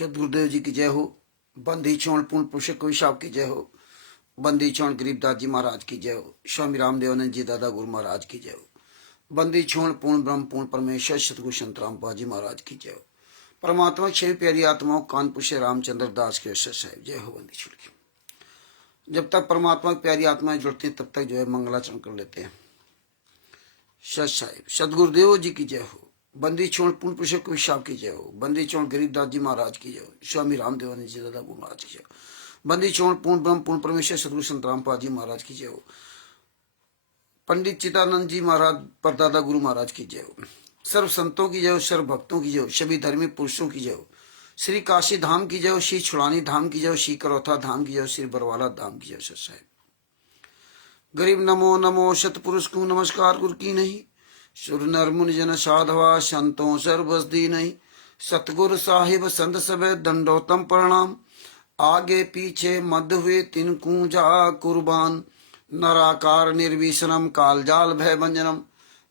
सदगुरुदेव जी की जय हो। बंदी छोड़ पूर्ण पुरुष कोई साहब की जय हो। बंदी छोड़ गरीबदास जी महाराज की जय हो। स्वामी रामदेवानंद जी दादा गुरु महाराज की जय हो। बंदी छोड़ पूर्ण ब्रह्म पूर्ण परमेश्वर सतगुरु संत रामपाल जी महाराज की जय हो। परमात्मा छह प्यारी आत्माओं कानपुर से रामचंद्र दास के साहब जय हो। बंदी छोड़ की जब तक परमात्मा की प्यारी आत्माएं जुड़ती हैं तब तक जो है मंगलाचरण कर लेते हैं। सत साहिब सदगुरुदेव जी की जय हो। बंदी छोड़ पूर्ण पुरुष कोई साहब की जय हो। बंदी छोड़ गरीबदास जी महाराज की जय हो। स्वामी रामदेवानंद जी दादा गुरु महाराज की जय हो। बंदी छोड़ पूर्ण ब्रह्म पूर्ण परमेश्वर सतगुरु संत रामपाल जी महाराज की जय हो। पंडित चिदानंद जी महाराज परदादा गुरु महाराज की जय हो। सर्व संतों की जय हो। सर्व भक्तों की जय हो। सभी धर्मी पुरुषों की जय हो। श्री काशी धाम की जय हो। श्री छुड़ानी धाम की जय हो। श्री करौथा धाम की जय हो। श्री बरवाला धाम की जय हो। सत साहिब गरीब नमो नमो सतपुरुष को नमस्कार गुरु की नहीं। सुर नर मुनि जन साधवा संतों सर्वस दी नहीं। सतगुरु साहिब संत सब दंडोतम प्रणाम। आगे पीछे मध्य हुए तिनकू जा कुर्बान। नराकार निर्विशनम काल जाल भय भंजनम।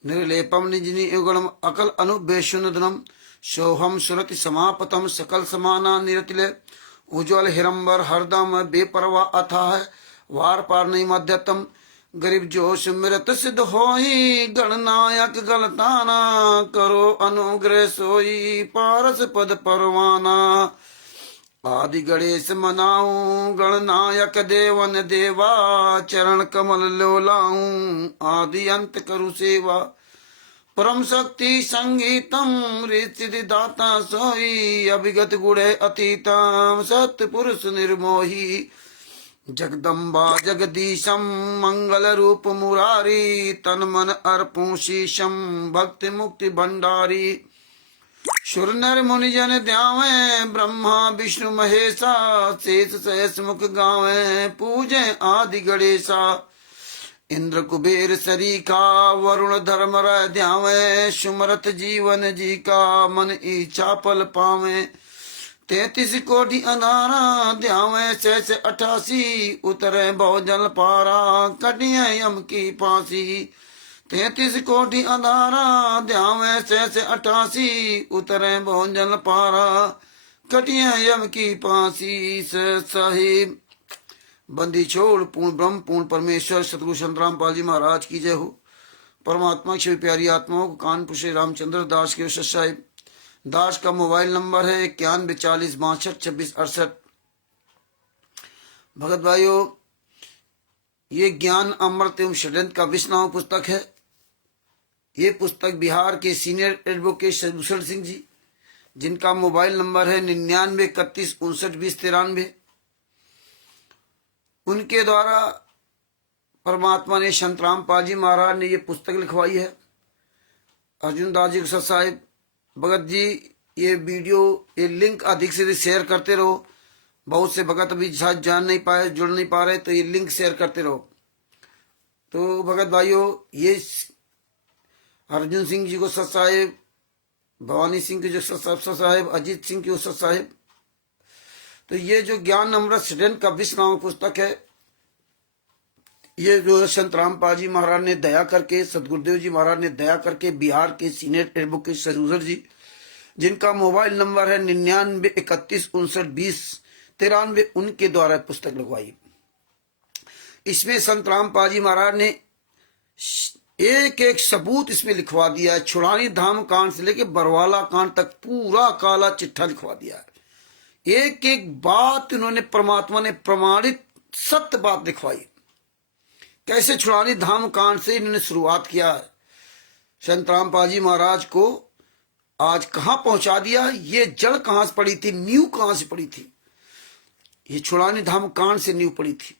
निर्लेपम निजनी युगणम अकल अनुबेशुनदनम। सोहम सुरति समापतम सकल समाना निरतिले। उज्ज्वल हिरंबर हरदम बेपरवा अथाह वार पार नहीं मध्यतम। गरीब जो सुमिरत सिद्ध होई गणनायक गलताना। करो अनुग्रह सोई पारस पद परवाना। आदि गणेश मनाऊं गणनायक देवन देवा। चरण कमल लोलाऊं आदि अंत करु सेवा। परम शक्ति संगीतम रिसिद्धि दाता सोई। अभिगत गुणे अतीतम सत्पुरुष निर्मोही। जगदम्बा जगदीशम मंगल रूप मुरारी। तन मन अर्पूं शीशम भक्ति मुक्ति भंडारी। सुर नर मुनि जन ध्यावे ब्रह्मा विष्णु महेशा। शेष सहस मुख गावे पूजे आदि गणेशा। इंद्र कुबेर सरीखा वरुण धर्म रह ध्यावे। सुमरत जीवन जी का मन इच्छा फल पावे। 33 कोटि अनारा ध्यावे सहस 88। उतरे बहुजल पारा कटिया यम की फांसी। 33 कोटि अनारा ध्यावे सहस 88। उतरे बहुजल पारा कटिया यम की फांसी। साहिब बंदी छोड़ पूर्ण ब्रह्म पूर्ण परमेश्वर सतगुरु संत रामपाल जी महाराज की जय हो। परमात्मा की प्यारी आत्माओं को कानपुर से रामचंद्र दास के सत साहिब। दास का मोबाइल नंबर है 9140622668। भगत भाइयों, ये ज्ञान अमृत एवं षड्यंत्र का विश्वनाम पुस्तक है। ये पुस्तक बिहार के सीनियर एडवोकेट सदभूषण सिंह जी, जिनका मोबाइल नंबर है 9931592093, उनके द्वारा परमात्मा ने संत रामपाल जी महाराज ने ये पुस्तक लिखवाई है। अर्जुन दास जी सत साहिब भगत जी, ये वीडियो ये लिंक अधिक से अधिक शेयर करते रहो। बहुत से भगत अभी शायद जान नहीं पाए, जुड़ नहीं पा रहे, तो ये लिंक शेयर करते रहो। तो भगत भाइयों, ये अर्जुन सिंह जी को सत साहिब, भवानी सिंह की जो सत साहिब, अजीत सिंह की सत साहिब। तो ये जो ज्ञान अमृत षड्यंत्र का विश्व पुस्तक है, ये जो संत रामपाल जी महाराज ने दया करके, सदगुरुदेव जी महाराज ने दया करके बिहार के सीनियर एडवोकेट सदभूषण जी, जिनका मोबाइल नंबर है 9931592093, उनके द्वारा पुस्तक लगवाई। इसमें संत रामपाल जी महाराज ने एक एक सबूत इसमें लिखवा दिया है। छुड़ानी धाम कांड से लेके बरवाला कांड तक पूरा काला चिट्ठा लिखवा दिया है। एक एक बात उन्होंने, परमात्मा ने प्रमाणित सत्य बात लिखवाई। कैसे छुड़ानी धाम कांड से इन्होंने शुरुआत किया, संत रामपाल जी महाराज को आज कहां पहुंचा दिया, ये जड़ कहां से पड़ी थी, नींव कहां से पड़ी थी, ये छुड़ानी धाम कांड से नींव पड़ी थी।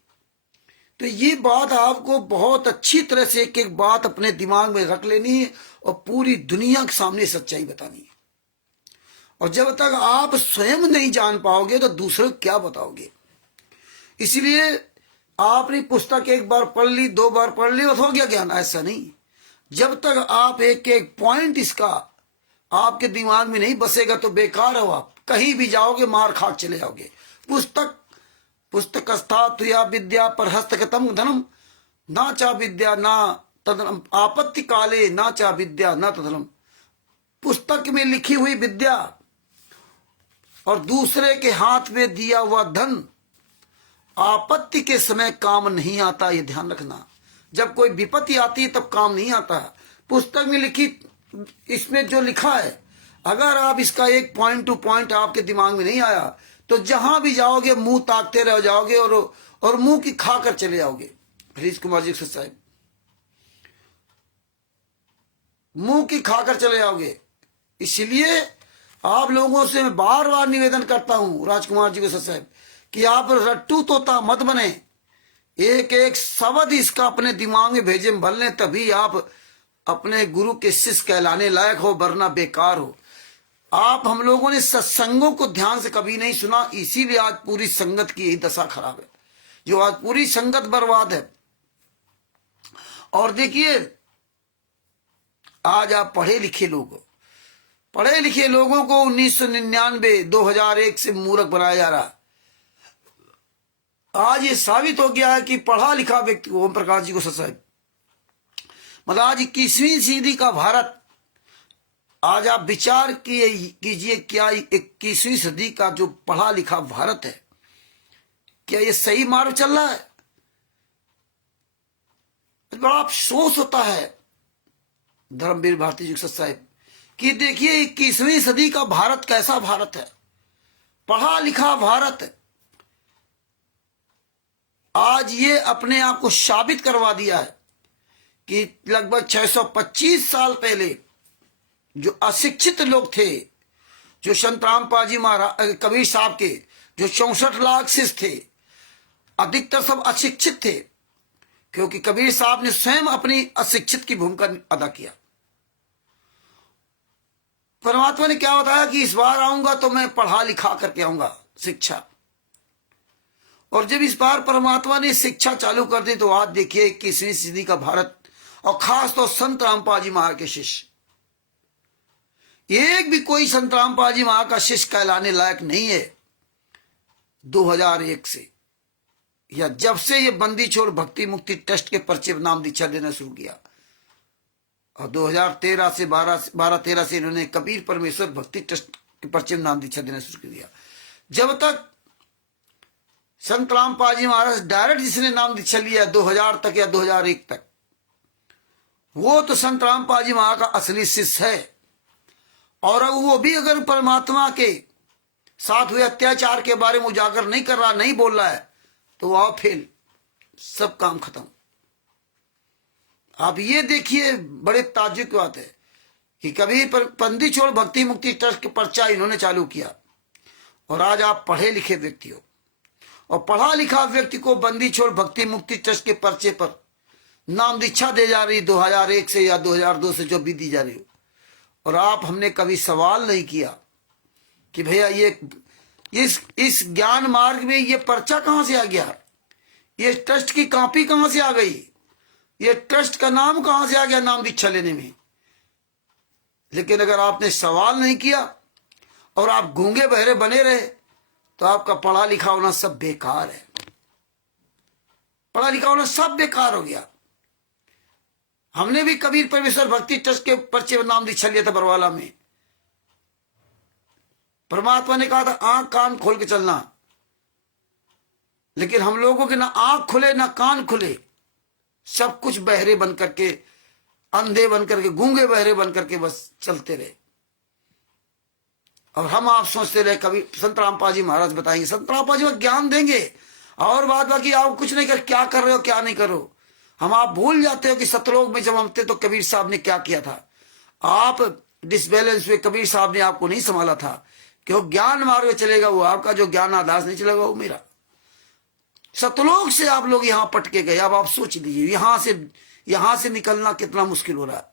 तो ये बात आपको बहुत अच्छी तरह से एक एक बात अपने दिमाग में रख लेनी है और पूरी दुनिया के सामने सच्चाई बतानी है। और जब तक आप स्वयं नहीं जान पाओगे तो दूसरों को क्या बताओगे। इसलिए आपने पुस्तक एक बार पढ़ ली, 2 बार पढ़ ली और हो गया ज्ञान, ऐसा नहीं। जब तक आप एक एक पॉइंट इसका आपके दिमाग में नहीं बसेगा तो बेकार हो। आप कहीं भी जाओगे मार खा चले जाओगे। पुस्तकस्था या विद्या पर हस्तगतम धनम ना चा विद्या ना तदनम आपत्ति काले ना चा विद्या ना तदनम। पुस्तक में लिखी हुई विद्या और दूसरे के हाथ में दिया हुआ धन आपत्ति के समय काम नहीं आता, ये ध्यान रखना। जब कोई विपत्ति आती है तब काम नहीं आता। पुस्तक में लिखी, इसमें जो लिखा है, अगर आप इसका एक पॉइंट टू पॉइंट आपके दिमाग में नहीं आया तो जहां भी जाओगे मुंह ताकते रह जाओगे और मुंह की खाकर चले जाओगे। हरीश कुमार जी साहब, मुंह की खाकर चले जाओगे। इसलिए आप लोगों से मैं बार बार निवेदन करता हूं, राजकुमार जी साहब, कि आप रट्टू तोता मत बने। एक एक शब्द इसका अपने दिमाग में भेजे भर लें, तभी आप अपने गुरु के शिष्य कहलाने लायक हो, वरना बेकार हो। आप हम लोगों ने सत्संगों को ध्यान से कभी नहीं सुना, इसीलिए आज पूरी संगत की यही दशा खराब है, जो आज पूरी संगत बर्बाद है। और देखिए, आज आप पढ़े लिखे लोगों को 1999 2001 से मूर्ख बनाया जा रहा। आज ये साबित हो गया है कि पढ़ा लिखा व्यक्ति, ओम प्रकाश जी को साहब, मतलब आज 21वीं सदी का भारत, आज आप विचार कीजिए, क्या 21वीं सदी का जो पढ़ा लिखा भारत है, क्या ये सही मार्ग चल रहा है? बड़ा अफसोस होता है धर्मवीर भारती जी साहब कि देखिए 21वीं सदी का भारत कैसा भारत है, पढ़ा लिखा भारत। आज ये अपने आप को साबित करवा दिया है कि लगभग 625 साल पहले जो अशिक्षित लोग थे, जो संत रामपाल जी महाराज कबीर साहब के जो 64 लाख शिष्य थे, अधिकतर सब अशिक्षित थे, क्योंकि कबीर साहब ने स्वयं अपनी अशिक्षित की भूमिका अदा किया। परमात्मा ने क्या बताया कि इस बार आऊंगा तो मैं पढ़ा लिखा करके आऊंगा, शिक्षा। और जब इस बार परमात्मा ने शिक्षा चालू कर दी तो आज देखिए 21वीं सदी का भारत, और खास तो संत रामपाल जी महाराज के शिष्य, एक भी कोई संत रामपाल जी महाराज का शिष्य कहलाने लायक नहीं है। 2001 से या जब से ये बंदी छोड़ भक्ति मुक्ति ट्रस्ट के पर्चे नाम दीक्षा देना शुरू किया, और 2013 से 12-13 से इन्होंने कबीर परमेश्वर भक्ति ट्रस्ट के पर्चे नाम दीक्षा देना शुरू कर दिया। जब तक संत रामपाल जी महाराज डायरेक्ट जिसने नाम दीक्षा लिया 2000 तक या 2001 तक, वो तो संत रामपाल जी महाराज का असली शिष्य है। और अब वो भी अगर परमात्मा के साथ हुए अत्याचार के बारे में उजागर नहीं कर रहा, नहीं बोल रहा है, तो आओ फेल, सब काम खत्म। आप ये देखिए, बड़े ताज्जुब की बात है कि कभी बंदी छोड़ भक्ति मुक्ति ट्रस्ट के पर्चा इन्होंने चालू किया, और आज आप पढ़े लिखे व्यक्ति हो, और पढ़ा लिखा व्यक्ति को बंदी छोड़ भक्ति मुक्ति ट्रस्ट के पर्चे पर नाम दीक्षा दे जा रही 2001 से या 2002 से जो भी दी जा रही हो। और आप, हमने कभी सवाल नहीं किया कि भैया ये इस ज्ञान मार्ग में ये पर्चा कहां से आ गया, ये ट्रस्ट की कॉपी कहां से आ गई, ये ट्रस्ट का नाम कहां से आ गया नाम दीक्षा लेने में। लेकिन अगर आपने सवाल नहीं किया और आप गूंगे बहरे बने रहे तो आपका पढ़ा लिखा होना सब बेकार है, पढ़ा लिखा होना सब बेकार हो गया। हमने भी कबीर परमेश्वर भक्ति ट्रस्ट के पर्चे में नाम दीक्षा लिया था बरवाला में। परमात्मा ने कहा था आंख कान खोल के चलना, लेकिन हम लोगों के ना आंख खुले ना कान खुले, सब कुछ बहरे बन करके, अंधे बन करके, गूंगे बहरे बन करके बस चलते रहे। और हम आप सोचते रहे कभी संत रामपाल जी महाराज बताएंगे, संत रामपाल जी ज्ञान देंगे, और बात बाकी आप कुछ नहीं कर, क्या कर रहे हो क्या नहीं करो। हम आप भूल जाते हो कि सतलोक में जब हम थे तो कबीर साहब ने क्या किया था। आप डिसबैलेंस हुए, कबीर साहब ने आपको नहीं संभाला था, क्यों ज्ञान मार्ग में चलेगा वो आपका, जो ज्ञान आदास नहीं चलेगा वो मेरा। सतलोक से आप लोग यहाँ पटके गए। अब आप सोच लीजिए यहां से निकलना कितना मुश्किल हो रहा है।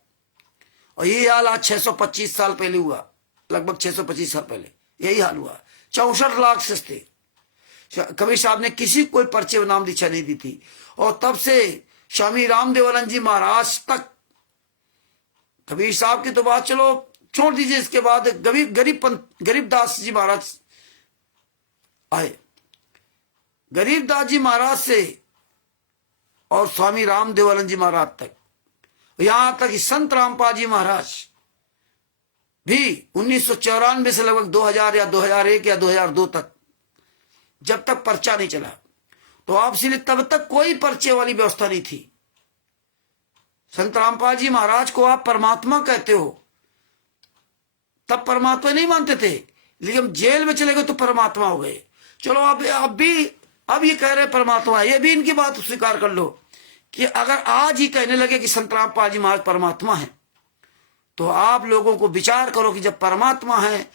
और ये हाल आज 625 साल पहले हुआ, लगभग 625 साल पहले यही हाल हुआ। 64 लाख शिष्य थे। कबीर साहब ने किसी कोई पर्चे नाम दीक्षा नहीं दी थी, और तब से स्वामी रामदेवानंद जी महाराज तक, कबीर साहब की तो बात चलो छोड़ दीजिए, इसके बाद गरीबदास जी महाराज आए। गरीबदास जी महाराज से और स्वामी रामदेवानंद जी महाराज तक, यहां तक कि संत रामपाल जी महाराज भी 1994 से लगभग 2000 या 2001 या 2002 तक, जब तक पर्चा नहीं चला, तो आप इसलिए तब तक कोई पर्चे वाली व्यवस्था नहीं थी। संत रामपाल जी महाराज को आप परमात्मा कहते हो, तब परमात्मा नहीं मानते थे, लेकिन जेल में चले गए तो परमात्मा हो गए। चलो अब ये कह रहे परमात्मा, ये भी इनकी बात स्वीकार कर लो कि अगर आज ही कहने लगे कि संत रामपाल जी महाराज परमात्मा है, तो आप लोगों को विचार करो कि जब परमात्मा है,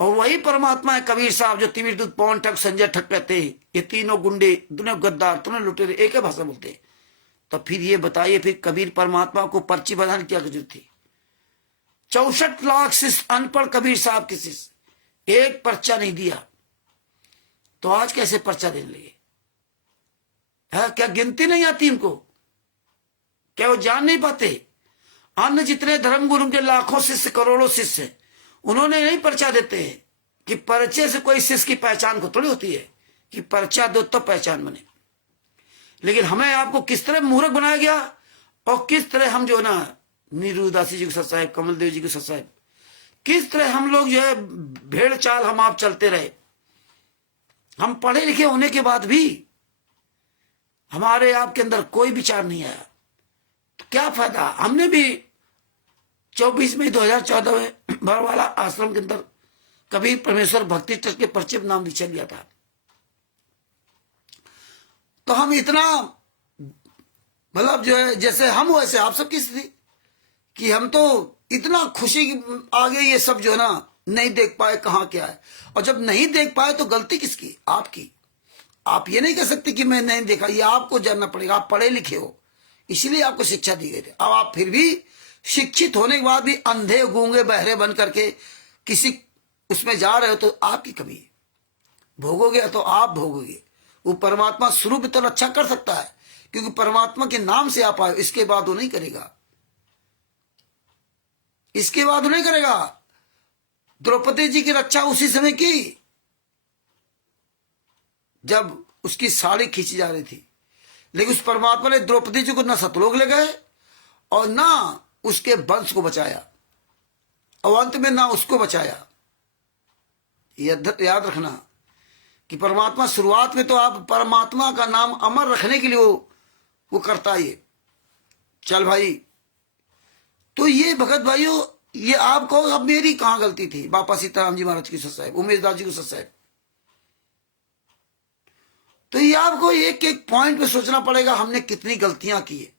और वही परमात्मा है कबीर साहब जो तिमिर दूत पवन ठग संजय ठग कहते हैं, ये तीनों गुंडे, दोनों गद्दार, दोनों लुटेरे एक ही भाषा बोलते हैं, तो फिर ये बताइए, फिर कबीर परमात्मा को पर्ची बनाने की क्या जरूरत थी? 64 लाख शिष्य, अनपढ़ कबीर साहब के शिष्य, एक पर्चा नहीं दिया, तो आज कैसे पर्चा देने लगे? है क्या गिनती नहीं आती इनको? क्या वो जान नहीं पाते? अन्य जितने धर्म गुरु के लाखों शिष्य, करोड़ों शिष्य, उन्होंने नहीं पर्चा देते हैं कि पर्चे से कोई शिष्य की पहचान को थोड़ी होती है कि पर्चा दो तो पहचान बने। लेकिन हमें आपको किस तरह मूर्ख बनाया गया, और किस तरह हम जो है ना, नीरू उदासी जी को सत साहेब, कमल देव जी को सत साहेब, किस तरह हम लोग जो है भेड़ चाल हम आप चलते रहे। हम पढ़े लिखे होने के बाद भी हमारे आपके अंदर कोई विचार नहीं आया, तो क्या फायदा? हमने भी 24 मई 2014 में बरवाला आश्रम के अंदर कबीर परमेश्वर भक्ति ट्रस्ट के पर्चे नाम नीचे लिया था। तो हम इतना मतलब जो है, जैसे हम वैसे आप सबकी स्थिति, कि हम तो इतना खुशी आगे ये सब जो है ना नहीं देख पाए कहाँ क्या है। और जब नहीं देख पाए तो गलती किसकी? आपकी। आप ये नहीं कह सकते कि मैं नहीं देखा, ये आपको जानना पड़ेगा। आप पढ़े लिखे हो, इसलिए आपको शिक्षा दी गई थी। अब आप फिर भी शिक्षित होने के बाद भी अंधे गूंगे बहरे बन करके किसी उसमें जा रहे हो, तो आपकी कमी है। भोगोगे तो आप भोगोगे। वो परमात्मा शुरू भी तो अच्छा कर सकता है, क्योंकि परमात्मा के नाम से आप आए, इसके बाद वो नहीं करेगा, इसके बाद वो नहीं करेगा। द्रौपदी जी की रक्षा उसी समय की जब उसकी साड़ी खींची जा रही थी, लेकिन उस परमात्मा ने द्रौपदी जी को ना सतलोक ले गए और ना उसके वंश को बचाया, और अंत में ना उसको बचाया। याद रखना कि परमात्मा शुरुआत में तो आप परमात्मा का नाम अमर रखने के लिए वो करता है। चल भाई, तो ये भगत भाइयों, ये आप कहो अब मेरी कहां गलती थी? बापा सीताराम जी महाराज की सत साहेब, उमेश दास जी को सत साहेब। तो ये आपको एक एक पॉइंट पे सोचना पड़ेगा, हमने कितनी गलतियां की है,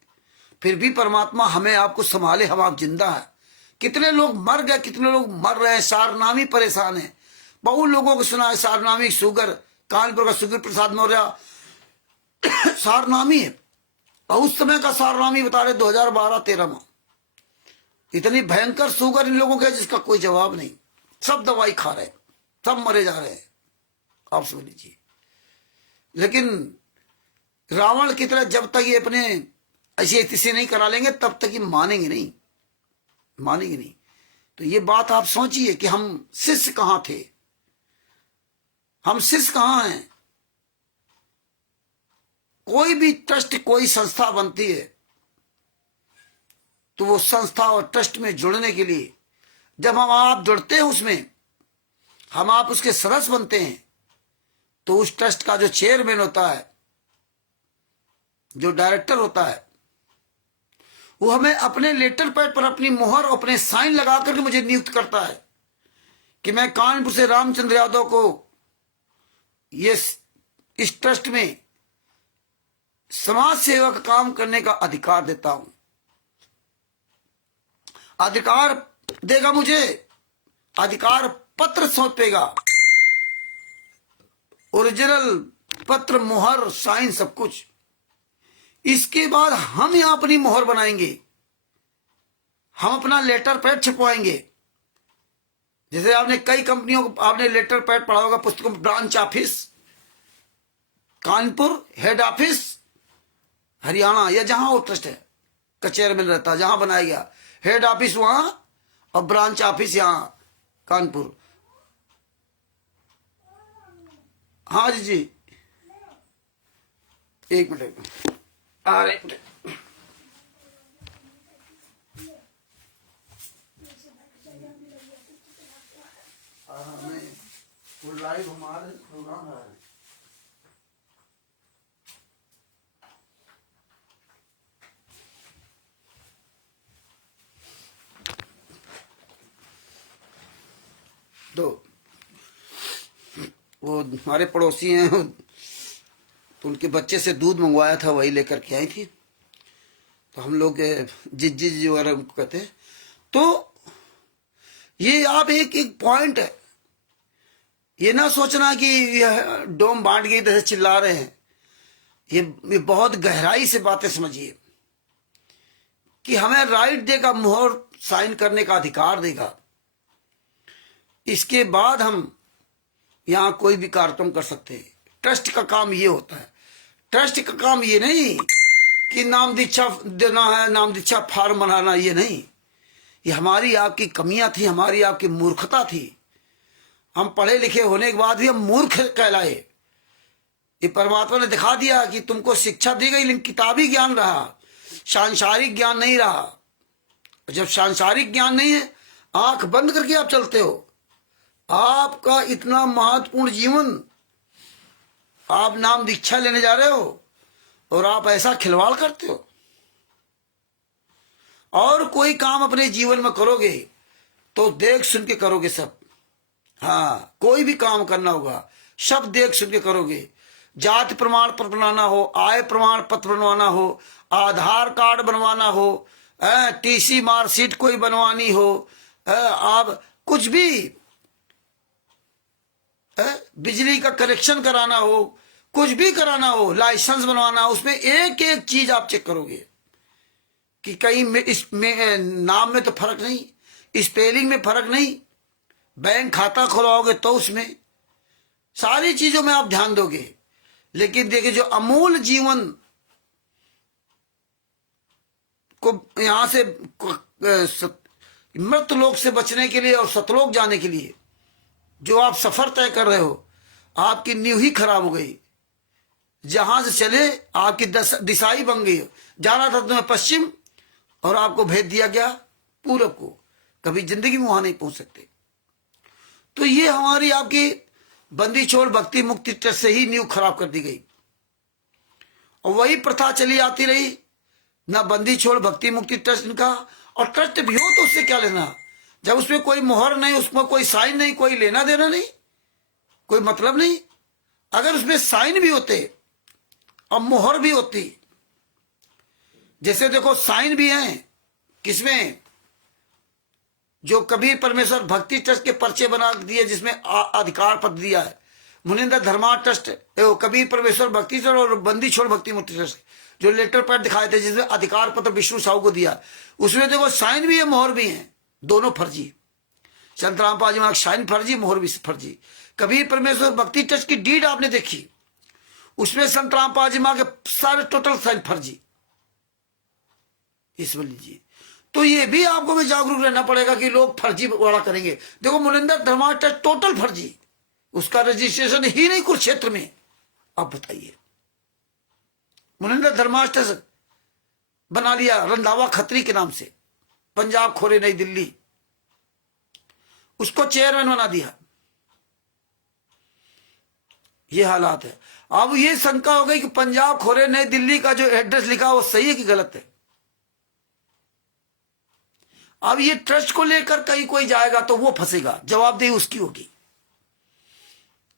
फिर भी परमात्मा हमें आपको संभाले, हम आप जिंदा है। कितने लोग मर गए, कितने लोग मर रहे हैं, सारनामी परेशान है। बहुत लोगों को सुना है सारनामी, शुगर, कानपुर का शुगर प्रसाद मौर्य सारनामी है, और उस समय का सारनामी बता रहे 2012-13 में इतनी भयंकर शुगर इन लोगों के जिसका कोई जवाब नहीं। सब दवाई खा रहे हैं, सब मरे जा रहे हैं, आप समझ लीजिए। लेकिन रावण की तरह जब तक ये अपने ऐसी स्थिति नहीं करा लेंगे, तब तक ये मानेंगे नहीं, मानेंगे नहीं। तो ये बात आप सोचिए कि हम शिष्य कहां थे, हम शिष्य कहां हैं। कोई भी ट्रस्ट, कोई संस्था बनती है, तो वो संस्था और ट्रस्ट में जुड़ने के लिए जब हम आप जुड़ते हैं, उसमें हम आप उसके सदस्य बनते हैं, तो उस ट्रस्ट का जो चेयरमैन होता है, जो डायरेक्टर होता है, वो हमें अपने लेटर पैड पर अपनी मुहर, अपने साइन लगा करके मुझे नियुक्त करता है कि मैं कानपुर से रामचंद्र यादव को ये इस ट्रस्ट में समाज सेवा का काम करने का अधिकार देता हूं। अधिकार देगा मुझे, अधिकार पत्र सौंपेगा, ओरिजिनल पत्र, मुहर, साइन, सब कुछ। इसके बाद हम यहां अपनी मुहर बनाएंगे, हम अपना लेटर पैड छपवाएंगे। जैसे आपने कई कंपनियों को आपने लेटर पैड पढ़ा होगा, पुस्तकों, branch office Kanpur, head office Haryana, या जहां वो ट्रस्ट है का चेयरमैन रहता है, जहां बनाया गया, हेड ऑफिस वहां और ब्रांच ऑफिस यहां कानपुर। हाँ जी जी, एक मिनट आ रहे। हमें वो लाइव हमारे प्रोग्राम है। तो वो हमारे पड़ोसी हैं, तो उनके बच्चे से दूध मंगवाया था, वही लेकर के आई थी। तो हम लोग जिज्जी वगैरह उनको कहते हैं। तो ये आप एक एक पॉइंट है, ये ना सोचना कि यह डोम बांट गई तरह चिल्ला रहे हैं। ये बहुत गहराई से बातें समझिए कि हमें राइट देगा, मोहर साइन करने का अधिकार देगा। इसके बाद हम यहां कोई भी कार्यक्रम कर सकते हैं। ट्रस्ट का काम ये होता है। ट्रस्ट का काम ये नहीं कि नाम दीक्षा देना है, नाम दीक्षा फार्म बनाना, ये नहीं। ये हमारी आपकी कमियां थी, हमारी आपकी मूर्खता थी। हम पढ़े लिखे होने के बाद भी हम मूर्ख कहलाए। ये परमात्मा ने दिखा दिया कि तुमको शिक्षा दी गई, लेकिन किताबी ज्ञान रहा, सांसारिक ज्ञान नहीं रहा। जब सांसारिक ज्ञान नहीं है, आंख बंद करके आप चलते हो। आपका इतना महत्वपूर्ण जीवन, आप नाम दीक्षा लेने जा रहे हो और आप ऐसा खिलवाड़ करते हो। और कोई काम अपने जीवन में करोगे तो देख सुन के करोगे सब। हाँ, कोई भी काम करना होगा सब देख सुन के करोगे। जाति प्रमाण पत्र बनाना हो, आय प्रमाण पत्र बनवाना हो, आधार कार्ड बनवाना हो, टीसी मार्कशीट कोई बनवानी हो, आप कुछ भी, बिजली का कनेक्शन कराना हो, कुछ भी कराना हो, लाइसेंस बनवाना हो, उसमें एक एक चीज आप चेक करोगे कि कहीं में इसमें नाम में तो फर्क नहीं, स्पेलिंग में फर्क नहीं। बैंक खाता खुलवाओगे तो उसमें सारी चीजों में आप ध्यान दोगे। लेकिन देखिए, जो अमूल जीवन को यहां से मृत लोक से बचने के लिए और सतलोक जाने के लिए जो आप सफर तय कर रहे हो, आपकी नींव ही खराब हो गई। जहां से चले आपकी दिशा ही बन गई। जाना था तुम्हें पश्चिम और आपको भेज दिया गया पूरब को। कभी जिंदगी में वहां नहीं पहुंच सकते। तो ये हमारी आपकी बंदी छोड़ भक्ति मुक्ति ट्रस्ट से ही नींव खराब कर दी गई और वही प्रथा चली आती रही। ना बंदी छोड़ भक्ति मुक्ति ट्रस्ट इनका, और ट्रस्ट भी हो तो उससे क्या लेना, जब उसमें कोई मोहर नहीं, उसमें कोई साइन नहीं, कोई लेना देना नहीं, कोई मतलब नहीं। अगर उसमें साइन भी होते और मोहर भी होती, जैसे देखो साइन भी हैं किसमें, जो कबीर परमेश्वर भक्ति ट्रस्ट के पर्चे बना दिए जिसमें अधिकार पत्र दिया है। मुनिंदर धर्मा ट्रस्ट, कबीर परमेश्वर भक्ति ट्रस्ट और बंदी छोड़ भक्ति मुक्ति ट्रस्ट जो लेटर पैड दिखाए थे जिसमें अधिकार पत्र विष्णु साहू को दिया, उसमें देखो साइन भी है मोहर भी है, दोनों फर्जी। संत रामपाल जी महाराज साइन फर्जी, मोहर भी फर्जी। कबीर परमेश्वर भक्ति ट्रस्ट की डीड आपने देखी, उसमें संत रामपाल जी महाराज के सारे टोटल साइन फर्जी। इस लीजिए, तो ये भी आपको भी जागरूक रहना पड़ेगा कि लोग फर्जी वाला करेंगे। देखो मुनिंदर धर्मा ट्रस्ट टोटल फर्जी, उसका रजिस्ट्रेशन ही नहीं कुरुक्षेत्र में। आप बताइए, मुनिंदर धर्मा ट्रस्ट बना लिया रंधावा खत्री के नाम से, पंजाब खोरे नई दिल्ली, उसको चेयरमैन बना दिया। ये हालात है। अब ये शंका हो गई कि पंजाब खोरे नई दिल्ली का जो एड्रेस लिखा वो सही है कि गलत है। अब ये ट्रस्ट को लेकर कहीं कोई जाएगा तो वो फंसेगा, जवाबदेही उसकी होगी।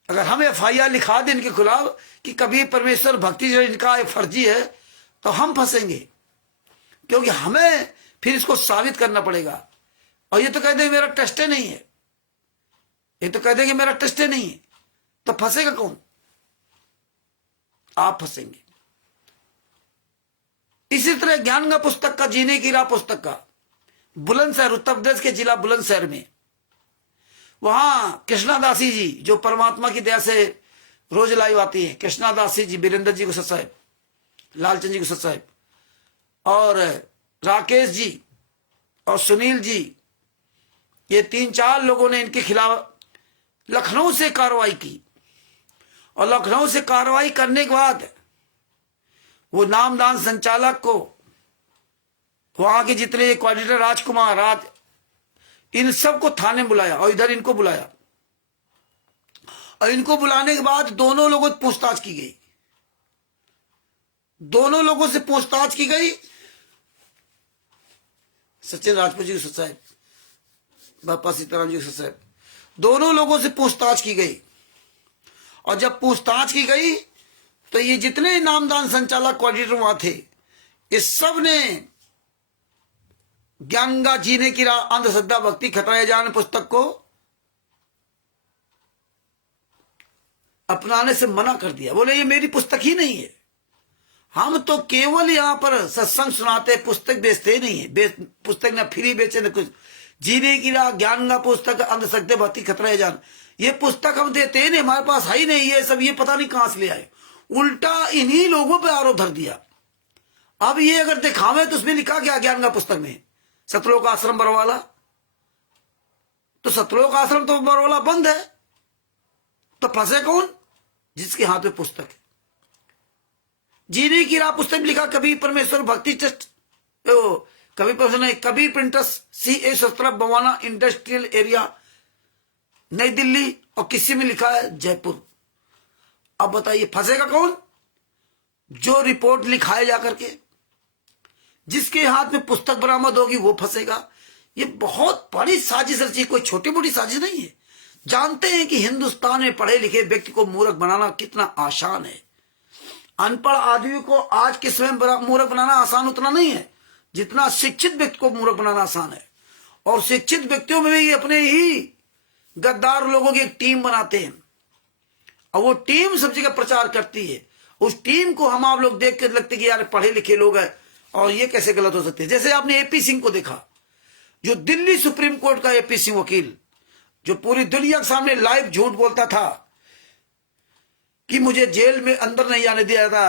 अगर हम एफआईआर लिखा दें इनके खिलाफ कि कबीर परमेश्वर भक्ति जो इनका फर्जी है, तो हम फंसेंगे, क्योंकि हमें फिर इसको साबित करना पड़ेगा। और ये तो कह दे मेरा ट्रस्ट नहीं है, ये तो कह देंगे मेरा ट्रस्ट नहीं है, तो फंसेगा कौन? आप फंसेंगे। इसी तरह ज्ञान का पुस्तक का, जीने की राह पुस्तक का, बुलंदशहर उत्तर प्रदेश के जिला बुलंदशहर में, वहां कृष्णादासी जी जो परमात्मा की दया से रोज लाइव आती है, कृष्णादासी जी, वीरेंद्र जी को सत साहेब, लालचंद जी को सत साहेब, और राकेश जी और सुनील जी, ये 3-4 लोगों ने इनके खिलाफ लखनऊ से कार्रवाई की। और लखनऊ से कार्रवाई करने के बाद वो नामदान संचालक को, वहां के जितने कोऑर्डिनेटर राजकुमार राज, इन सबको थाने बुलाया और इधर इनको बुलाया और इनको बुलाने के बाद दोनों लोगों से पूछताछ की गई, दोनों लोगों से पूछताछ की गई। सचिन राजपूत जी साहब, बापा सीताराम जी साहब, दोनों लोगों से पूछताछ की गई। और जब पूछताछ की गई तो ये जितने नामदान संचालक कोऑर्डिनेटर वहां थे, इस सब ने ज्ञानगंगा जीने की राह अंधश्रद्धा भक्ति खतरा जान पुस्तक को अपनाने से मना कर दिया। बोले ये मेरी पुस्तक ही नहीं है, हम तो केवल यहां पर सत्संग सुनाते, पुस्तक बेचते नहीं है, पुस्तक ना फ्री बेचे न कुछ। जीने की राह ज्ञानगंगा पुस्तक अंधश्रद्धा भक्ति खतरा जान, ये पुस्तक हम देते ही नहीं, हमारे पास है ही नहीं, ये सब ये पता नहीं कहां से ले आए। उल्टा इन्हीं लोगों पे आरोप धर दिया। अब ये अगर दिखावे तो उसमें लिखा क्या ज्ञानगंगा पुस्तक में, सतलोक आश्रम बरवाला, तो सतलोक आश्रम तो बरवाला बंद है, तो फंसे कौन? जिसके हाथ में पुस्तक है। जीने की राह पुस्तक में लिखा कबीर परमेश्वर भक्ति ट्रस्ट, कबीर परमेश्वर ने, Kabir printers CA 17 Bawana industrial area नई दिल्ली, और किसी में लिखा है जयपुर। अब बताइए फंसेगा कौन? जो रिपोर्ट लिखाए जाकर के, जिसके हाथ में पुस्तक बरामद होगी वो फंसेगा। ये बहुत बड़ी साजिश रची, कोई छोटी मोटी साजिश नहीं है। जानते हैं कि हिंदुस्तान में पढ़े लिखे व्यक्ति को मूर्ख बनाना कितना आसान है। अनपढ़ आदमी को आज के समय मूर्ख बनाना आसान उतना नहीं है जितना शिक्षित व्यक्ति को मूर्ख बनाना आसान है। और शिक्षित व्यक्तियों में भी अपने ही गद्दार लोगों की एक टीम बनाते हैं, और वो टीम सब जगह प्रचार करती है। उस टीम को हम आप लोग देख के लगते कि यार पढ़े लिखे लोग हैं और ये कैसे गलत हो सकते हैं। जैसे आपने AP सिंह को देखा, जो दिल्ली सुप्रीम कोर्ट का AP सिंह वकील, जो पूरी दुनिया के सामने लाइव झूठ बोलता था कि मुझे जेल में अंदर नहीं जाने दिया था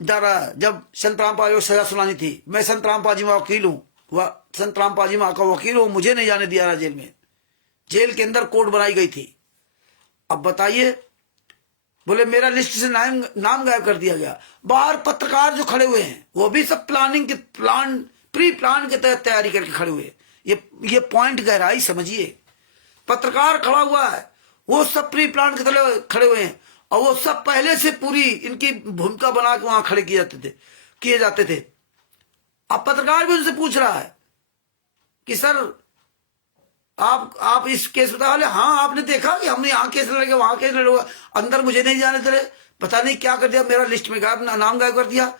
जा रहा, जब संत रामपाल को सजा सुनानी थी, मैं संत रामपाल जी का वकील हूं, वह संत रामपाल जी का वकील हूं, मुझे नहीं जाने दिया रहा जेल में। जेल के अंदर कोर्ट बनाई गई थी। अब बताइए, बोले मेरा लिस्ट से नाम गायब कर दिया गया। बाहर पत्रकार जो खड़े हुए हैं वो भी सब प्री प्लान के तहत तैयारी करके खड़े हुए। ये पॉइंट गहराई समझिए। पत्रकार खड़ा हुआ है, वो सब प्री प्लान के तहत खड़े हुए हैं, और वो सब पहले से पूरी इनकी भूमिका बना के वहां खड़े किए जाते थे। अब पत्रकार भी उनसे पूछ रहा है कि सर आप इस केस बता रहे? हाँ, आपने देखा कि हमने यहाँ केस लड़ेगा, वहां केस लड़ेगा, अंदर मुझे नहीं जाने दे रहे, पता नहीं क्या कर दिया, मेरा लिस्ट में नाम गायब कर दिया।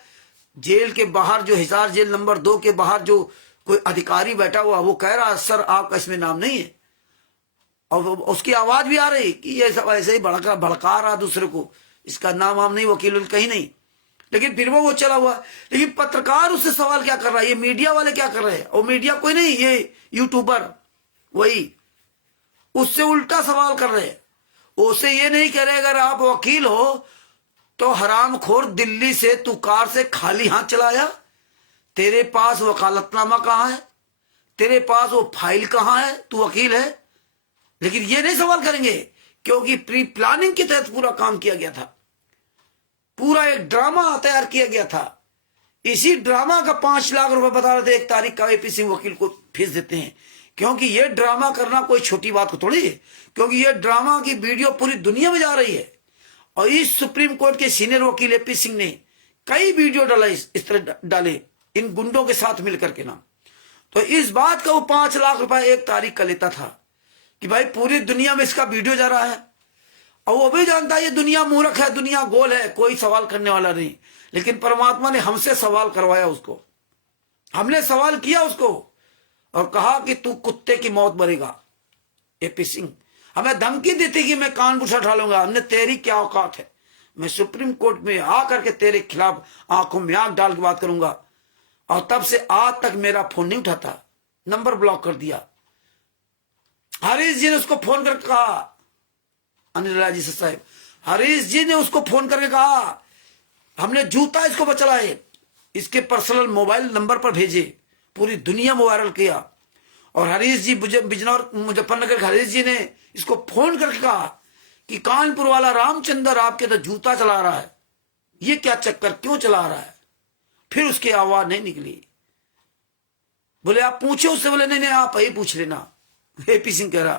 जेल के बाहर जो हिसार जेल नंबर 2 के बाहर जो कोई अधिकारी बैठा हुआ, वो कह रहा सर आपका इसमें नाम नहीं है, और उसकी आवाज भी आ रही कि ये सब ऐसे ही भड़का रहा दूसरे को, इसका नाम हम नहीं, वकील कहीं नहीं। लेकिन फिर वो चला हुआ। लेकिन पत्रकार उससे सवाल क्या कर रहा है, ये मीडिया वाले क्या कर रहे हैं? और मीडिया कोई नहीं, ये यूट्यूबर वही उससे उल्टा सवाल कर रहे हैं। उसे ये नहीं कह रहे अगर आप वकील हो तो हरामखोर दिल्ली से तू कार से खाली हाथ चलाया, तेरे पास वकालतनामा कहां है, तेरे पास वो फाइल कहां है, तू वकील है। लेकिन ये नहीं सवाल करेंगे, क्योंकि प्री प्लानिंग के तहत पूरा काम किया गया था, पूरा एक ड्रामा तैयार किया गया था। इसी ड्रामा का 5 लाख रुपए बता रहे थे, 1 तारीख का AP सिंह वकील को फीस देते हैं, क्योंकि ये ड्रामा करना कोई छोटी बात को थोड़ी है, क्योंकि ये ड्रामा की वीडियो पूरी दुनिया में जा रही है। और इस सुप्रीम कोर्ट के सीनियर वकील AP सिंह ने कई वीडियो डाला, इस तरह डाले इन गुंडों के साथ मिलकर के नाम। तो इस बात का वो 5 लाख रुपए 1 तारीख का लेता था कि भाई पूरी दुनिया में इसका वीडियो जा रहा है, और वो भी जानता है ये दुनिया मूर्ख है, दुनिया गोल है, कोई सवाल करने वाला नहीं। लेकिन परमात्मा ने हमसे सवाल करवाया उसको, हमने सवाल किया उसको और कहा कि तू कुत्ते की मौत मरेगा। AP सिंह हमें धमकी देती कि मैं कान पूछा उठा लूंगा, हमने तेरी क्या औकात है, मैं सुप्रीम कोर्ट में आकर के तेरे खिलाफ आंखों में आंख डाल के बात करूंगा। और तब से आज तक मेरा फोन नहीं उठाता, नंबर ब्लॉक कर दिया। हरीश जी ने उसको फोन करके कहा, अनिल राजी साहब, हरीश जी ने उसको फोन करके कहा हमने जूता इसको बचला है, इसके पर्सनल मोबाइल नंबर पर भेजे, पूरी दुनिया में वायरल किया। और हरीश जी बिजनौर मुजफ्फरनगर हरीश जी ने इसको फोन करके कहा कि कानपुर वाला रामचंद्र आपके तो जूता चला रहा है, ये क्या चक्कर, क्यों चला रहा है? फिर उसकी आवाज नहीं निकली। बोले आप पूछे उससे, बोले नहीं आप ही पूछ लेना। AP सिंह कह रहा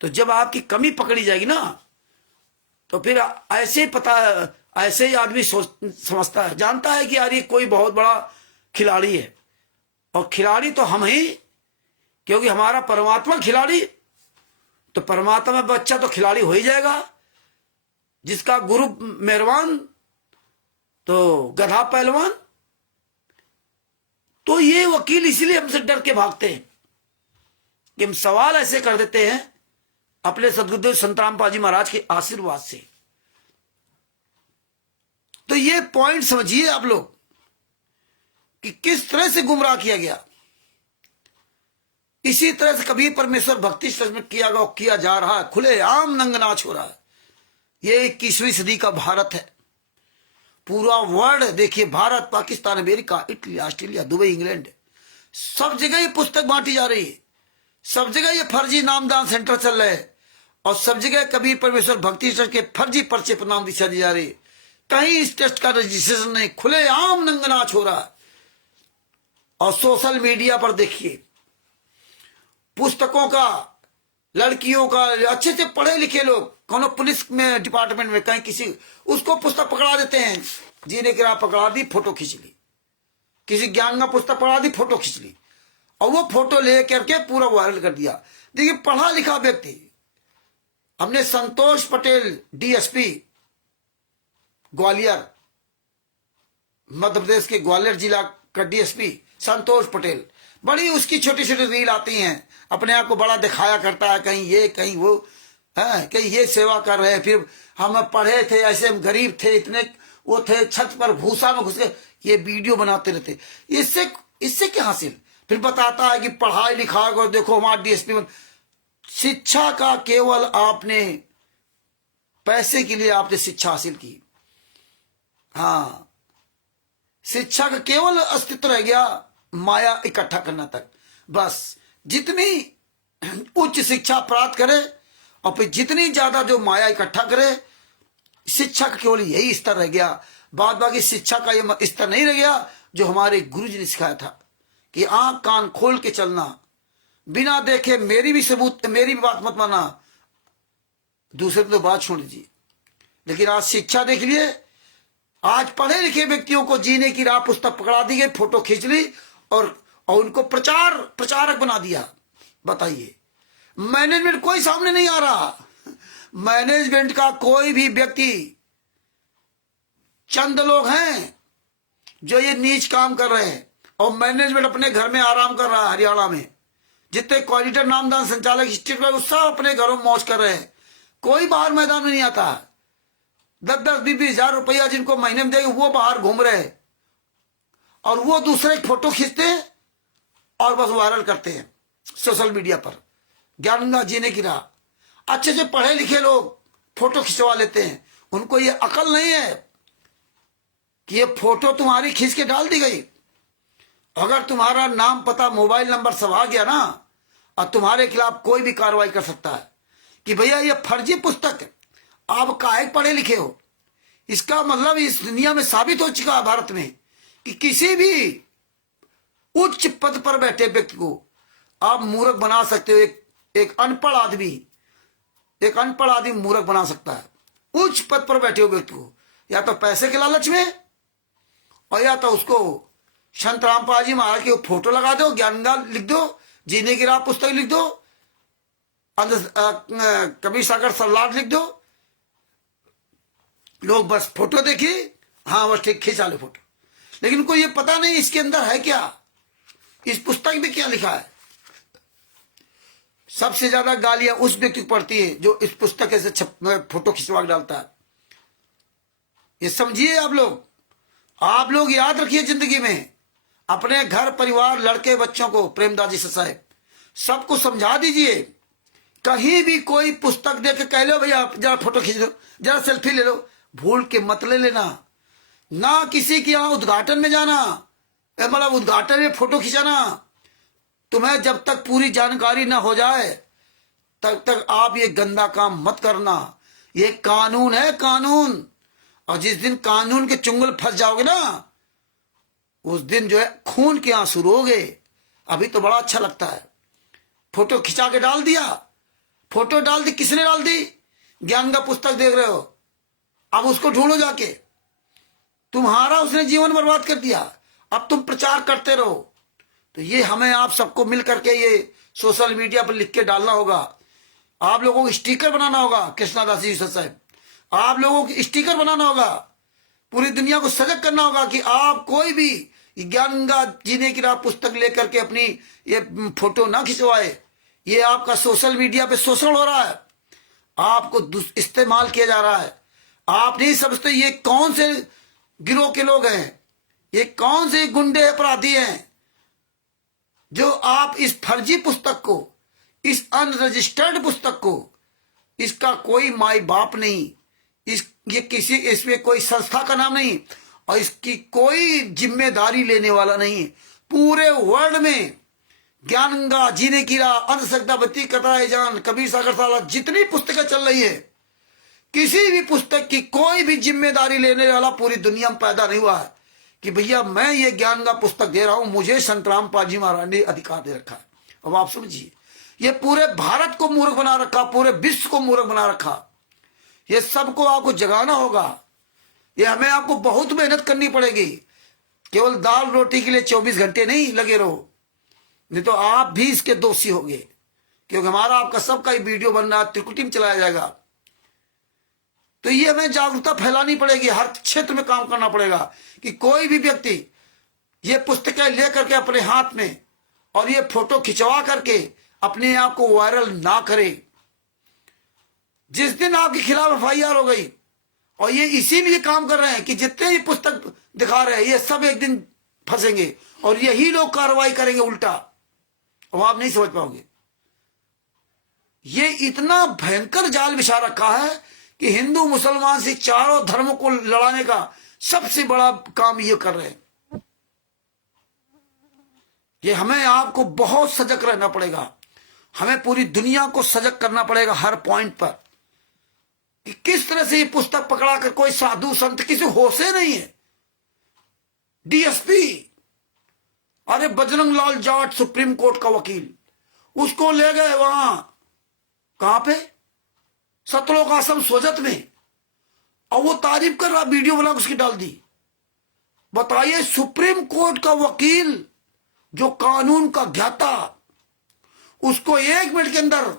तो जब आपकी कमी पकड़ी जाएगी ना, तो फिर ऐसे ही पता, ऐसे ही आदमी समझता है, जानता है कि यार ये कोई बहुत बड़ा खिलाड़ी है, और खिलाड़ी तो हम ही, क्योंकि हमारा परमात्मा खिलाड़ी, तो परमात्मा में बच्चा तो खिलाड़ी हो ही जाएगा। जिसका गुरु मेहरबान तो गधा पहलवान। तो ये वकील इसलिए हमसे डर के भागते हैं कि हम सवाल ऐसे कर देते हैं अपने सदगुरुदेव संत रामपाल जी महाराज के आशीर्वाद से। तो ये पॉइंट समझिए आप लोग कि किस तरह से गुमराह किया गया। इसी तरह से कबीर परमेश्वर भक्ति सच में किया जा रहा है, खुले आम नंगनाच हो रहा है। ये 21वीं सदी का भारत है। पूरा वर्ल्ड देखिए, Bharat, Pakistan, America, Italy, Australia, Dubai, England, सब जगह ये पुस्तक बांटी जा रही है। सब जगह ये फर्जी नामदान सेंटर चल रहे हैं, और सब जगह कबीर परमेश्वर भक्ति सच के फर्जी पर्चे पर नाम दिशा दी जा रही है। कहीं इस टेस्ट का रजिस्ट्रेशन नहीं, खुले आम नंगनाच हो रहा है। और सोशल मीडिया पर देखिए पुस्तकों का, लड़कियों का, अच्छे से पढ़े लिखे लोग, कोनो पुलिस में डिपार्टमेंट में कहीं किसी, उसको पुस्तक पकड़ा देते हैं, जीने की राह पकड़ा दी, फोटो खींच ली। किसी ज्ञान का पुस्तक पकड़ा दी, फोटो खींच ली, और वो फोटो ले करके पूरा वायरल कर दिया। देखिए पढ़ा लिखा व्यक्ति, हमने संतोष पटेल डीएसपी ग्वालियर, मध्य प्रदेश के ग्वालियर जिला का डीएसपी संतोष पटेल, बड़ी उसकी छोटी छोटी रील आती हैं, अपने आप को बड़ा दिखाया करता है, कहीं ये कहीं वो है, कहीं ये सेवा कर रहे हैं। फिर हम पढ़े थे, ऐसे हम गरीब थे, इतने वो थे, छत पर भूसा में घुस के ये वीडियो बनाते रहते। इससे क्या हासिल? फिर बताता है कि पढ़ाई लिखाई को देखो हमारा डीएसपी। शिक्षा का केवल आपने पैसे के लिए आपने शिक्षा हासिल की, हाँ, शिक्षा का केवल अस्तित्व रह गया माया इकट्ठा करना तक। बस जितनी उच्च शिक्षा प्राप्त करे और फिर जितनी ज्यादा जो माया इकट्ठा करे, शिक्षा का केवल यही स्तर रह गया। बाद बाकी शिक्षा का ये स्तर नहीं रह गया जो हमारे गुरु जी ने सिखाया था कि आंख कान खोल के चलना, बिना देखे मेरी भी बात मत मानना, दूसरे तो बात छोड़ दीजिए। लेकिन आज शिक्षा देख लिए, आज पढ़े लिखे व्यक्तियों को जीने की राह पुस्तक पकड़ा दी गई, फोटो खींच ली और उनको प्रचारक बना दिया। बताइए, मैनेजमेंट कोई सामने नहीं आ रहा। मैनेजमेंट का कोई भी व्यक्ति, चंद लोग हैं जो ये नीच काम कर रहे हैं, और मैनेजमेंट अपने घर में आराम कर रहा है। हरियाणा में जितने कोऑर्डिनेटर, नामदान, संचालक, स्टेट में, सब अपने घरों में मौज कर रहे हैं। कोई बाहर मैदान में नहीं आता। 10-10, 20-20 हजार रुपया जिनको महीने में देंगे, वो बाहर घूम रहे हैं, और वो दूसरे की फोटो खींचते हैं और बस वायरल करते हैं सोशल मीडिया पर। ज्ञान जीने की राह, अच्छे से पढ़े लिखे लोग फोटो खिंचवा लेते हैं। उनको ये अकल नहीं है कि ये फोटो तुम्हारी खींच के डाल दी गई। अगर तुम्हारा नाम, पता, मोबाइल नंबर सब आ गया ना, और तुम्हारे खिलाफ कोई भी कार्रवाई कर सकता है कि भैया ये फर्जी पुस्तक है, आप काहे पढ़े लिखे हो। इसका मतलब इस दुनिया में साबित हो चुका है भारत में कि किसी भी उच्च पद पर बैठे व्यक्ति को आप मूर्ख बना सकते हो। एक अनपढ़ आदमी मूर्ख बना सकता है। उच्च पद पर बैठे हुए व्यक्ति को या तो पैसे के लालच में, और या तो उसको संत रामपाल जी महाराज की फोटो लगा दो, ज्ञान लिख दो, जीने की राह पुस्तक लिख दो, कबीर सागर सलाद लिख दो। लोग बस फोटो देखिए, हाँ बस ठीक, खींचा लो फोटो। लेकिन उनको ये पता नहीं इसके अंदर है क्या, इस पुस्तक में क्या लिखा है। सबसे ज्यादा गालियां उस व्यक्ति को पड़ती है जो इस पुस्तक से फोटो खिंचवा के डालता है। ये समझिए आप लोग याद रखिए, जिंदगी में अपने घर परिवार, लड़के बच्चों को, प्रेमदास जी साहब, सबको समझा दीजिए। कहीं भी कोई पुस्तक देख के कह लो भैया जरा फोटो खींच लो, जरा सेल्फी ले लो, भूल के मत ले लेना। ना किसी के यहाँ उद्घाटन में जाना, मतलब उद्घाटन में फोटो खिंचाना। तुम्हें जब तक पूरी जानकारी ना हो जाए तब तक आप ये गंदा काम मत करना। ये कानून है, कानून। और जिस दिन कानून के चुंगल फंस जाओगे ना, उस दिन जो है खून के आंसू रोगे। अभी तो बड़ा अच्छा लगता है, फोटो खिंचा के डाल दिया। फोटो डाल दी, किसने डाल दी? ज्ञान का पुस्तक देख रहे हो, अब उसको ढूंढो जाके। तुम्हारा उसने जीवन बर्बाद कर दिया, अब तुम प्रचार करते रहो। तो ये हमें आप सबको मिल करके ये सोशल मीडिया पर लिख के डालना होगा। आप लोगों को स्टिकर बनाना होगा, कृष्णादास जी साहब, आप लोगों को स्टिकर बनाना होगा, पूरी दुनिया को सजग करना होगा कि आप कोई भी ज्ञान गंगा जीने की राह पुस्तक लेकर के अपनी ये फोटो ना खिंचवाए। ये आपका सोशल मीडिया पे शोषण हो रहा है, आपको इस्तेमाल किया जा रहा है। आप नहीं समझते ये कौन से गिरोह के लोग हैं, ये कौन से गुंडे अपराधी हैं जो आप इस फर्जी पुस्तक को, इस अनरजिस्टर्ड पुस्तक को, इसका कोई माई बाप नहीं, ये किसी, इसमें कोई संस्था का नाम नहीं और इसकी कोई जिम्मेदारी लेने वाला नहीं। पूरे वर्ल्ड में ज्ञान गंगा जीने की राह, अंधश्रद्धा बत्ती कतराए जान, कबीर सागर साला, जितनी पुस्तकें चल रही है, किसी भी पुस्तक की कोई भी जिम्मेदारी लेने वाला पूरी दुनिया में पैदा नहीं हुआ है कि भैया मैं ये ज्ञान गंगा पुस्तक दे रहा हूं, मुझे संत रामपाल जी महाराज ने अधिकार दे रखा है। अब आप समझिए, ये पूरे भारत को मूर्ख बना रखा, पूरे विश्व को मूर्ख बना रखा। ये सबको आपको जगाना होगा। ये हमें आपको बहुत मेहनत करनी पड़ेगी। केवल दाल रोटी के लिए 24 घंटे नहीं लगे रहो, नहीं तो आप भी इसके दोषी होंगे, क्योंकि हमारा आपका सबका ही वीडियो बन रहा, त्रिकुटी में चलाया जाएगा। तो ये हमें जागरूकता फैलानी पड़ेगी, हर क्षेत्र में काम करना पड़ेगा कि कोई भी व्यक्ति ये पुस्तकें लेकर के अपने हाथ में और ये फोटो खिंचवा करके अपने आप को वायरल ना करे। जिस दिन आपके खिलाफ FIR हो गई, और ये इसीलिए काम कर रहे हैं कि जितने भी पुस्तक दिखा रहे हैं ये सब एक दिन फंसेंगे और यही लोग कार्रवाई करेंगे उल्टा, और आप नहीं समझ पाओगे। ये इतना भयंकर जाल बिछा रखा है कि हिंदू मुसलमान से चारों धर्मों को लड़ाने का सबसे बड़ा काम ये कर रहे हैं। ये हमें आपको बहुत सजग रहना पड़ेगा, हमें पूरी दुनिया को सजग करना पड़ेगा हर पॉइंट पर कि किस तरह से ये पुस्तक पकड़ा कर कोई साधु संत, किसी होशे नहीं है। DSP, अरे बजरंग लाल जाट सुप्रीम कोर्ट का वकील, उसको ले गए वहां, कहां पे, सतलोक आश्रम सोजत में, और वो तारीफ कर रहा, वीडियो बना उसकी डाल दी। बताइए, सुप्रीम कोर्ट का वकील जो कानून का ज्ञाता, उसको 1 मिनट के अंदर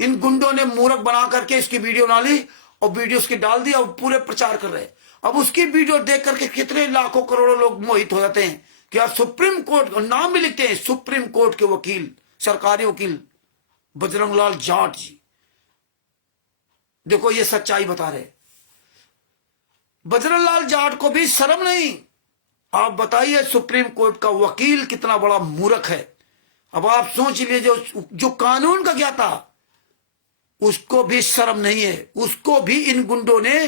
इन गुंडों ने मूर्ख बना करके इसकी वीडियो बना ली और वीडियो उसकी डाल दी और पूरे प्रचार कर रहे। अब उसकी वीडियो देख करके कितने लाखों करोड़ों लोग मोहित हो जाते हैं कि यार सुप्रीम कोर्ट, नाम भी लिखते हैं, सुप्रीम कोर्ट के वकील, सरकारी वकील बजरंग लाल जाट जी। देखो ये सच्चाई बता रहे। बजरंग लाल जाट को भी शर्म नहीं। आप बताइए, सुप्रीम कोर्ट का वकील कितना बड़ा मूर्ख है। अब आप सोच लीजिए, जो कानून का ज्ञाता, उसको भी शर्म नहीं है, उसको भी इन गुंडों ने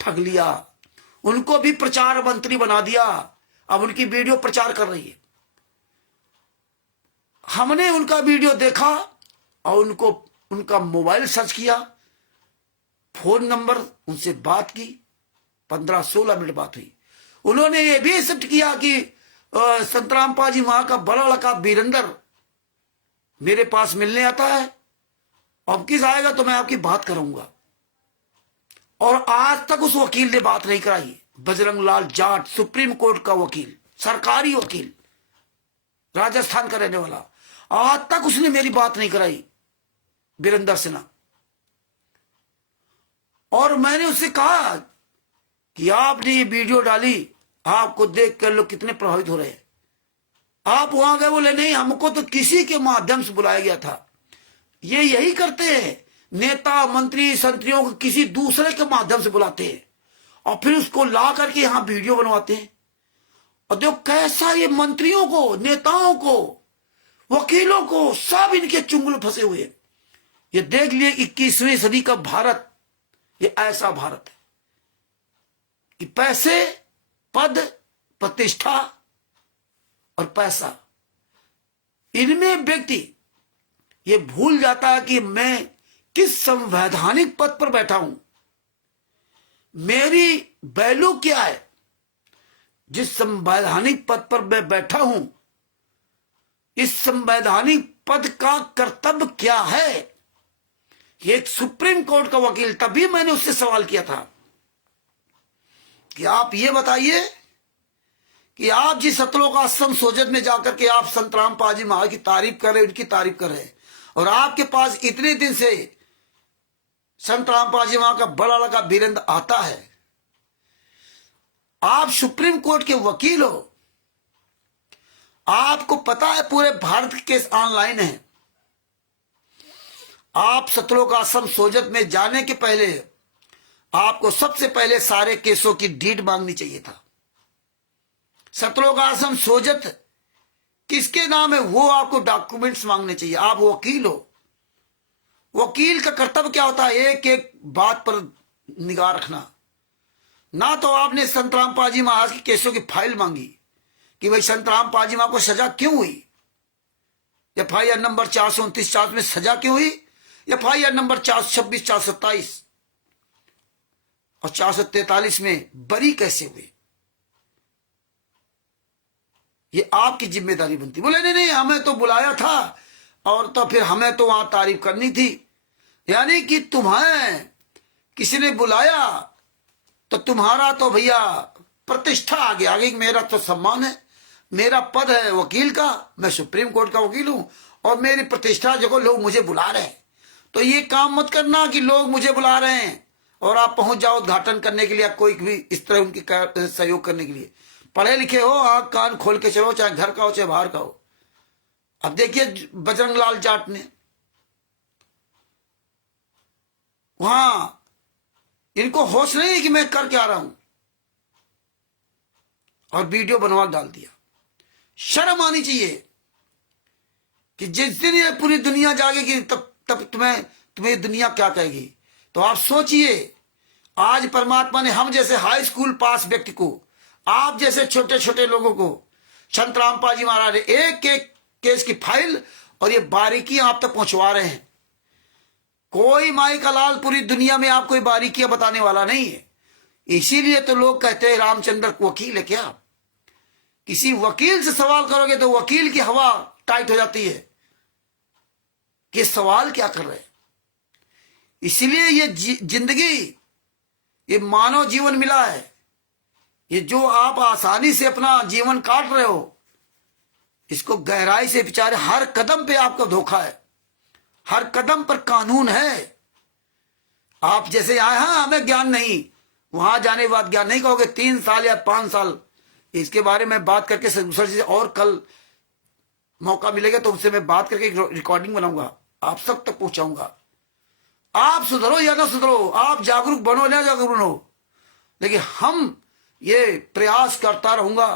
ठग लिया, उनको भी प्रचार मंत्री बना दिया। अब उनकी वीडियो प्रचार कर रही है। हमने उनका वीडियो देखा और उनका मोबाइल सर्च किया, फोन नंबर, उनसे बात की, 15-16 मिनट बात हुई। उन्होंने ये भी एक्सेप्ट किया कि संत रामपाल जी वहां का बड़ा लड़का वीरेंद्र मेरे पास मिलने आता है, अब किस आएगा तो मैं आपकी बात करूंगा। और आज तक उस वकील ने बात नहीं कराई। बजरंग लाल जाट, सुप्रीम कोर्ट का वकील, सरकारी वकील, राजस्थान का रहने वाला, आज तक उसने मेरी बात नहीं कराई, वीरेंद्र सिन्हा। और मैंने उससे कहा कि आपने ये वीडियो डाली, आपको देख कर लोग कितने प्रभावित हो रहे हैं। आप वहां गए, बोले नहीं, हमको तो किसी के माध्यम से बुलाया गया था। ये यही करते हैं, नेता मंत्री संतरियों को किसी दूसरे के माध्यम से बुलाते हैं और फिर उसको ला करके यहां वीडियो बनवाते हैं। और देखो कैसा ये मंत्रियों को, नेताओं को, वकीलों को, सब इनके चुंगल फंसे हुए। ये देख लिए 21वीं सदी का भारत, ये ऐसा भारत है कि पैसे, पद, प्रतिष्ठा और पैसा, इनमें व्यक्ति ये भूल जाता है कि मैं किस संवैधानिक पद पर बैठा हूं, मेरी वैल्यू क्या है। जिस संवैधानिक पद पर मैं बैठा हूं, इस संवैधानिक पद का कर्तव्य क्या है। एक सुप्रीम कोर्ट का वकील, तभी मैंने उससे सवाल किया था कि आप ये बताइए कि आप जिस सतलोक आश्रम सोजत में जाकर के आप संत रामपाल जी महाराज की तारीफ कर रहे, उनकी तारीफ कर रहे, और आपके पास इतने दिन से संत रामपाल जी महाराज का बड़ा लड़का वीरेंद्र आता है। आप सुप्रीम कोर्ट के वकील हो, आपको पता है पूरे भारत के केस ऑनलाइन है। आप सतलोक आश्रम सोजत में जाने के पहले आपको सबसे पहले सारे केसों की डीड मांगनी चाहिए था। सतलोक आश्रम सोजत किसके नाम है वो आपको डॉक्यूमेंट्स मांगने चाहिए। आप वकील हो, वकील का कर्तव्य क्या होता है? एक एक बात पर निगाह रखना। ना तो आपने संत रामपाल जी महाराज के केसों की फाइल मांगी कि भाई संत रामपाल जी महाराज को सजा क्यों हुई, FIR नंबर 429 में सजा क्यों हुई, FIR नंबर 426, 427 और 443 में बरी कैसे हुए। ये आपकी जिम्मेदारी बनती। बोले नहीं नहीं हमें तो बुलाया था और तो फिर हमें तो वहां तारीफ करनी थी। यानी कि तुम्हें किसी ने बुलाया तो तुम्हारा तो भैया प्रतिष्ठा आ गया। आगे मेरा तो सम्मान है, मेरा पद है वकील का, मैं सुप्रीम कोर्ट का वकील हूं और मेरी प्रतिष्ठा जो लोग मुझे बुला रहे हैं। तो ये काम मत करना कि लोग मुझे बुला रहे हैं और आप पहुंच जाओ उद्घाटन करने के लिए, कोई भी इस तरह उनकी सहयोग करने के लिए। पढ़े लिखे हो, आंख कान खोल के चलो, चाहे घर का हो चाहे बाहर का हो। अब देखिए बजरंग लाल जाट ने वहां, इनको होश नहीं है कि मैं कर क्या रहा हूं, और वीडियो बनवा डाल दिया। शर्म आनी चाहिए कि जिस दिन ये पूरी दुनिया जागेगी तब तुम्हें दुनिया क्या कहेगी। तो आप सोचिए, आज परमात्मा ने हम जैसे हाई स्कूल पास व्यक्ति को, आप जैसे छोटे छोटे लोगों को, संत रामपाल जी महाराज एक एक केस की फाइल और ये बारीकियां आप तक पहुंचवा रहे हैं। कोई माई का लाल पूरी दुनिया में आपको बारीकियां बताने वाला नहीं है। इसीलिए तो लोग कहते हैं रामचंद्र वकील है क्या। किसी वकील से सवाल करोगे तो वकील की हवा टाइट हो जाती है कि सवाल क्या कर रहे हैं। इसलिए ये जिंदगी, ये मानव जीवन मिला है, ये जो आप आसानी से अपना जीवन काट रहे हो, इसको गहराई से विचारे। हर कदम पे आपका धोखा है, हर कदम पर कानून है। आप जैसे आए, हाँ हमें ज्ञान नहीं, वहां जाने के बाद ज्ञान नहीं कहोगे। 3 साल या 5 साल इसके बारे में बात करके सर से, और कल मौका मिलेगा तो उससे मैं बात करके रिकॉर्डिंग बनाऊंगा, आप सब तक पहुंचाऊंगा। आप सुधरो या ना सुधरो, आप जागरूक बनो या जागरूक बनो, लेकिन हम ये प्रयास करता रहूंगा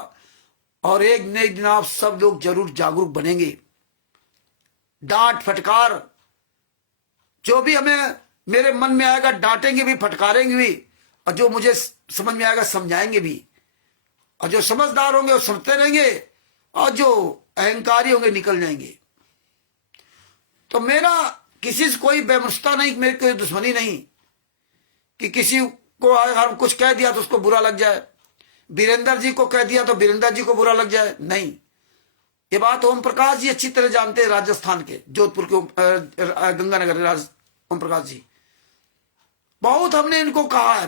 और एक न एक दिन आप सब लोग जरूर जागरूक बनेंगे। डांट फटकार जो भी हमें मेरे मन में आएगा, डांटेंगे भी, फटकारेंगे भी, और जो मुझे समझ में आएगा समझाएंगे भी। और जो समझदार होंगे वो समझते रहेंगे, और जो अहंकारी होंगे निकल जाएंगे। तो मेरा किसी से कोई बेमुश्ता नहीं, मेरी कोई दुश्मनी नहीं कि किसी को अगर कुछ कह दिया तो उसको बुरा लग जाए, वीरेंद्र जी को कह दिया तो वीरेंद्र जी को बुरा लग जाए। नहीं, ये बात ओम प्रकाश जी अच्छी तरह जानते हैं, राजस्थान के जोधपुर के गंगानगर ओम प्रकाश जी। बहुत हमने इनको कहा है,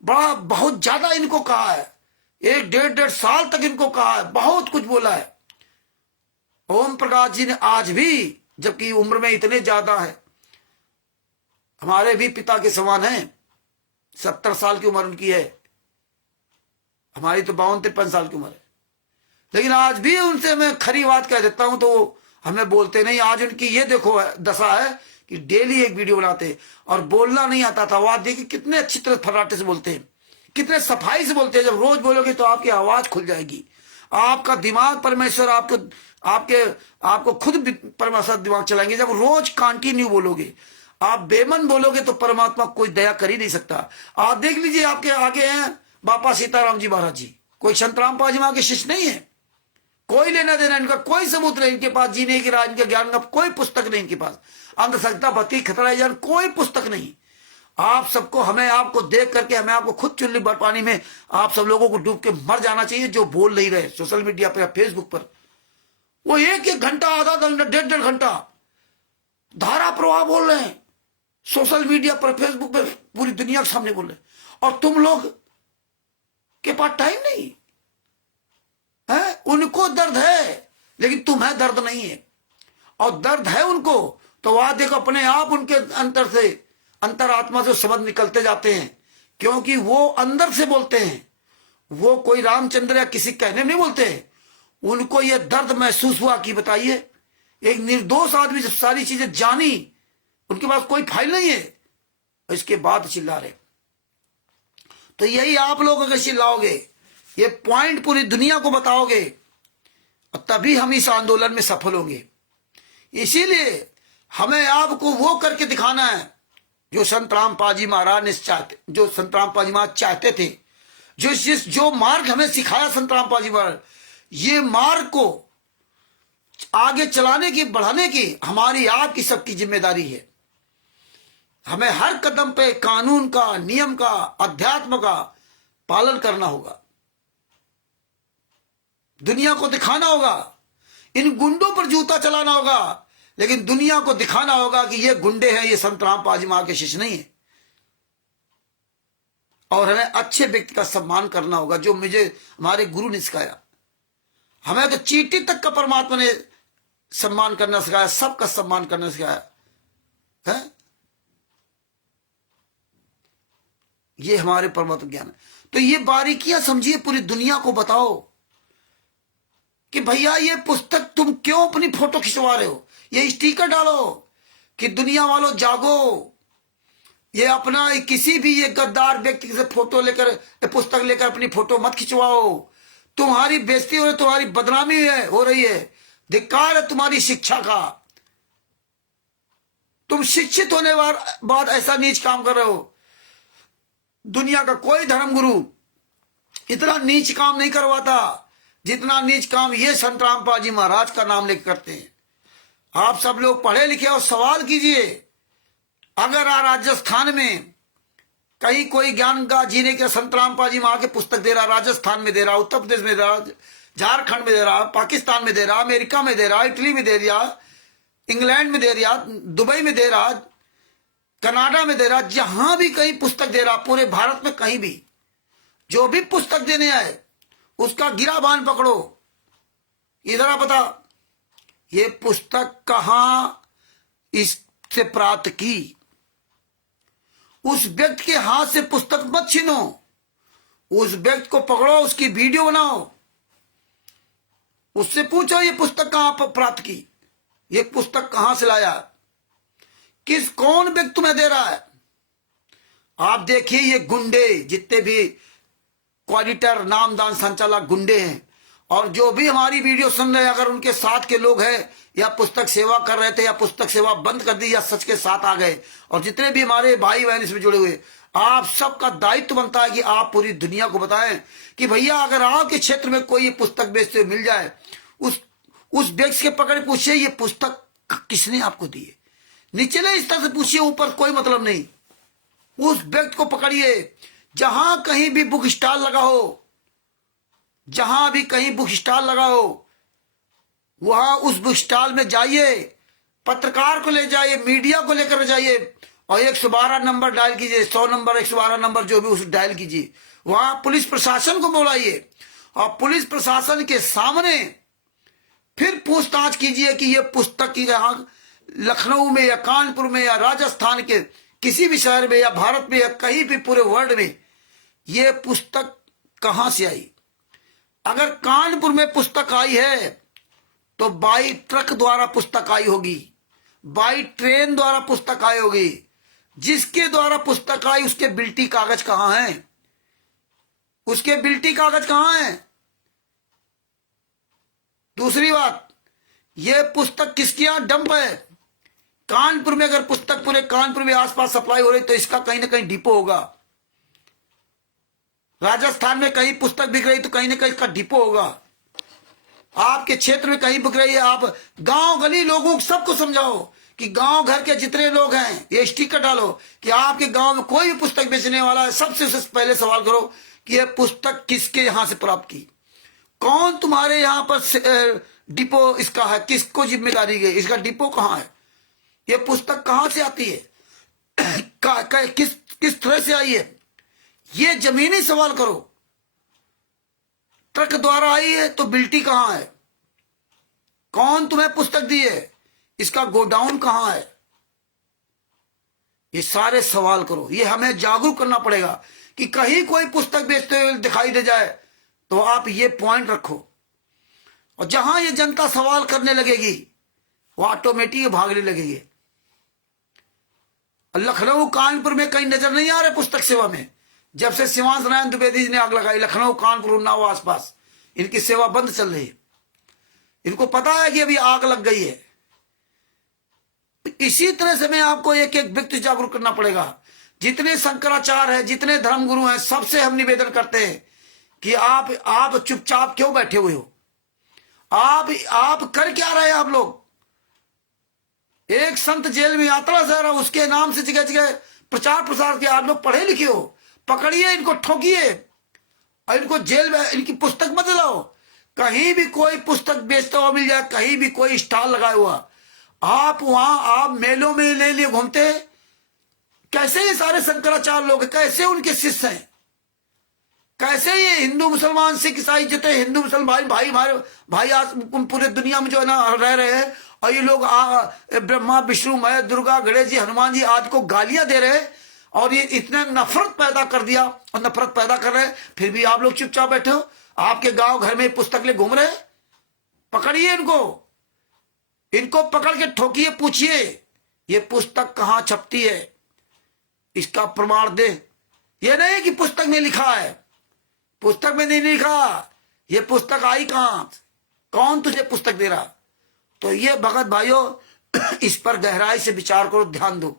बहुत ज्यादा इनको कहा है, 1-1.5 साल तक इनको कहा है, बहुत कुछ बोला है। ओम प्रकाश जी ने आज भी, जबकि उम्र में इतने ज्यादा है, हमारे भी पिता के समान है, 70 साल की उम्र उनकी है, हमारी तो 52-53 साल की उम्र है, लेकिन आज भी उनसे मैं खरी बात कह देता हूं तो हमें बोलते नहीं। आज उनकी ये देखो दशा है कि डेली एक वीडियो बनाते, और बोलना नहीं आता था, आवाज देखिए कितने अच्छी तरह फर्राटे से बोलते हैं, कितने सफाई से बोलते हैं। जब रोज बोलोगे तो आपकी आवाज खुल जाएगी, आपका दिमाग परमेश्वर आपको खुद परमेश्वर दिमाग चलाएंगे। जब रोज कंटिन्यू बोलोगे, आप बेमन बोलोगे तो परमात्मा कोई दया कर ही नहीं सकता। आप देख लीजिए, आपके आगे हैं बापा सीताराम जी महाराज जी, कोई संत रामपाल जी महाराज के शिष्य नहीं है, कोई लेना देना इनका कोई सबूत नहीं, इनके पास जीने की राह, इनके ज्ञान का कोई पुस्तक नहीं, इनके पास अंधश्रद्धा भक्ति खतरा ज्ञान कोई पुस्तक नहीं। आप सबको, हमें आपको देख करके हमें आपको खुद चुल्ली भर पानी में आप सब लोगों को डूब के मर जाना चाहिए। जो बोल नहीं रहे सोशल मीडिया पर या फेसबुक पर, वो 1-1 घंटा, आधा घंटा, 1.5 घंटा धारा प्रवाह बोल रहे हैं सोशल मीडिया पर, फेसबुक पर, पूरी दुनिया के सामने बोल रहे हैं। और तुम लोग के पास टाइम नहीं है। उनको दर्द है लेकिन तुम्हें दर्द नहीं है, और दर्द है उनको तो वहां देखो अपने आप उनके अंतर से, अंतरात्मा से शब्द निकलते जाते हैं, क्योंकि वो अंदर से बोलते हैं। वो कोई रामचंद्र या किसी कहने नहीं बोलते हैं, उनको ये दर्द महसूस हुआ कि बताइए, एक निर्दोष आदमी जब सारी चीजें जानी, उनके पास कोई फाइल नहीं है, इसके बाद चिल्ला रहे। तो यही आप लोग अगर चिल्लाओगे, ये पॉइंट पूरी दुनिया को बताओगे, तभी हम इस आंदोलन में सफल होंगे। इसीलिए हमें आपको वो करके दिखाना है जो संत रामपाल जी महाराज ने चाहते, जो संत रामपाल जी महाराज चाहते थे, जो मार्ग हमें सिखाया संत रामपाल जी महाराज, ये मार्ग को आगे चलाने की, बढ़ाने की हमारी आपकी सबकी जिम्मेदारी है। हमें हर कदम पे कानून का, नियम का, अध्यात्म का पालन करना होगा, दुनिया को दिखाना होगा, इन गुंडों पर जूता चलाना होगा, लेकिन दुनिया को दिखाना होगा कि ये गुंडे हैं, ये संत रामपाल जी महाराज के शिष्य नहीं है। और हमें अच्छे व्यक्ति का सम्मान करना होगा, जो मुझे हमारे गुरु ने सिखाया। हमें तो चींटी तक का परमात्मा ने सम्मान करना सिखाया, सबका सम्मान करना सिखाया है। ये हमारे परमात्मा ज्ञान है। तो ये बारीकियां समझिए, पूरी दुनिया को बताओ कि भैया ये पुस्तक तुम क्यों अपनी फोटो खिंचवा रहे हो, ये स्टिकर डालो कि दुनिया वालों जागो। ये अपना किसी भी ये गद्दार व्यक्ति से फोटो लेकर, पुस्तक लेकर अपनी फोटो मत खिंचवाओ। तुम्हारी बेइज्जती हो रही, तुम्हारी बदनामी हो रही है, धिक्कार है तुम्हारी शिक्षा का। तुम शिक्षित होने बाद ऐसा नीच काम कर रहे हो। दुनिया का कोई धर्मगुरु इतना नीच काम नहीं करवाता जितना नीच काम ये संत रामपाल जी महाराज का नाम लेकर करते हैं। आप सब लोग पढ़े लिखे और सवाल कीजिए, अगर राजस्थान में कहीं कोई ज्ञान का जीने के संत रामपाल जी महाराज के पुस्तक दे रहा, राजस्थान में दे रहा, उत्तर प्रदेश में दे रहा, झारखंड में दे रहा, पाकिस्तान में दे रहा, अमेरिका में दे रहा, इटली में दे दिया, इंग्लैंड में दे रहा, दुबई में दे रहा, कनाडा में दे रहा, जहां भी कहीं पुस्तक दे रहा, पूरे भारत में कहीं भी जो भी पुस्तक देने आए उसका गिरा बांध पकड़ो। इधर आप बता, ये पुस्तक कहां इससे प्राप्त की। उस व्यक्ति के हाथ से पुस्तक मत छीनो, उस व्यक्ति को पकड़ो, उसकी वीडियो बनाओ, उससे पूछो ये पुस्तक कहां प्राप्त की, ये पुस्तक कहां से लाया, कौन व्यक्ति तुम्हें दे रहा है। आप देखिए ये गुंडे जितने भी क्वाडिटर, नामदान, संचालक गुंडे हैं, और जो भी हमारी वीडियो सुन रहे हैं, अगर उनके साथ के लोग हैं या पुस्तक सेवा कर रहे थे या पुस्तक सेवा बंद कर दी या सच के साथ आ गए, और जितने भी हमारे भाई बहन इसमें जुड़े हुए, आप सबका दायित्व बनता है कि आप पूरी दुनिया को बताएं कि भैया अगर आपके क्षेत्र में कोई पुस्तक बेचते हुए मिल जाए, उस व्यक्ति के पकड़ पूछिए ये पुस्तक किसने आपको दी है। निचले स्तर से पूछिए, ऊपर कोई मतलब नहीं। उस व्यक्ति को पकड़िए, जहां कहीं भी बुक स्टॉल लगा हो, जहां भी कहीं बुक स्टॉल लगा हो, वहां उस बुक स्टॉल में जाइए, पत्रकार को ले जाइए, मीडिया को लेकर जाइए, और 112 नंबर डायल कीजिए, 100 नंबर, 112 नंबर जो भी उस डायल कीजिए। वहां पुलिस प्रशासन को बुलाइए, और पुलिस प्रशासन के सामने फिर पूछताछ कीजिए कि ये पुस्तक की यहां लखनऊ में या कानपुर में या राजस्थान के किसी भी शहर में या भारत में या कहीं भी पूरे वर्ल्ड में ये पुस्तक कहां से आई। अगर कानपुर में पुस्तक आई है तो बाई ट्रक द्वारा पुस्तक आई होगी, बाई ट्रेन द्वारा पुस्तक आई होगी। जिसके द्वारा पुस्तक आई उसके बिल्टी कागज कहां है, उसके बिल्टी कागज कहां है। दूसरी बात, ये पुस्तक किसके यहां डंप है। कानपुर में अगर पुस्तक पूरे कानपुर में आसपास सप्लाई हो रही तो इसका कहीं ना कहीं डिपो होगा। राजस्थान में कहीं पुस्तक बिक रही तो कहीं ना कहीं इसका डिपो होगा। आपके क्षेत्र में कहीं बिक रही है, आप गांव गली लोगों को सबको समझाओ कि गांव घर के जितने लोग हैं ये स्टिकर डालो कि आपके गांव में कोई भी पुस्तक बेचने वाला है, सबसे पहले सवाल करो कि यह पुस्तक किसके यहां से प्राप्त की, कौन तुम्हारे यहां पर डिपो इसका है, किसको जिम्मेदारी गई, इसका डिपो कहां है, ये पुस्तक कहां से आती है, किस तरह से आई है। ये जमीनी सवाल करो। ट्रक द्वारा आई है तो बिल्टी कहां है? कौन तुम्हें पुस्तक दी है? इसका गोडाउन कहां है? ये सारे सवाल करो। ये हमें जागरूक करना पड़ेगा कि कहीं कोई पुस्तक बेचते हुए दिखाई दे जाए तो आप ये पॉइंट रखो। और जहां ये जनता सवाल करने लगेगी वो ऑटोमेटिक भागने लगेगी। लखनऊ कानपुर में कहीं नजर नहीं आ रहे पुस्तक सेवा में। जब से शिवांश नारायण द्विवेदी जी ने आग लगाई, लखनऊ कानपुर उन्नाव आसपास इनकी सेवा बंद चल रही है। इनको पता है कि अभी आग लग गई है। इसी तरह से मैं आपको एक एक व्यक्ति जागरूक करना पड़ेगा। जितने शंकराचार्य हैं, जितने धर्मगुरु हैं, सबसे हम निवेदन करते हैं कि आप चुपचाप क्यों बैठे हुए हो? आप कर क्या रहे हैं? आप लोग, एक संत जेल में यात्रा से रहा, उसके नाम से जगह जगह प्रचार प्रसार किया। आप लोग पढ़े लिखे हो, पकड़िए इनको, ठोकिए और इनको जेल में, इनकी पुस्तक मत लाओ। कहीं भी कोई पुस्तक बेचता हुआ मिल जाए, कहीं भी कोई स्टॉल लगाया हुआ, आप वहां आप मेलों में ले लिए घूमते। कैसे ये सारे शंकराचार्य लोग, कैसे उनके शिष्य हैं? कैसे ये हिंदू मुसलमान सिख ईसाई जितने हिंदू मुसलमान भाई भाई भाई आज पूरे दुनिया में जो है ना रह रहे हैं, और ये लोग ब्रह्मा विष्णु महेश दुर्गा गणेश जी हनुमान जी आज को गालियां दे रहे हैं और ये इतना नफरत पैदा कर दिया और नफरत पैदा कर रहे हैं। फिर भी आप लोग चुपचाप बैठे हो। आपके गांव घर में पुस्तक ले घूम रहे। पकड़िए इनको पकड़ के ठोकिए, पूछिए ये पुस्तक कहां छपती है, इसका प्रमाण दे। ये नहीं कि पुस्तक में लिखा है, पुस्तक में नहीं लिखा, ये पुस्तक आई कहां, कौन तुझे पुस्तक दे रहा? तो ये भगत भाइयों, इस पर गहराई से विचार करो, ध्यान दो।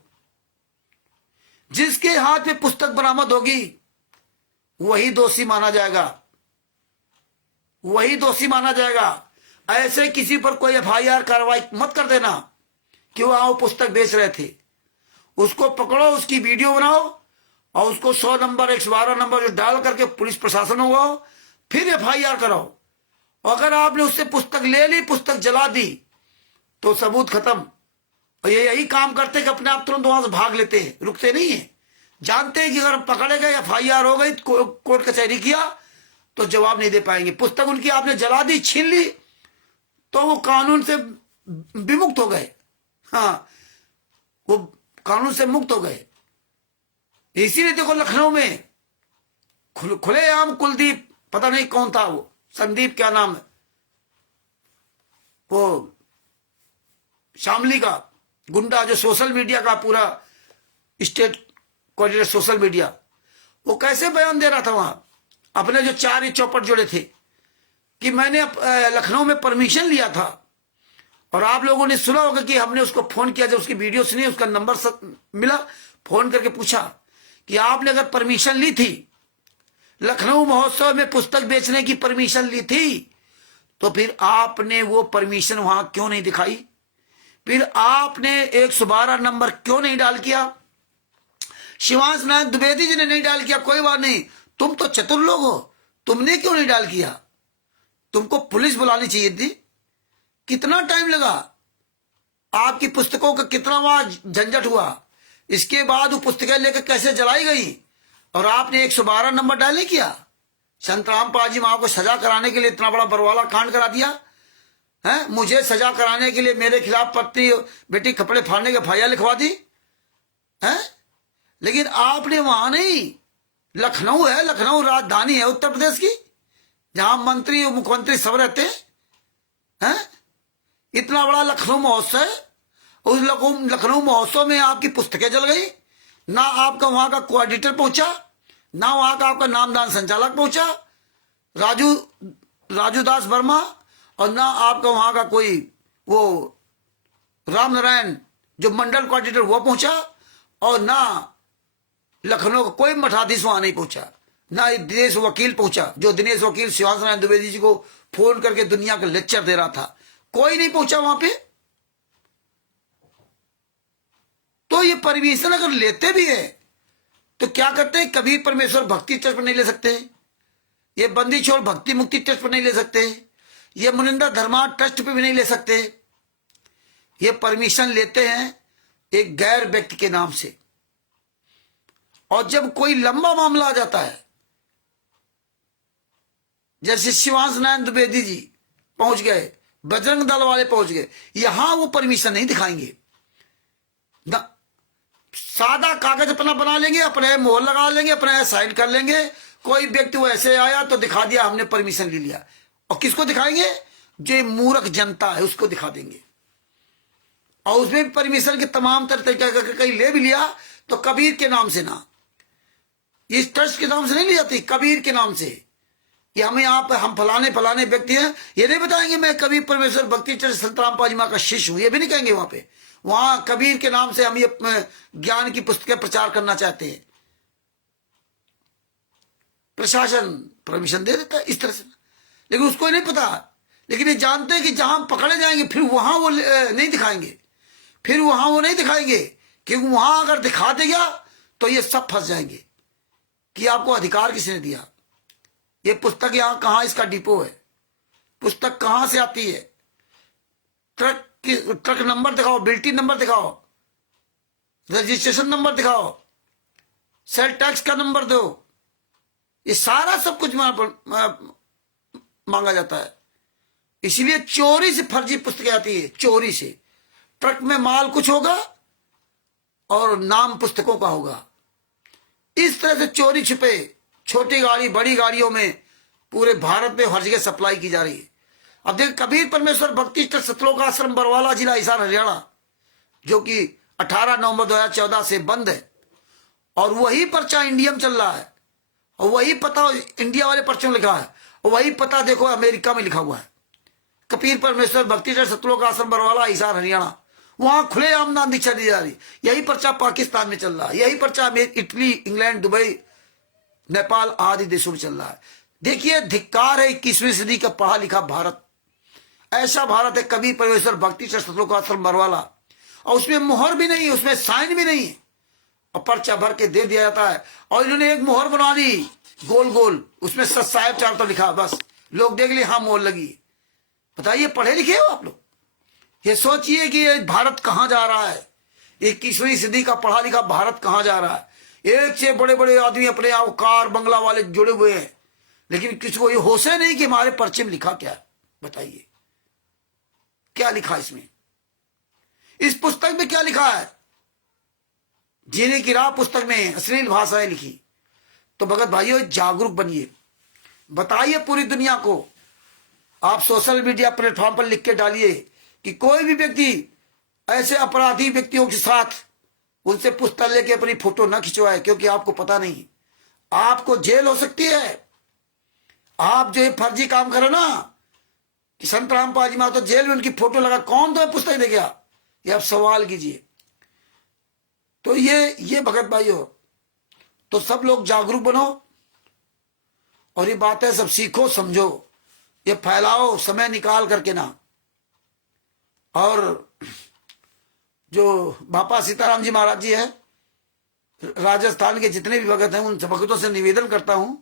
जिसके हाथ में पुस्तक बरामद होगी वही दोषी माना जाएगा, वही दोषी माना जाएगा। ऐसे किसी पर कोई एफआईआर कार्रवाई मत कर देना कि वो पुस्तक बेच रहे थे। उसको पकड़ो, उसकी वीडियो बनाओ और उसको 100 नंबर 112 नंबर जो डाल करके पुलिस प्रशासन होगा, फिर एफआईआर कराओ। अगर आपने उससे पुस्तक ले ली, पुस्तक जला दी, तो सबूत खत्म। और ये यही काम करते कि अपने आप तुरंत वहां से भाग लेते हैं, रुकते नहीं है। जानते हैं कि अगर पकड़े गए, एफआईआर हो गई, कोर्ट कचहरी किया तो जवाब नहीं दे पाएंगे। पुस्तक उनकी आपने जला दी, छीन ली, तो वो कानून से विमुक्त हो गए। हाँ, वो कानून से मुक्त हो गए। इसीलिए देखो लखनऊ में खुलेआम कुलदीप, पता नहीं कौन था वो, संदीप क्या नाम है, वो शामली का गुंडा जो सोशल मीडिया का पूरा स्टेट कोऑर्डिनेटर सोशल मीडिया, वो कैसे बयान दे रहा था वहां अपने जो 4 ही चौपट जोड़े थे कि मैंने लखनऊ में परमिशन लिया था। और आप लोगों ने सुना होगा कि हमने उसको फोन किया, जब उसकी वीडियो सुनी, उसका नंबर मिला, फोन करके पूछा कि आपने अगर परमिशन ली थी, लखनऊ महोत्सव में पुस्तक बेचने की परमिशन ली थी, तो फिर आपने वो परमिशन वहां क्यों नहीं दिखाई? फिर आपने 112 नंबर क्यों नहीं डाल किया? शिवांश नारायण द्विवेदी जी ने नहीं डाल किया, कोई बात नहीं, तुम तो चतुर लोग हो, तुमने क्यों नहीं डाल किया? तुमको पुलिस बुलानी चाहिए थी। कितना टाइम लगा, आपकी पुस्तकों का कितना वहां झंझट हुआ, इसके बाद वो पुस्तकें लेकर कैसे जलाई गई, और आपने 112 नंबर डाल नहीं किया। संत रामपाल जी मां को सजा कराने के लिए इतना बड़ा बरवाला कांड करा दिया है। मुझे सजा कराने के लिए मेरे खिलाफ पत्नी बेटी कपड़े फाड़ने के एफआईआर लिखवा दी है। लेकिन आपने वहां नहीं, लखनऊ है, लखनऊ राजधानी है उत्तर प्रदेश की, जहां मंत्री और मुख्यमंत्री सब रहते हैं। इतना बड़ा लखनऊ महोत्सव, उस लखनऊ महोत्सव में आपकी पुस्तकें जल गई। ना आपका वहां का कोऑर्डिनेटर पहुंचा, ना वहां का आपका नामदान संचालक पहुंचा राजू दास वर्मा, और ना आपका वहां का कोई वो राम नारायण जो मंडल कोऑर्डिनेटर वो पहुंचा, और ना लखनऊ का कोई मठाधीश वहां नहीं पहुंचा, ना दिनेश वकील पहुंचा, जो दिनेश वकील शिवांश नारायण द्विवेदी जी को फोन करके दुनिया का लेक्चर दे रहा था, कोई नहीं पहुंचा वहां पे। तो ये परमिशन अगर लेते भी है तो क्या करते हैं, कभी परमेश्वर भक्ति ट्रस्ट पर नहीं ले सकते, ये बंदी छोड़ भक्ति मुक्ति ट्रस्ट पर नहीं ले सकते, ये मुनिंदा धर्मा ट्रस्ट पे भी नहीं ले सकते। ये परमिशन लेते हैं एक गैर व्यक्ति के नाम से। और जब कोई लंबा मामला आ जाता है, जैसे शिवांश नारायण द्विवेदी जी पहुंच गए, बजरंग दल वाले पहुंच गए, यहां वो परमिशन नहीं दिखाएंगे ना। सादा कागज अपना बना लेंगे, अपने मोहर लगा लेंगे, अपने साइन कर लेंगे। कोई व्यक्ति वो ऐसे आया तो दिखा दिया हमने परमिशन ले लिया। और किसको दिखाएंगे? जो मूर्ख जनता है उसको दिखा देंगे। और उसमें भी परमिशन के तमाम तरीके का कहीं ले भी लिया तो कबीर के नाम से ना, इस ट्रस्ट के नाम से नहीं ली जाती, कबीर के नाम से। कि हमें हम फलाने फलाने व्यक्ति हैं, ये नहीं बताएंगे मैं कबीर परमेश्वर भक्ति ट्रस्ट संतराम पाजीमा का शिष्य हूं, ये भी नहीं कहेंगे। वहां पे वहां कबीर के नाम से हम ये ज्ञान की पुस्तकें प्रचार करना चाहते हैं। प्रशासन परमिशन दे देता है इस तरह से, लेकिन उसको नहीं पता। लेकिन ये जानते हैं कि जहां पकड़े जाएंगे फिर वहां वो नहीं दिखाएंगे, फिर वहां वो नहीं दिखाएंगे, क्योंकि वहां अगर दिखा देगा तो ये सब फंस जाएंगे कि आपको अधिकार किसने दिया, ये पुस्तक यहां कहां इसका डिपो है, पुस्तक कहां से आती है, ट्रक नंबर दिखाओ, बिल्टी नंबर दिखाओ, रजिस्ट्रेशन नंबर दिखाओ, सेल टैक्स का नंबर दो, ये सारा सब कुछ मांगा जाता है। इसीलिए चोरी से फर्जी पुस्तकें आती है, चोरी से। ट्रक में माल कुछ होगा और नाम पुस्तकों का होगा। इस तरह से चोरी छिपे छोटी गाड़ी बड़ी गाड़ियों में पूरे भारत में हर जगह सप्लाई की जा रही है। अब देख, कबीर परमेश्वर भक्ति ट्रस्ट सतलोक आश्रम बरवाला, जिला हिसार, हरियाणा, जो कि 18 नवंबर 2014 से बंद है, और वही पर्चा इंडिया में चल रहा है, और वही पता इंडिया वाले पर्चे में लिखा है, और वही पता देखो अमेरिका में लिखा हुआ है, कबीर परमेश्वर भक्ति ट्रस्ट सतलोक आश्रम बरवाला, हिसार, हरियाणा। वहां खुलेआम नाम दीक्षा दी जा रही। यही पर्चा पाकिस्तान में चल रहा है, यही पर्चा इटली, इंग्लैंड, दुबई, नेपाल आदि देशों में चल रहा है। देखिए, धिक्कार है 21वीं सदी का पढ़ा लिखा भारत। ऐसा भारत है कबीर परमेश्वर भक्ति ट्रस्ट सतलोक आश्रम बरवाला, और उसमें मोहर भी नहीं, उसमें साइन भी नहीं, और पर्चा भर के दे दिया जाता है। और इन्होंने एक मोहर बना दी गोल गोल, उसमें सत साहेब चार तो लिखा, बस लोग देख लिए हाँ मोहर लगी। बताइए, पढ़े लिखे हो आप लोग? ये सोचिए कि ये भारत कहां जा रहा है। 21वीं सदी का पढ़ा लिखा भारत कहां जा रहा है। एक से बड़े बड़े आदमी अपने आप कार बंगला वाले जुड़े हुए हैं, लेकिन किसी को ये होश है नहीं कि हमारे पर्चे में लिखा क्या है। बताइए क्या लिखा इसमें, इस पुस्तक में क्या लिखा है? जीने की राह पुस्तक में अश्लील भाषाएं लिखी। तो भगत भाइयों, जागरूक बनिए, बताइए पूरी दुनिया को। आप सोशल मीडिया प्लेटफॉर्म पर लिख के डालिए कि कोई भी व्यक्ति ऐसे अपराधी व्यक्तियों के साथ उनसे पुस्तक लेके अपनी फोटो न खिंचवाए, क्योंकि आपको पता नहीं, आपको जेल हो सकती है। आप जो ये फर्जी काम करो ना कि संतराम पाजीमा तो जेल में उनकी फोटो लगा, कौन तो पुस्तक दे गया, ये आप सवाल कीजिए। तो ये भगत भाइयों, तो सब लोग जागरूक बनो और ये बातें सब सीखो, समझो, ये फैलाओ समय निकाल करके ना। और जो बापा सीताराम जी महाराज जी हैं, राजस्थान के जितने भी भगत हैं, उन भगतों से निवेदन करता हूं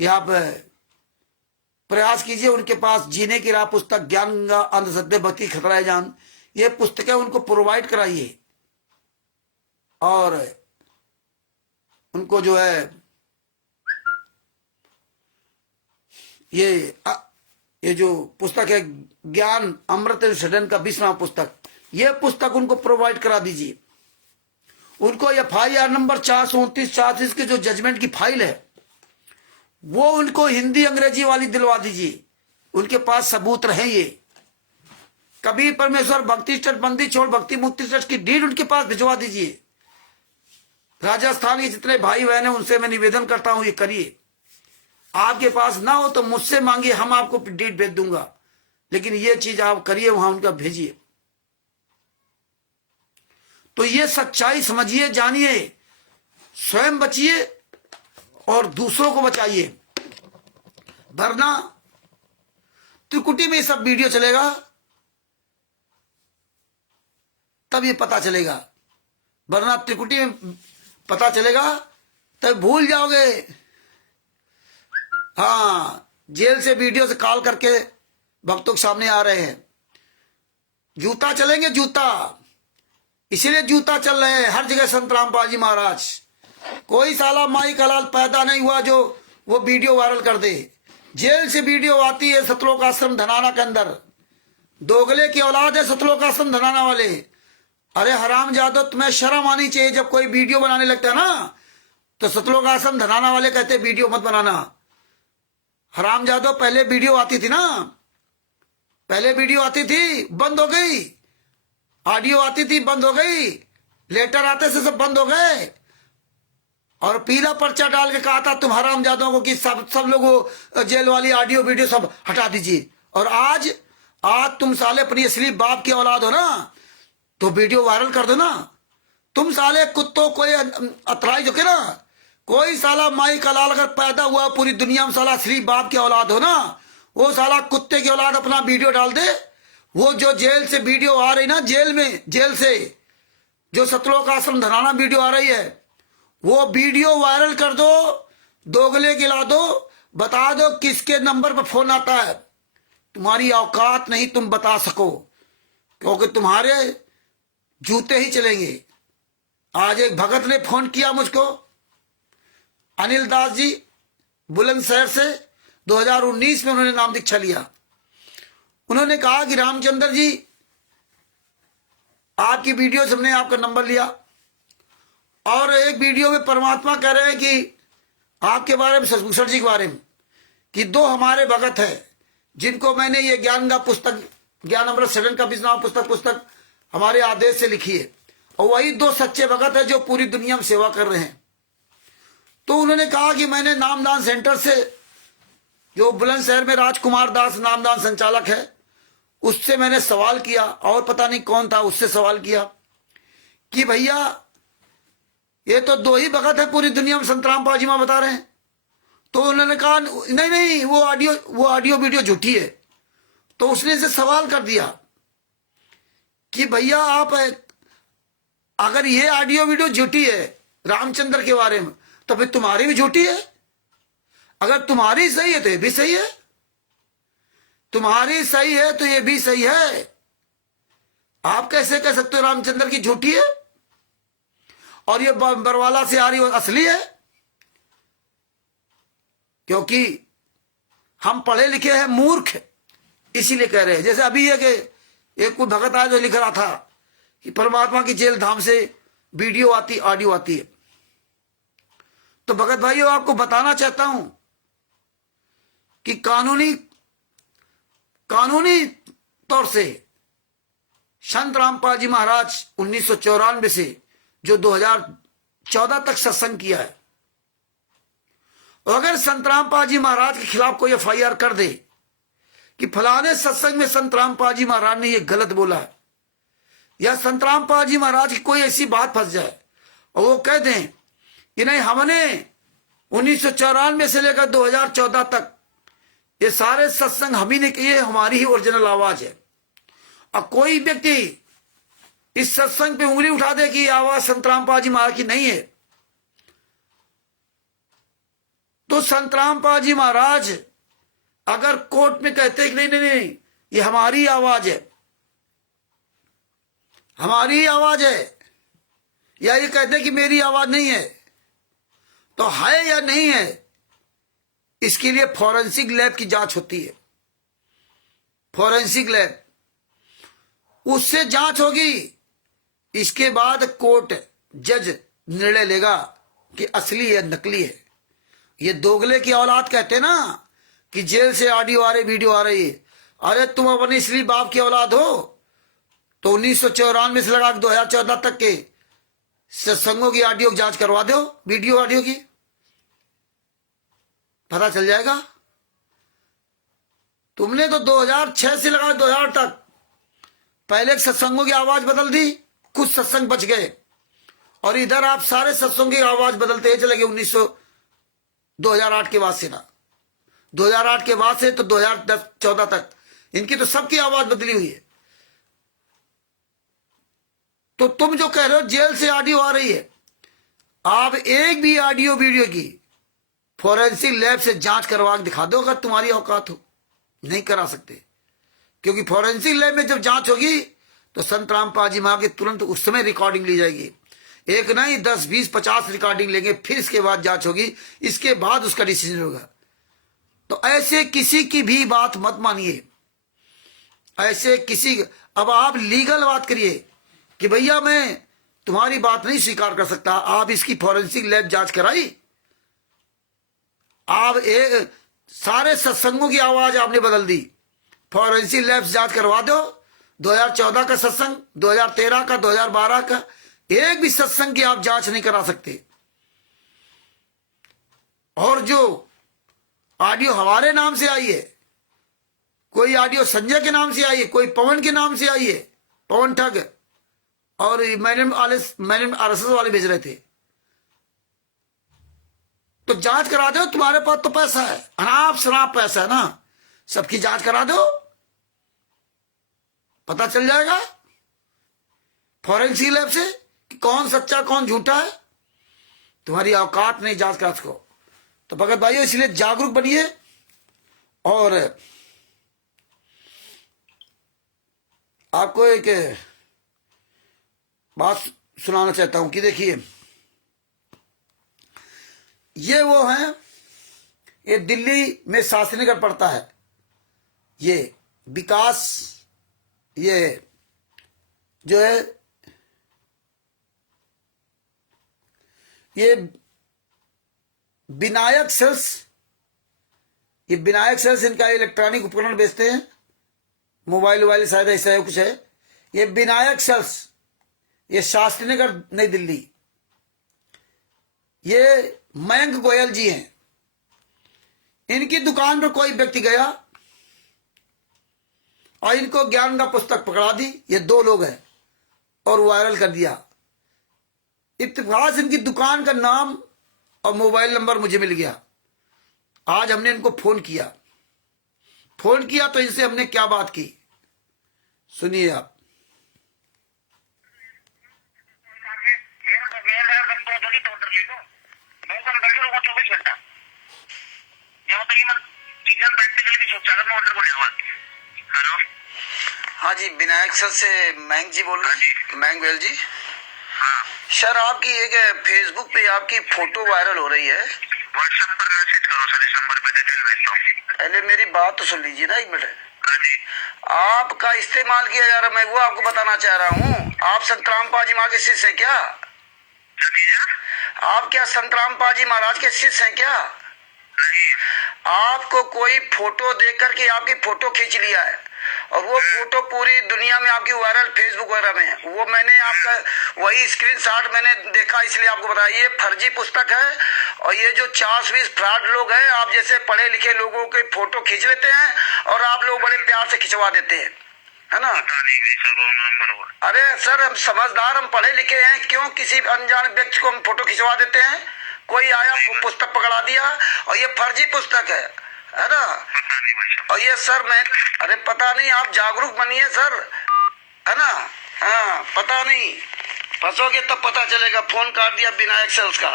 कि आप प्रयास कीजिए, उनके पास जीने की राह पुस्तक, ज्ञान गंगा, अंधश्रद्धे, भक्ति, खतरा जान, ये पुस्तकें उनको प्रोवाइड कराइए। और उनको जो है ये जो पुस्तक है ज्ञान अमृत सदन का 20वां पुस्तक, ये पुस्तक उनको प्रोवाइड करा दीजिए। उनको FIR नंबर 429 के जो जजमेंट की फाइल है वो उनको हिंदी अंग्रेजी वाली दिलवा दीजिए, उनके पास सबूत रहे। ये कबीर परमेश्वर भक्ति ट्रस्ट बंदी छोड़ भक्ति मुक्ति ट्रस्ट की डीड उनके पास भिजवा दीजिए। राजस्थान के जितने भाई बहन हैं उनसे मैं निवेदन करता हूं, ये करिए। आपके पास ना हो तो मुझसे मांगिए, हम आपको डीड भेज दूंगा, लेकिन ये चीज आप करिए, वहां उनका भेजिए। तो ये सच्चाई समझिए, जानिए, स्वयं बचिए और दूसरों को बचाइए। वरना त्रिकुटी में सब वीडियो चलेगा, तब ये पता चलेगा। वरना त्रिकुटी में पता चलेगा तब भूल जाओगे। हाँ, जेल से वीडियो से कॉल करके भक्तों के सामने आ रहे हैं, जूता चलेंगे, जूता, इसीलिए जूता चल रहे हैं हर जगह। संतराम पाजी महाराज, कोई साला माई कलाल पैदा नहीं हुआ जो वो वीडियो वायरल कर दे। जेल से वीडियो आती है सतलोक आश्रम धनाना के अंदर, दोगले की औलाद है सतलोक आश्रम धनाना वाले। अरे हराम जादो, तुम्हें शर्म आनी चाहिए। जब कोई वीडियो बनाने लगता है ना तो सतलोक आश्रम धनाना वाले कहते हैं वीडियो मत बनाना। हराम जादो, पहले वीडियो आती थी ना, पहले वीडियो आती थी, बंद हो गई। ऑडियो आती थी, बंद हो गई। लेटर आते से सब बंद हो गए। और पीला पर्चा डाल के कहा था तुम हरामजादों को कि सब लोगों जेल वाली ऑडियो वीडियो सब हटा दीजिए। और आज तुम साले अपनी असली बाप की औलाद हो ना, तो वीडियो वायरल कर दो ना। तुम साले कुत्तों, कोई अतराई जो के ना, कोई साला माई का लाल अगर पैदा हुआ पूरी दुनिया में साला असली बाप की औलाद हो ना, वो साला कुत्ते की औलाद अपना वीडियो डाल दे। वो जो जेल से वीडियो आ रही ना, जेल में, जेल से जो सतलोक आश्रम धनाना वीडियो आ रही है, वो वीडियो वायरल कर दो, दोगले गिला दो, बता दो किसके नंबर पर फोन आता है। तुम्हारी औकात नहीं तुम बता सको, क्योंकि तुम्हारे जूते ही चलेंगे। आज एक भगत ने फोन किया मुझको, अनिल दास जी, बुलंदशहर से, 2019 में उन्होंने नाम दीक्षा लिया। उन्होंने कहा कि रामचंद्र जी, आपकी वीडियो से हमने आपका नंबर लिया, और एक वीडियो में परमात्मा कह रहे हैं कि आपके बारे में, सर जी के बारे में, कि दो हमारे भगत है जिनको मैंने ये ज्ञान का पुस्तक, ज्ञान अमृत सदन का बिजनाव पुस्तक हमारे आदेश से लिखी है, और वही दो सच्चे भगत है जो पूरी दुनिया में सेवा कर रहे हैं। तो उन्होंने कहा कि मैंने नामदान सेंटर से, जो बुलंदशहर में राजकुमार दास नामदान संचालक है, उससे मैंने सवाल किया, और पता नहीं कौन था, उससे सवाल किया कि भैया ये तो दो ही भगत है पूरी दुनिया में, संतराम पाजी मां बता रहे हैं। तो उन्होंने कहा नहीं, वो ऑडियो वीडियो झूठी है। तो उसने इसे सवाल कर दिया कि भैया आप, अगर ये ऑडियो वीडियो झूठी है रामचंद्र के बारे में, तो फिर तुम्हारी भी झूठी है। अगर तुम्हारी सही है तो ये भी सही है, तुम्हारी सही है तो ये भी सही है। आप कैसे कह सकते हो रामचंद्र की झूठी है और ये बरवाला से आ रही असली है? क्योंकि हम पढ़े लिखे हैं, मूर्ख, इसीलिए कह रहे हैं। जैसे अभी ये कि एक कोई भगत आया जो लिख रहा था कि परमात्मा की जेल धाम से वीडियो आती, ऑडियो आती है। तो भगत भाइयों, आपको बताना चाहता हूं कि कानूनी तौर से संत रामपाल जी महाराज 1994 से जो 2014 तक सत्संग किया है, अगर संत रामपाल जी महाराज के खिलाफ कोई FIR कर दे कि फलाने सत्संग में संत रामपाल जी महाराज ने ये गलत बोला है, या संत रामपाल जी महाराज की कोई ऐसी बात फंस जाए और वो कह दें कि नहीं, हमने 1994 से लेकर 2014 तक ये सारे सत्संग हम ही ने किए, हमारी ही ओरिजिनल आवाज है, और कोई व्यक्ति इस सत्संग पे उंगली उठा दे कि आवाज संत रामपाल जी महाराज की नहीं है, तो संत रामपाल जी महाराज अगर कोर्ट में कहते कि नहीं, ये हमारी आवाज है, हमारी आवाज है, या ये कहते कि मेरी आवाज नहीं है, तो है या नहीं है, इसके लिए फॉरेंसिक लैब की जांच होती है। फॉरेंसिक लैब, उससे जांच होगी, इसके बाद कोर्ट, जज निर्णय लेगा कि असली है नकली है। ये दोगले की औलाद कहते ना कि जेल से ऑडियो आ रही, वीडियो आ रही है। अरे तुम अपनी असली बाप की औलाद हो तो 1994 से लगा 2014 तक के सत्संगों की ऑडियो की जांच करवा दो, वीडियो ऑडियो की, पता चल जाएगा। तुमने तो 2006 से लगा 2008 तक पहले सत्संगों की आवाज बदल दी, कुछ सत्संग बच गए, और इधर आप सारे सत्संगों की आवाज बदलते ही चले गए। 2008 के बाद से ना, 2008 के बाद से तो 2014 तक इनकी तो सबकी आवाज बदली हुई है। तो तुम जो कह रहे हो जेल से ऑडियो आ रही है, आप एक भी ऑडियो वीडियो की फॉरेंसिक लैब से जांच करवा के दिखा दो, अगर तुम्हारी औकात हो। नहीं करा सकते, क्योंकि फॉरेंसिक लैब में जब जांच होगी तो संत रामपाल जी महाराज की तुरंत उस समय रिकॉर्डिंग ली जाएगी। एक नहीं 10, 20, 50 रिकॉर्डिंग लेंगे, फिर इसके बाद जांच होगी, इसके बाद उसका डिसीजन होगा। तो ऐसे किसी की भी बात मत मानिए। ऐसे किसी, अब आप लीगल बात करिए कि भैया मैं तुम्हारी बात नहीं स्वीकार कर सकता। आप इसकी फॉरेंसिक लैब जांच कराई, आप एक सारे सत्संगों की आवाज आपने बदल दी। फॉरेंसिक लैब जांच करवा दो। 2014 का सत्संग, 2013 का, 2012 का, एक भी सत्संग की आप जांच नहीं करा सकते। और जो ऑडियो हमारे नाम से आई है, कोई ऑडियो संजय के नाम से आई है, कोई पवन के नाम से आई है, पवन ठग, और मैंने आरएसएस वाले भेज रहे थे। तो जांच करा दो, तुम्हारे पास तो पैसा है, अनाप शनाप पैसा है ना, सबकी जांच करा दो, पता चल जाएगा फॉरेंसिक लैब से कि कौन सच्चा कौन झूठा है। तुम्हारी औकात नहीं जांच करा सको। तो भगत भाइयों, इसलिए जागरूक बनिए। और आपको एक बात सुनाना चाहता हूं कि देखिए, ये वो है, ये दिल्ली में शास्त्री नगर पड़ता है, ये विकास, ये जो है ये विनायक सेल्स, ये विनायक सेल्स इनका इलेक्ट्रॉनिक उपकरण बेचते हैं, मोबाइल वोबाइल शायद ऐसा कुछ है। ये विनायक सेल्स, ये शास्त्री नगर नई दिल्ली, ये मयंक गोयल जी हैं। इनकी दुकान पर कोई व्यक्ति गया और इनको ज्ञान का पुस्तक पकड़ा दी, ये दो लोग हैं, और वायरल कर दिया। इत्तेफाक से इनकी दुकान का नाम और मोबाइल नंबर मुझे मिल गया। आज हमने इनको फोन किया तो इनसे हमने क्या बात की, सुनिए आप। हेलो, हाँ जी, विनायक सर से मयंक जी बोल रहे हैं, मयंक गोयल जी। हाँ सर, आपकी एक फेसबुक पे आपकी फोटो वायरल हो रही है। व्हाट्सएप पर मैसेज करो सर, इस नंबर पे डिटेल भेजता हूँ। पहले मेरी बात तो सुन लीजिए ना, एक मिनट। हाँ जी, आपका इस्तेमाल किया जा रहा, मैं वो आपको बताना चाह रहा हूँ। आप संतराम पाजी माँ के शिष्य हैं क्या? क्या कीजिए? आप क्या संतराम पाजी महाराज के शिष्य हैं क्या? नहीं। आपको कोई फोटो देख करके आपकी फोटो खींच लिया है, और वो फोटो पूरी दुनिया में आपकी वायरल फेसबुक वगैरह में है। वो मैंने आपका वही स्क्रीनशॉट मैंने देखा, इसलिए आपको बताया। ये फर्जी पुस्तक है, और ये जो 40-20 फ्रॉड लोग हैं, आप जैसे पढ़े लिखे लोगों के फोटो खींच लेते हैं और आप लोग बड़े प्यार से खिंचवा देते हैं, है ना? पता नहीं कैसा नंबर हुआ। अरे सर, हम समझदार, हम पढ़े लिखे हैं, क्यों किसी अनजान व्यक्ति को हम फोटो खिंचवा देते हैं? कोई आया, पुस्तक पकड़ा दिया, और ये फर्जी पुस्तक है ना? पता नहीं भाई साहब। और ये सर, मैं, अरे पता नहीं, आप जागरूक बनिए सर, है ना? हाँ, पता नहीं, फंसोगे तब पता चलेगा। फोन काट दिया विनायक सेल्स का।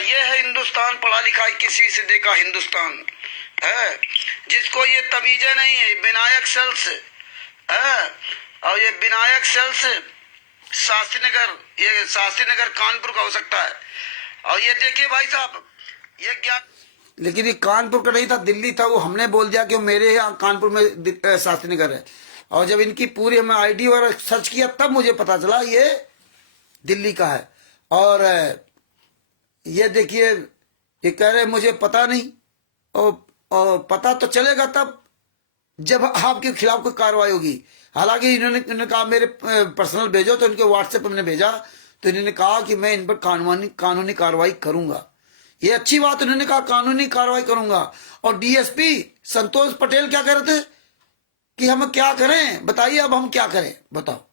ये है हिंदुस्तान, पढ़ा लिखा 21वीं सदी का हिंदुस्तान है, जिसको ये तमीज़ें नहीं है। विनायक सेल्स है, और ये विनायक सेल्स शास्त्री नगर, ये शास्त्री नगर कानपुर का हो सकता है। और ये देखिए भाई साहब, ये ज्ञान, लेकिन ये कानपुर का नहीं था, दिल्ली था। वो हमने बोल दिया कि मेरे यहाँ कानपुर में शास्त्री नगर है। और जब इनकी पूरी हमें आईडी वगैरह सर्च किया, तब मुझे पता चला ये दिल्ली का है। और ये देखिए, ये कह रहे मुझे पता नहीं, और पता तो चलेगा तब जब आपके खिलाफ कोई कार्रवाई होगी। हालांकि इन्होंने कहा मेरे पर्सनल भेजो, तो इनके व्हाट्सएप पर मैंने भेजा, तो इन्होंने कहा कि मैं इन पर कानूनी कार्रवाई करूंगा। ये अच्छी बात, उन्होंने कहा कानूनी कार्रवाई करूंगा। और डीएसपी संतोष पटेल क्या कह रहे थे कि हम क्या करें, बताइए अब हम क्या करें, बताओ।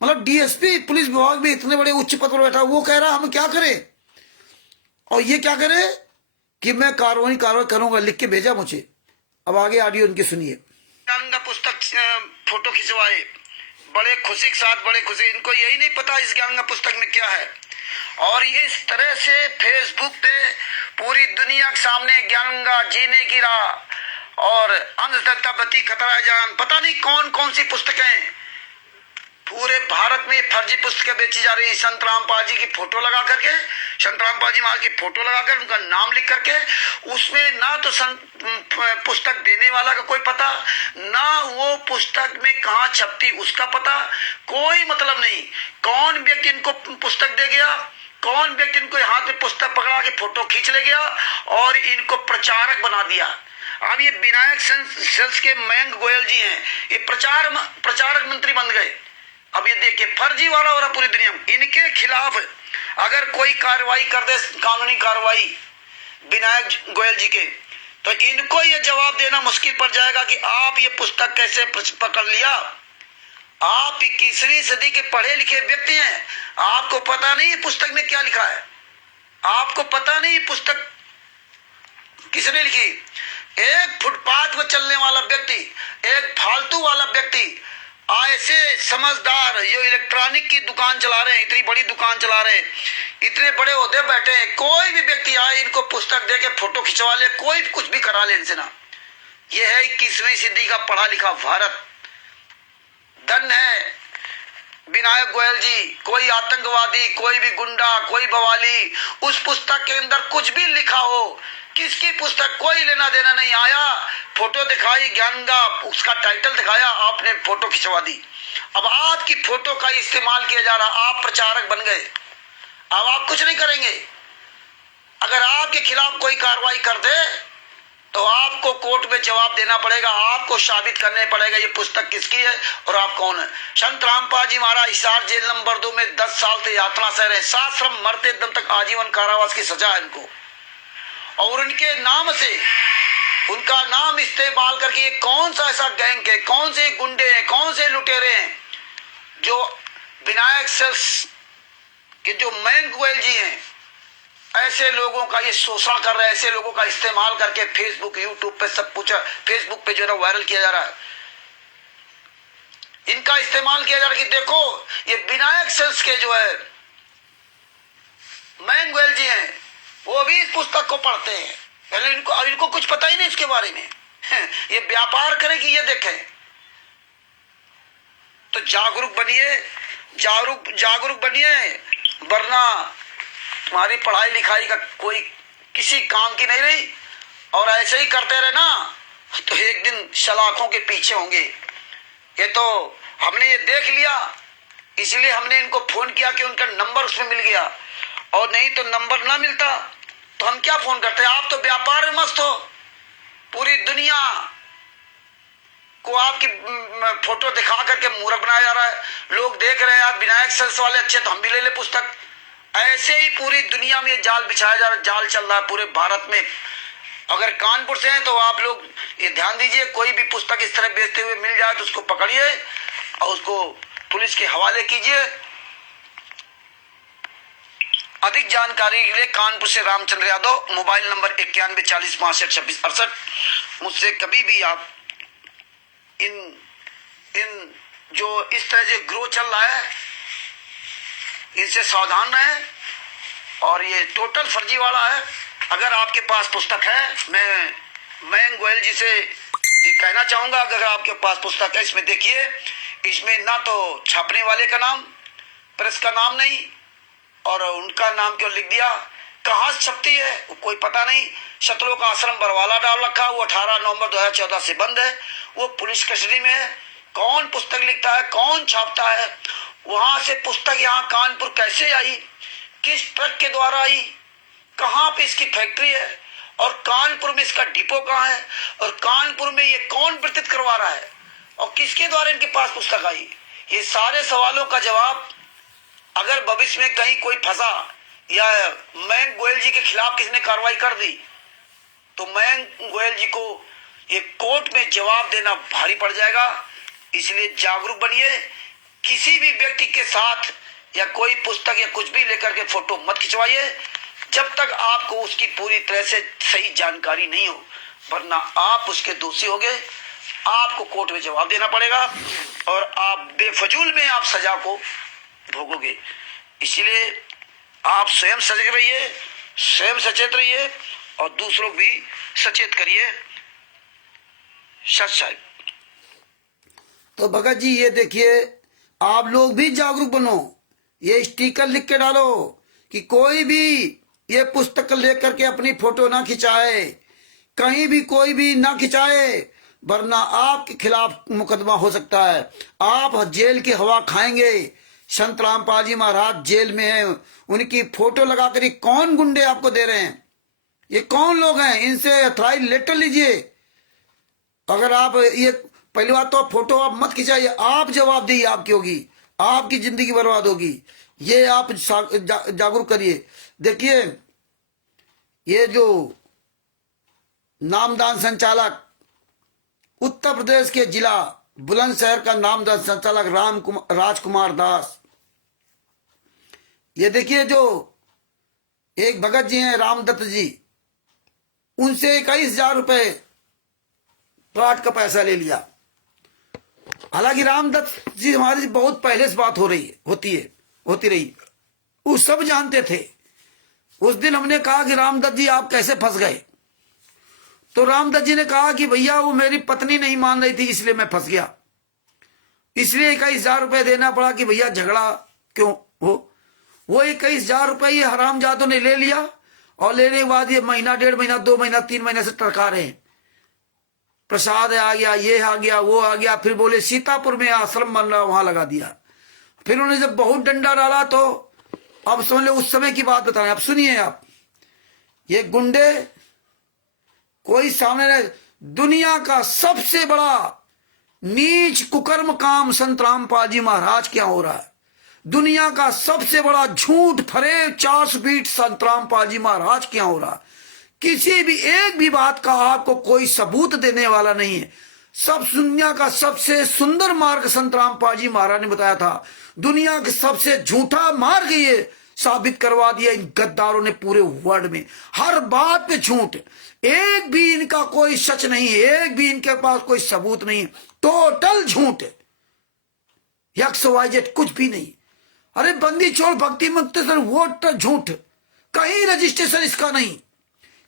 मतलब डीएसपी पुलिस विभाग में इतने बड़े उच्च पद पर बैठा, वो कह रहा हम क्या करें, और ये क्या करे कि मैं कार्रवाई करूंगा, लिख के भेजा मुझे। अब आगे ऑडियो उनकी सुनिए। पुस्तक फोटो खिंचवाए, बड़े खुशी के साथ, बड़े खुशी, इनको यही नहीं पता इस ज्ञान का पुस्तक में क्या है। और ये इस तरह से फेसबुक पे पूरी दुनिया के सामने ज्ञानगंगा जीने की राह और अंधश्रद्धा प्रति खतरा जान, पता नहीं कौन कौन सी पुस्तकें पूरे भारत में फर्जी पुस्तकें बेची जा रही। संत रामपाल जी की फोटो लगा करके संत रामपाल जी महाराज की फोटो लगाकर उनका नाम लिख करके, उसमें ना तो पुस्तक देने वाला का कोई पता, ना वो पुस्तक में कहाँ छपती उसका पता, कोई मतलब नहीं। कौन व्यक्ति इनको पुस्तक दे गया, कौन व्यक्ति इनको हाथ में पुस्तक पकड़ा के फोटो खींच ले गया और इनको प्रचारक बना दिया। अब ये विनायक सेल्स के मयंक गोयल जी हैं, ये प्रचारक मंत्री बन गए। अब ये देखिए फर्जी वाला हो रहा पूरी दुनिया में। इनके खिलाफ अगर कोई कार्रवाई कर दे, कानूनी कार्रवाई विनायक गोयल जी के, तो इनको ये जवाब देना मुश्किल पड़ जाएगा कि आप ये पुस्तक कैसे पकड़ लिया। आप 21वीं सदी के पढ़े लिखे व्यक्ति हैं, आपको पता नहीं पुस्तक में क्या लिखा है, आपको पता नहीं पुस्तक किसने लिखी। एक फुटपाथ पर चलने वाला व्यक्ति, एक फालतू वाला व्यक्ति, ऐसे समझदार जो इलेक्ट्रॉनिक की दुकान चला रहे हैं, इतनी बड़ी दुकान चला रहे हैं, इतने बड़े ओहदे बैठे हैं, कोई भी व्यक्ति आए इनको पुस्तक दे के फोटो खिंचवा ले, कोई कुछ भी करा ले इनसे ना। यह है 21वीं सदी का पढ़ा लिखा भारत। धन है विनायक गोयल जी। कोई आतंकवादी, कोई भी गुंडा, कोई बवाली उस पुस्तक के अंदर कुछ भी लिखा हो, किसकी पुस्तक कोई लेना देना नहीं। आया, फोटो दिखाई, ज्ञानगा उसका टाइटल दिखाया, आपने फोटो खिंचवा दी। अब आपकी फोटो का इस्तेमाल किया जा रहा, आप प्रचारक बन गए, अब आप कुछ नहीं करेंगे। अगर आपके खिलाफ कोई कार्रवाई कर दे तो आपको कोर्ट में जवाब देना पड़ेगा, आपको साबित करने पड़ेगा ये पुस्तक किसकी है और आप कौन है। संत रामपाल जी महाराज हिसार जेल नंबर 2 में 10 साल से यातना सह रहे, साश्रम मरते दम तक आजीवन कारावास की सजा है इनको। और उनके नाम से, उनका नाम इस्तेमाल करके ये कौन सा ऐसा गैंग है, कौन से गुंडे हैं, कौन से लुटेरे हैं जो विनायक सेल्स के जो मयंक गोयल जी हैं, ऐसे लोगों का ये शोषण कर रहे हैं, ऐसे लोगों का इस्तेमाल करके फेसबुक, यूट्यूब पे सब कुछ, फेसबुक पे जो है वायरल किया जा रहा है, इनका इस्तेमाल किया जा रहा है कि देखो ये विनायक सेल्स के जो है मयंक गोयल जी हैं, वो भी इस पुस्तक को पढ़ते हैं। पहले इनको कुछ पता ही नहीं इसके बारे में, ये व्यापार करेगी ये देखें। तो जागरूक बनिए, जागरूक बनिए, वरना तुम्हारी पढ़ाई लिखाई का कोई किसी काम की नहीं रही। और ऐसे ही करते रहे ना तो एक दिन सलाखों के पीछे होंगे। ये तो हमने ये देख लिया, इसलिए हमने इनको फोन किया कि उनका नंबर उसमें मिल गया, और नहीं तो नंबर ना मिलता तो हम क्या फोन करते। आप तो व्यापार में मस्त हो, पूरी दुनिया को आपकी फोटो दिखा करके मूर्ख बनाया जा रहा है। लोग देख रहे हैं आप विनायक सेल्स वाले अच्छे, तो हम भी ले ले पुस्तक। ऐसे ही पूरी दुनिया में ये जाल बिछाया जा रहा है, जाल चल रहा है पूरे भारत में। अगर कानपुर से हैं तो आप लोग ये ध्यान दीजिए, कोई भी पुस्तक इस तरह बेचते हुए मिल जाए तो उसको पकड़िए और उसको पुलिस के हवाले कीजिए। अधिक जानकारी के लिए कानपुर से रामचंद्र यादव, मोबाइल नंबर 91 40 65 26 68। मुझसे कभी भी आप इन जो इस तरह से ग्रो चल रहा है इनसे सावधान रहें, और ये टोटल फर्जी वाला है। अगर आपके पास पुस्तक है, मैं मयंक गोयल जी से ये कहना चाहूंगा, अगर आपके पास पुस्तक है, इसमें देखिए, इसमें ना तो छापने वाले का नाम, प्रेस का नाम नहीं, और उनका नाम क्यों लिख दिया, कहाँ से छपती है वो कोई पता नहीं। शत्रुओं का आश्रम बरवाला डाल रखा, वो 18 नवंबर 2014 से बंद है, वो पुलिस कस्टडी में है। कौन पुस्तक लिखता है, कौन छापता है, वहां से पुस्तक यहाँ कानपुर कैसे आई, किस ट्रक के द्वारा आई, कहाँ पे इसकी फैक्ट्री है, और कानपुर में इसका डिपो कहाँ है, और कानपुर में ये कौन वितरित करवा रहा है, और किसके द्वारा इनके पास पुस्तक आई। ये सारे सवालों का जवाब अगर भविष्य में कहीं कोई फंसा या मयंक गोयल जी के खिलाफ किसी ने कार्रवाई कर दी तो मयंक गोयल जी को ये कोर्ट में जवाब देना भारी पड़ जाएगा। इसलिए जागरूक बनिए, किसी भी व्यक्ति के साथ या कोई पुस्तक या कुछ भी लेकर के फोटो मत खिंचवाइए जब तक आपको उसकी पूरी तरह से सही जानकारी नहीं हो, वरना आप उसके दोषी होंगे, आपको कोर्ट में जवाब देना पड़ेगा और आप बेफजूल में आप सजा को भोगोगे। इसलिए आप स्वयं सजग रहिए, स्वयं सचेत रहिए और दूसरों भी सचेत करिए। सच साहब। तो भगत जी ये देखिए, आप लोग भी जागरूक बनो, ये स्टिकर लिख के डालो कि कोई भी ये पुस्तक लेकर के अपनी फोटो ना खिंचाए, कहीं भी कोई भी ना खिंचाए, वरना आपके खिलाफ मुकदमा हो सकता है। आप जेल की हवा खाएंगे। संत रामपाल जी महाराज जेल में हैं, उनकी फोटो लगाकर कौन गुंडे आपको दे रहे हैं? ये कौन लोग हैं? इनसे अथॉराइज लेटर लीजिए। अगर आप ये पहली बात तो फोटो आप मत खिंचाइए, आप जवाबदेही आपकी होगी, आपकी जिंदगी बर्बाद होगी। ये आप जागरूक करिए। देखिए ये जो नामदान संचालक उत्तर प्रदेश के जिला बुलंदशहर का नामदान संचालक राजकुमार दास, ये देखिए जो एक भगत जी हैं रामदत्त जी, उनसे 21,000 रुपए प्लाट का पैसा ले लिया। हालांकि रामदत्त जी हमारी बहुत पहले से बात होती रही, वो सब जानते थे। उस दिन हमने कहा कि रामदत्त जी आप कैसे फंस गए? तो रामदत्त जी ने कहा कि भैया वो मेरी पत्नी नहीं मान रही थी, इसलिए मैं फंस गया, इसलिए 21,000 रुपए देना पड़ा कि भैया झगड़ा क्यों हो। वो 21,000 रुपए ये हरामजादों ने ले लिया, और लेने के बाद ये महीना, 1.5 महीना, 2 महीना, 3 महीने से टरका रहे हैं। प्रसाद आ गया, ये आ गया, वो आ गया, फिर बोले सीतापुर में आश्रम बन रहा, वहां लगा दिया। फिर उन्होंने जब बहुत डंडा डाला तो अब समझ लो उस समय की बात बताएं। अब सुनिए आप, ये गुंडे कोई सामने नहीं, दुनिया का सबसे बड़ा नीच कुकर्म काम संत रामपाल जी महाराज क्या हो रहा है। दुनिया का सबसे बड़ा झूठ फरेब 400 फीट संत रामपाल जी महाराज क्या हो रहा है। किसी भी एक भी बात का आपको कोई सबूत देने वाला नहीं है। सब दुनिया का सबसे सुंदर मार्ग संत रामपाल जी महाराज ने बताया था। दुनिया के सबसे झूठा मार्ग ये साबित करवा दिया इन गद्दारों ने पूरे वर्ल्ड में। हर बात पे झूठ, एक भी इनका कोई सच नहीं है, एक भी इनके पास कोई सबूत नहीं है, टोटल झूठ, XYZ कुछ भी नहीं। अरे बंदी छोड़ भक्ति मुक्तेश्वर वो झूठ, कहीं रजिस्ट्रेशन इसका नहीं।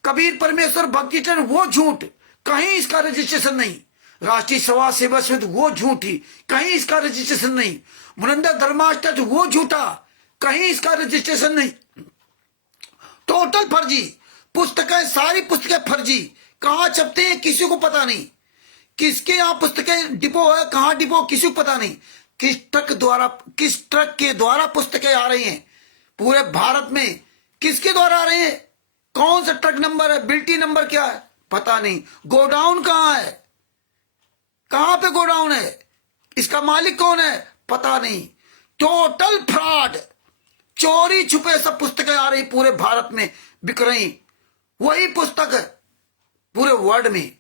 कबीर परमेश्वर भक्ति वो झूठ, कहीं इसका रजिस्ट्रेशन नहीं। राष्ट्रीय समाज सेवा समिति वो झूठी, कहीं इसका रजिस्ट्रेशन नहीं। मुनंदा धर्माष्टक वो झूठा, कहीं इसका रजिस्ट्रेशन नहीं। टोटल फर्जी पुस्तकें, सारी पुस्तकें फर्जी। कहां छपते हैं किसी को पता नहीं, किसके यहाँ पुस्तकें डिपो है, कहां डिपो किसी को पता नहीं। किस ट्रक के द्वारा पुस्तकें आ रही हैं पूरे भारत में, किसके द्वारा आ रही हैं, कौन सा ट्रक नंबर है, बिल्टी नंबर क्या है, पता नहीं। गोडाउन कहां है, कहां पे गोडाउन है, इसका मालिक कौन है, पता नहीं। टोटल फ्रॉड, चोरी छुपे सब पुस्तकें आ रही पूरे भारत में बिक रही। वही पुस्तक है पूरे वर्ल्ड में।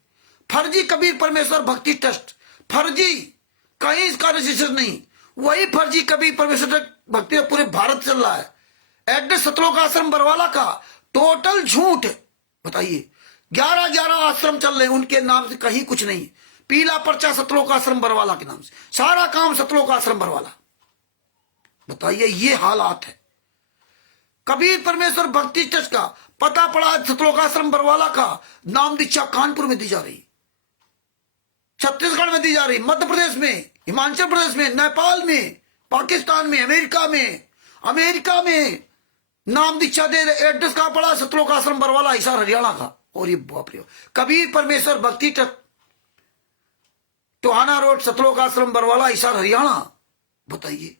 फर्जी कबीर परमेश्वर भक्ति ट्रस्ट, फर्जी, कहीं इसका रजिस्ट्रेशन नहीं। वही फर्जी कबीर परमेश्वर भक्ति पूरे भारत चल रहा है। एड्रेस सतलोक आश्रम बरवाला का, टोटल झूठ। बताइए 11 आश्रम चल रहे, उनके नाम से कहीं कुछ नहीं। पीला पर्चा सतलोक आश्रम बरवाला के नाम से, सारा काम सतलोक आश्रम बरवाला। बताइए ये हालात है। कबीर परमेश्वर भक्ति ट्रस्ट का पता पड़ा सतलोक आश्रम बरवाला का, नाम दीक्षा कानपुर में दी जा रही, छत्तीसगढ़ में दी जा रही, मध्य प्रदेश में, हिमाचल प्रदेश में, नेपाल में, पाकिस्तान में, अमेरिका में नाम दीक्षा दे। एड्रेस कहां पड़ा, सतलोक आश्रम बरवाला, हिसार हरियाणा का। और ये बाप रे, कबीर परमेश्वर भक्ति ट्रस्ट, टोहाना रोड, सतलोक आश्रम बरवाला, हिसार हरियाणा। बताइए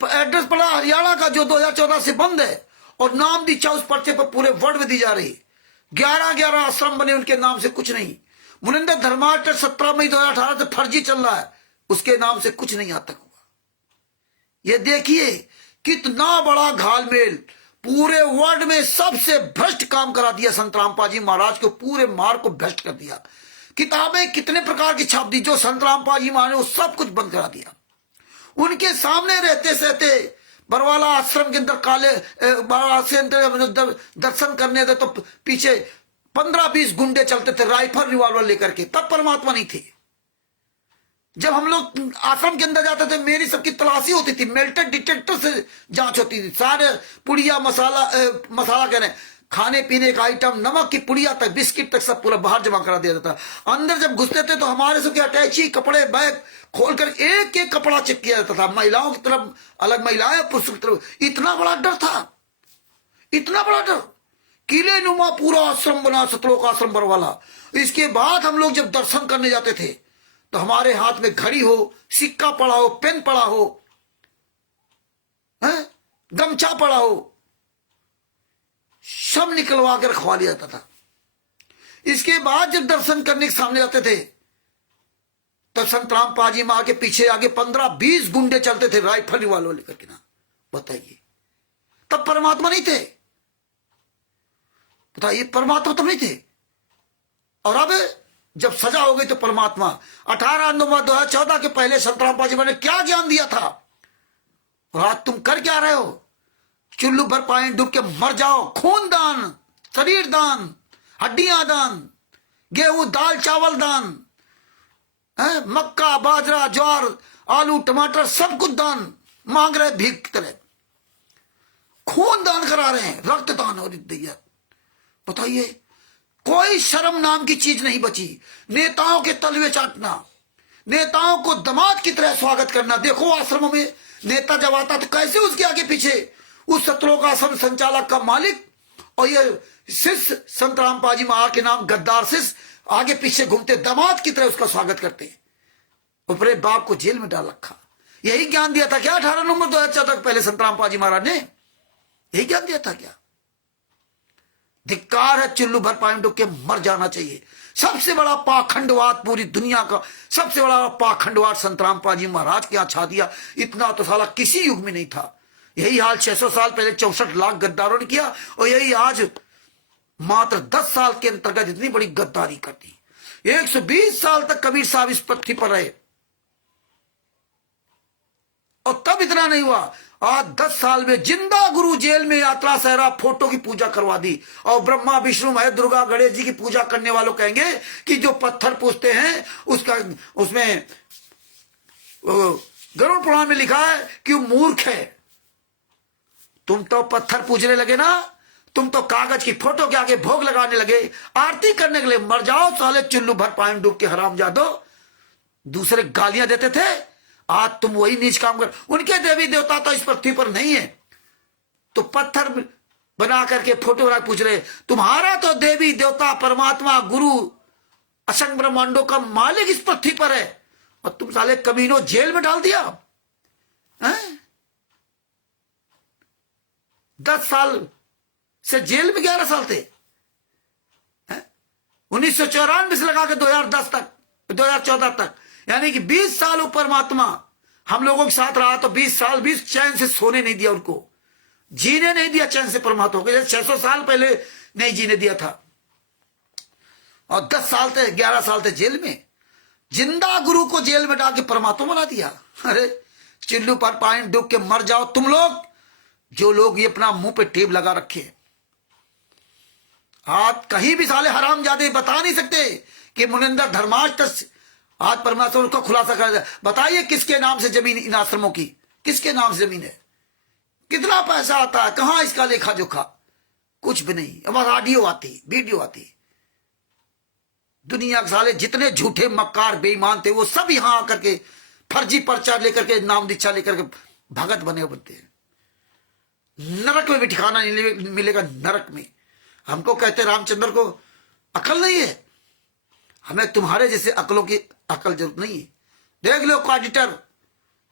एड्रेस पड़ा हरियाणा का जो 2014 से बंद है, और नाम दीक्षा उस पर्चे पर पूरे वर्ल्ड में दी जा रही। 11 आश्रम बने, उनके नाम से कुछ नहीं। मुनिंदर धर्माष्ट 17 मई 2018 से फर्जी चल रहा है, उसके नाम से कुछ नहीं आज तक हुआ। ये देखिए कितना बड़ा घालमेल, पूरे वर्ल्ड में सबसे भ्रष्ट काम करा दिया संत रामपाल जी महाराज को, पूरे मार्ग को भ्रष्ट कर दिया। किताबें कितने प्रकार की छाप दी, जो संत रामपाल जी महाराज ने वो सब कुछ बंद करा दिया। उनके सामने रहते सहते बरवाला आश्रम के अंदर दर्शन करने थे तो पीछे 15-20 गुंडे चलते थे राइफल रिवॉल्वर लेकर के, तब परमात्मा नहीं थे। जब हम लोग आश्रम के अंदर जाते थे, मेरी सबकी तलाशी होती थी, मेल्टेड डिटेक्टर से जांच होती थी। सारे पुड़िया मसाला कह रहे हैं, खाने पीने का आइटम, नमक की पुड़िया तक, बिस्किट तक सब पूरा बाहर जमा करा दिया जाता। अंदर जब घुसते थे तो हमारे सबके अटैची कपड़े बैग खोलकर एक कपड़ा चेक किया जाता था। महिलाओं की तरफ अलग महिलाएं, पुरुषों की तरफ, इतना बड़ा डर था। इतना बड़ा डर, किले नुमा पूरा आश्रम बना, सतलोक आश्रम पर वाला। इसके बाद हम लोग जब दर्शन करने जाते थे तो हमारे हाथ में घड़ी हो, सिक्का पड़ा हो, पेन पड़ा हो, गमछा पड़ा हो, सब निकलवा कर रखवा लिया जाता था। इसके बाद जब दर्शन करने के सामने जाते थे तो संत रामपाल जी मां के पीछे आगे 15-20 गुंडे चलते थे राइफल वालों लेकर के ना। बताइए, तब परमात्मा नहीं थे? बताइए, परमात्मा तब नहीं थे। और अब जब सजा हो गई तो परमात्मा 18 नवंबर 2014 के पहले संत रामपाल जी ने क्या ज्ञान दिया था, और आज तुम कर क्या रहे हो? चुल्लू भर पानी डूब के मर जाओ। खून दान, शरीर दान, हड्डियां दान, गेहूं दाल चावल दान, मक्का बाजरा ज्वार आलू टमाटर सब कुछ दान मांग रहे, भीख की तरह खून दान करा रहे हैं, रक्त दान हो दिया। बताइए, कोई शर्म नाम की चीज नहीं बची। नेताओं के तलवे चाटना, नेताओं को दामाद की तरह स्वागत करना। देखो आश्रमों में नेता जब आता तो कैसे उसके आगे पीछे उस सतलोक आश्रम संचालक का मालिक और ये शिष्य संत रामपाल जी महा के नाम गद्दार शिष्य आगे पीछे घूमते, दामाद की तरह उसका स्वागत करते। अपने बाप को जेल में डाल रखा। यही ज्ञान दिया था क्या 18 नवंबर 2014 तक पहले संत रामपाल जी महाराज ने? यही ज्ञान दिया था क्या? धिक्कार है, चुल्लू भर पानी डूब के मर जाना चाहिए। सबसे बड़ा पाखंडवाद पूरी दुनिया का, सबसे बड़ा पाखंडवाद संत रामपाल जी महाराज के यहाँ छा दिया। इतना तो साला किसी युग में नहीं था। यही हाल 600 साल पहले 64 लाख गद्दारों ने किया, और यही आज मात्र 10 साल के अंतर्गत इतनी बड़ी गद्दारी कर दी। 120 साल तक कबीर साहब इस पृथ्वी पर रहे, और तब इतना नहीं हुआ। आज 10 साल में जिंदा गुरु जेल में यात्रा सहरा फोटो की पूजा करवा दी। और ब्रह्मा विष्णु महेश दुर्गा गणेश जी की पूजा करने वालों कहेंगे कि जो पत्थर पूजते हैं उसका, उसमें गरुड़ पुराण में लिखा है कि वो मूर्ख है। तुम तो पत्थर पूजने लगे ना, तुम तो कागज की फोटो के आगे भोग लगाने लगे, आरती करने के लिए। मर जाओ साले चुल्लू भर पानी डूब के हरामजादो। दूसरे गालियां देते थे, आज तुम वही नीच काम कर। उनके देवी देवता तो इस पृथ्वी पर नहीं है, तो पत्थर बना करके फोटो बना पूछ रहे। तुम्हारा तो देवी देवता परमात्मा गुरु असंख्य ब्रह्मांडों का मालिक इस पृथ्वी पर है, और तुम साले कमीनों जेल में डाल दिया। 10 साल से जेल में 11 साल थे। 1994 से लगा के 2010 तक, 2014 तक, यानी कि 20 साल वो परमात्मा हम लोगों के साथ रहा। तो 20 साल 20 चैन से सोने नहीं दिया, उनको जीने नहीं दिया चैन से परमात्मा को, जैसे 600 साल पहले नहीं जीने दिया था। और 10 साल थे, 11 साल थे जेल में। जिंदा गुरु को जेल में डाल के परमात्मा बना दिया। अरे चिल्लू पर पानी डूब के मर जाओ तुम लोग, जो लोग ये अपना मुंह पे टेप लगा रखे। आप कहीं भी साले हरामजादे बता नहीं सकते कि मुनिंदर धर्माष्ट आज परमात्मा उनका खुलासा कर दिया। बताइए किसके नाम से जमीन इन आश्रमों की, किसके नाम से जमीन है, कितना पैसा आता है, कहां इसका लेखा जोखा? कुछ भी नहीं। अब ऑडियो आती, वीडियो आती। दुनिया के साले जितने झूठे मक्कार बेईमान थे वो सब यहां आकर के फर्जी पर्चा लेकर के, नाम दीक्षा लेकर के भगत बने बनते हैं। नरक में भी ठिकाना नहीं मिलेगा, नरक में। हमको कहते रामचंद्र को अकल नहीं है, हमें तुम्हारे जैसे अकलों की अकल जरूरत नहीं है। देख लो ऑडिटर